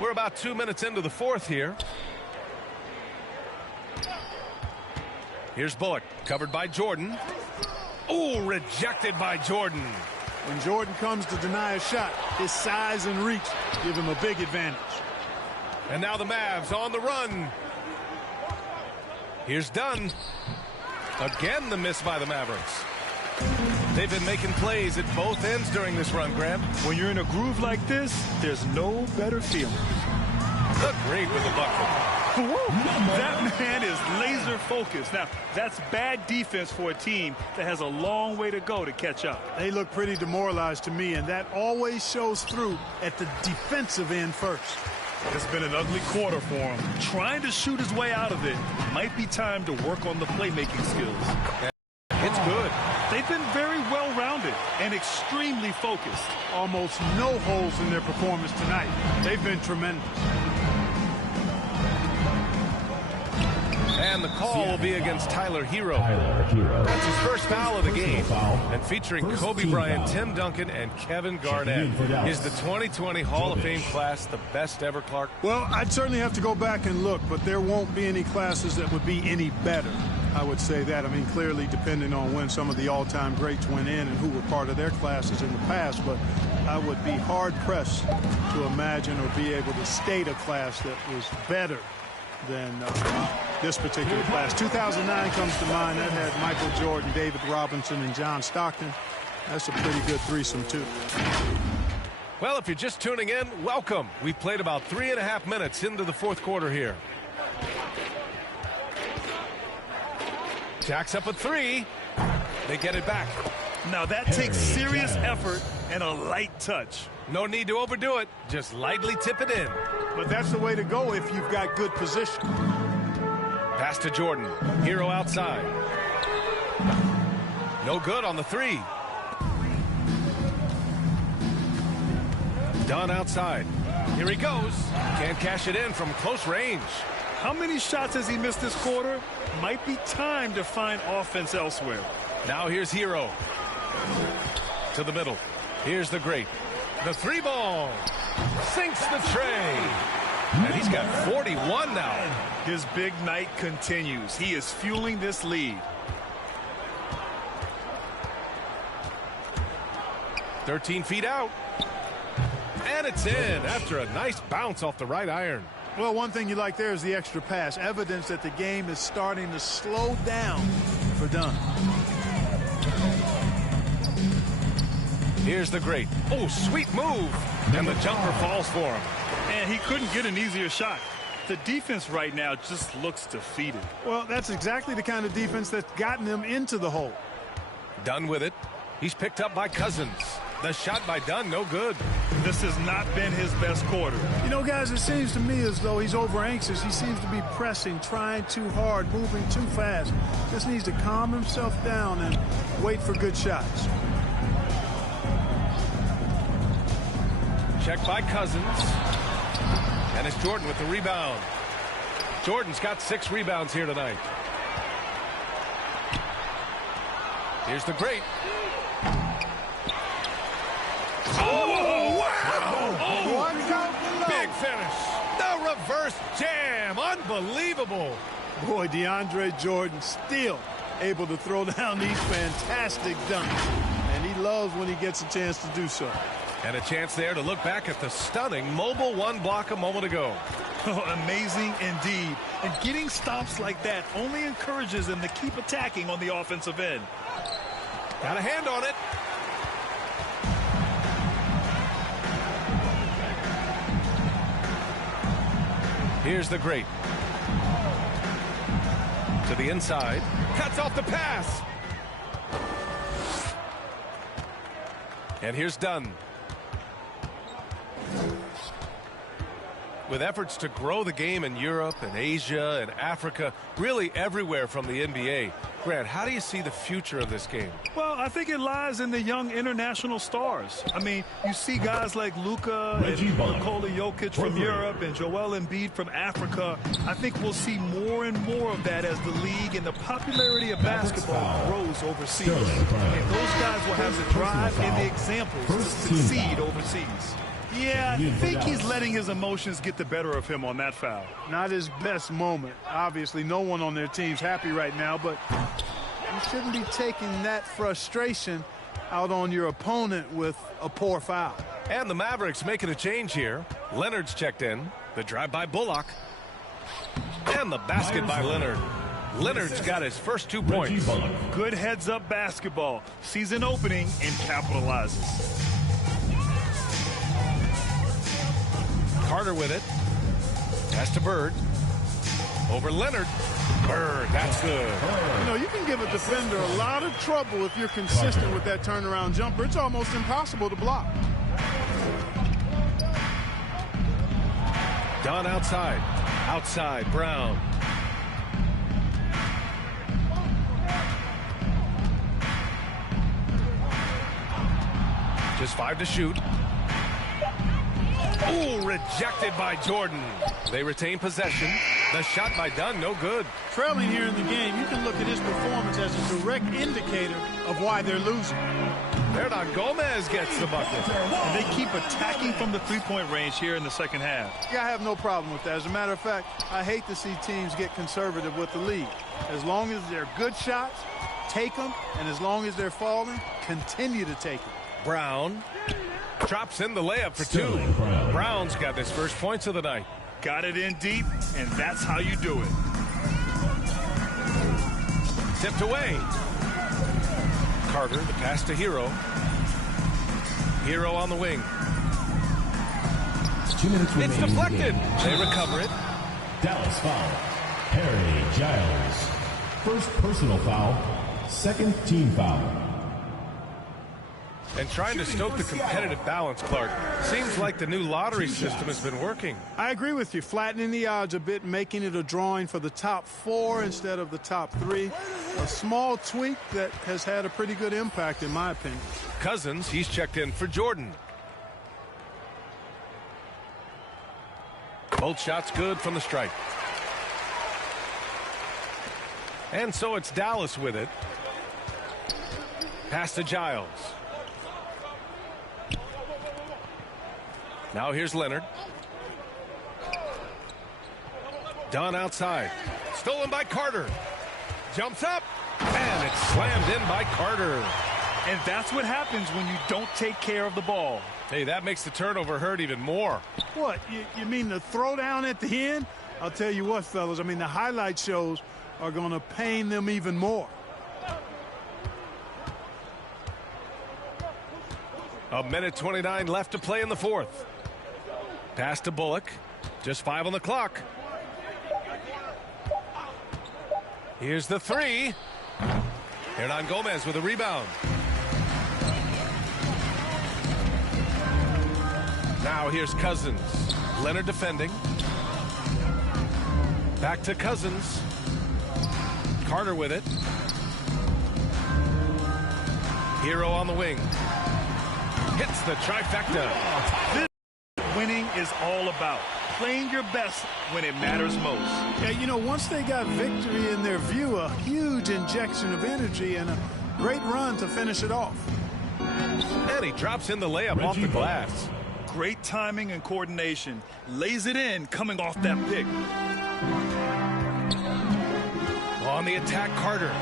We're about 2 minutes into the fourth here. Here's Bullock, covered by Jordan. Oh, rejected by Jordan. When Jordan comes to deny a shot, his size and reach give him a big advantage. And now the Mavs on the run. Here's Dunn. Again, the miss by the Mavericks. They've been making plays at both ends during this run, Grant. When you're in a groove like this, there's no better feeling. Look great with the bucket. That man is laser focused. Now, that's bad defense for a team that has a long way to go to catch up. They look pretty demoralized to me, and that always shows through at the defensive end first. It's been an ugly quarter for him. Trying to shoot his way out of it. Might be time to work on the playmaking skills. It's good. They've been very well-rounded and extremely focused. Almost no holes in their performance tonight. They've been tremendous. And the call will be against Tyler Hero. That's his first foul of the game. And featuring Kobe Bryant, Tim Duncan, and Kevin Garnett. Is the 2020 Hall of Fame class the best ever, Clark? Well, I'd certainly have to go back and look, but there won't be any classes that would be any better. I would say that. I mean, clearly depending on when some of the all-time greats went in and who were part of their classes in the past, but I would be hard-pressed to imagine or be able to state a class that was better than this particular class. 2009 comes to mind. That had Michael Jordan, David Robinson, and John Stockton. That's a pretty good threesome, too. Well, if you're just tuning in, welcome. We've played about 3.5 minutes into the fourth quarter here. Jacks up a 3. They get it back. Now that takes serious effort and a light touch. No need to overdo it. Just lightly tip it in. But that's the way to go if you've got good position. Pass to Jordan. Hero outside. No good on the 3. Dunn outside. Here he goes. Can't cash it in from close range. How many shots has he missed this quarter? Might be time to find offense elsewhere. Now here's Hero. To the middle. Here's the great. The 3 ball. Sinks the tray. And he's got 41 now. His big night continues. He is fueling this lead. 13 feet out. And it's in after a nice bounce off the right iron. Well, one thing you like there is the extra pass. Evidence that the game is starting to slow down for Dunn. Here's the great. Oh, sweet move. And the jumper falls for him. And he couldn't get an easier shot. The defense right now just looks defeated. Well, that's exactly the kind of defense that's gotten them into the hole. Done with it. He's picked up by Cousins. The shot by Dunn, no good. This has not been his best quarter. You know, guys, it seems to me as though he's over anxious. He seems to be pressing, trying too hard, moving too fast. Just needs to calm himself down and wait for good shots. Check by Cousins. And it's Jordan with the rebound. Jordan's got 6 rebounds here tonight. Here's the great. Oh, wow! Oh, big finish. The reverse jam. Unbelievable. Boy, DeAndre Jordan still able to throw down these fantastic dunks. And he loves when he gets a chance to do so. And a chance there to look back at the stunning mobile 1 block a moment ago. Oh, amazing indeed. And getting stops like that only encourages them to keep attacking on the offensive end. Got a hand on it. Here's the great. To the inside. Cuts off the pass. And here's Dunn. With efforts to grow the game in Europe and Asia and Africa, really everywhere from the NBA. Grant, how do you see the future of this game? Well, I think it lies in the young international stars. I mean, you see guys like Luka and Nikola Jokic from Europe and Joel Embiid from Africa. I think we'll see more and more of that as the league and the popularity of basketball grows overseas. And those guys will have the drive and the examples to succeed overseas. Yeah, I think he's letting his emotions get the better of him on that foul. Not his best moment. Obviously, no one on their team's happy right now, but you shouldn't be taking that frustration out on your opponent with a poor foul. And the Mavericks making a change here. Leonard's checked in. The drive by Bullock. And the basket by Leonard. Leonard's got his first 2 points. Good heads-up basketball. Season opening and capitalizes. Carter with it. Pass to Bird. Over Leonard. Bird, that's good. You know, you can give a defender a lot of trouble if you're consistent with that turnaround jumper. It's almost impossible to block. Dunn outside. Outside, Brown. Just 5 to shoot. Ooh, rejected by Jordan. They retain possession. The shot by Dunn, no good. Trailing here in the game, you can look at his performance as a direct indicator of why they're losing. Hernan Gomez gets the bucket. And they keep attacking from the three-point range here in the second half. Yeah, I have no problem with that. As a matter of fact, I hate to see teams get conservative with the lead. As long as they're good shots, take them. And as long as they're falling, continue to take them. Brown drops in the layup for 2. Brown's got his first points of the night. Got it in deep, and that's how you do it. Tipped away. Carter, the pass to Hero. Hero on the wing. It's deflected. They recover it. Dallas foul. Harry Giles. First personal foul. Second team foul. And trying to stoke the competitive balance, Clark. Seems like the new lottery system has been working. I agree with you. Flattening the odds a bit, making it a drawing for the top 4 instead of the top 3. A small tweak that has had a pretty good impact, in my opinion. Cousins, he's checked in for Jordan. Both shots good from the stripe. And so it's Dallas with it. Pass to Giles. Now here's Leonard. Dunn outside. Stolen by Carter. Jumps up. And it's slammed in by Carter. And that's what happens when you don't take care of the ball. Hey, that makes the turnover hurt even more. What? You mean the throwdown at the end? I'll tell you what, fellas. I mean, the highlight shows are going to pain them even more. A minute 29 left to play in the fourth. Pass to Bullock. Just 5 on the clock. Here's the 3. Hernan Gomez with a rebound. Now here's Cousins. Leonard defending. Back to Cousins. Carter with it. Hero on the wing. Hits the trifecta. This winning is all about playing your best when it matters most. Yeah, you know, once they got victory in their view, a huge injection of energy and a great run to finish it off. And he drops in the layup off the glass. Great timing and coordination. Lays it in coming off that pick. On the attack, Carter.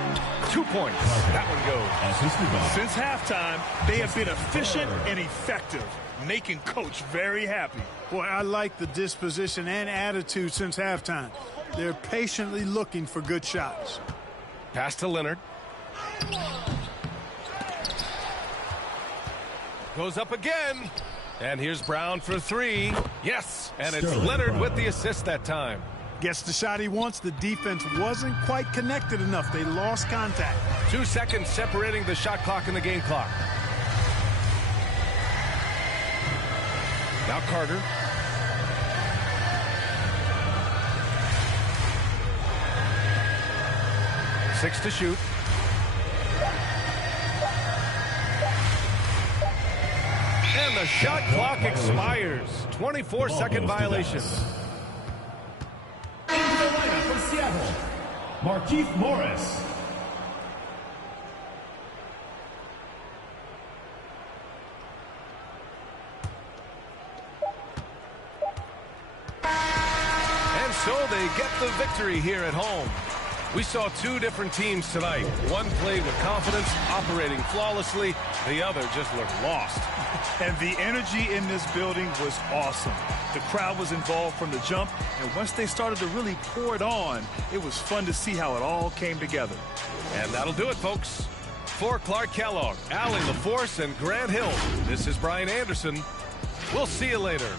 2 points. That one goes. Since halftime, they have been efficient and effective, making Coach very happy. Boy, I like the disposition and attitude since halftime. They're patiently looking for good shots. Pass to Leonard. Goes up again. And here's Brown for three. Yes, and it's Leonard with the assist that time. Gets the shot he wants. The defense wasn't quite connected enough. They lost contact. 2 seconds separating the shot clock and the game clock. Now Carter. Six to shoot. And the shot clock expires. 24-second violation. In the lineup for Seattle, Markieff Morris. And so they get the victory here at home. We saw 2 different teams tonight. One played with confidence, operating flawlessly. The other just looked lost. And the energy in this building was awesome. The crowd was involved from the jump, and once they started to really pour it on, it was fun to see how it all came together. And that'll do it, folks. For Clark Kellogg, Allie LaForce, and Grant Hill, this is Brian Anderson. We'll see you later.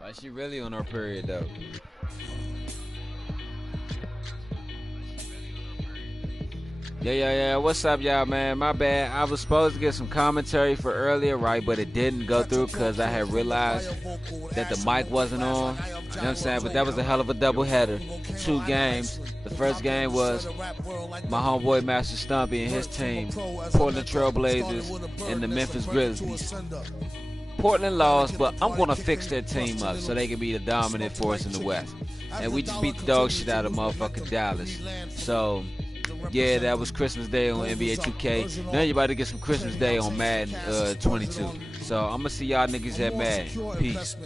Like, she really on her period, though. Yeah. What's up, y'all, man? My bad. I was supposed to get some commentary for earlier, right? But it didn't go through because I had realized that the mic wasn't on. You know what I'm saying? But that was a hell of a doubleheader. 2 games. The first game was my homeboy Master Stumpy and his team, Portland Trail Blazers and the Memphis Grizzlies. Portland lost, but I'm going to fix their team up so they can be the dominant force in the West. And we just beat the dog shit out of motherfucking Dallas. So, yeah, that was Christmas Day on NBA 2K. Now you about to get some Christmas Day on Madden 22. So, I'm going to see y'all niggas at Madden. Peace.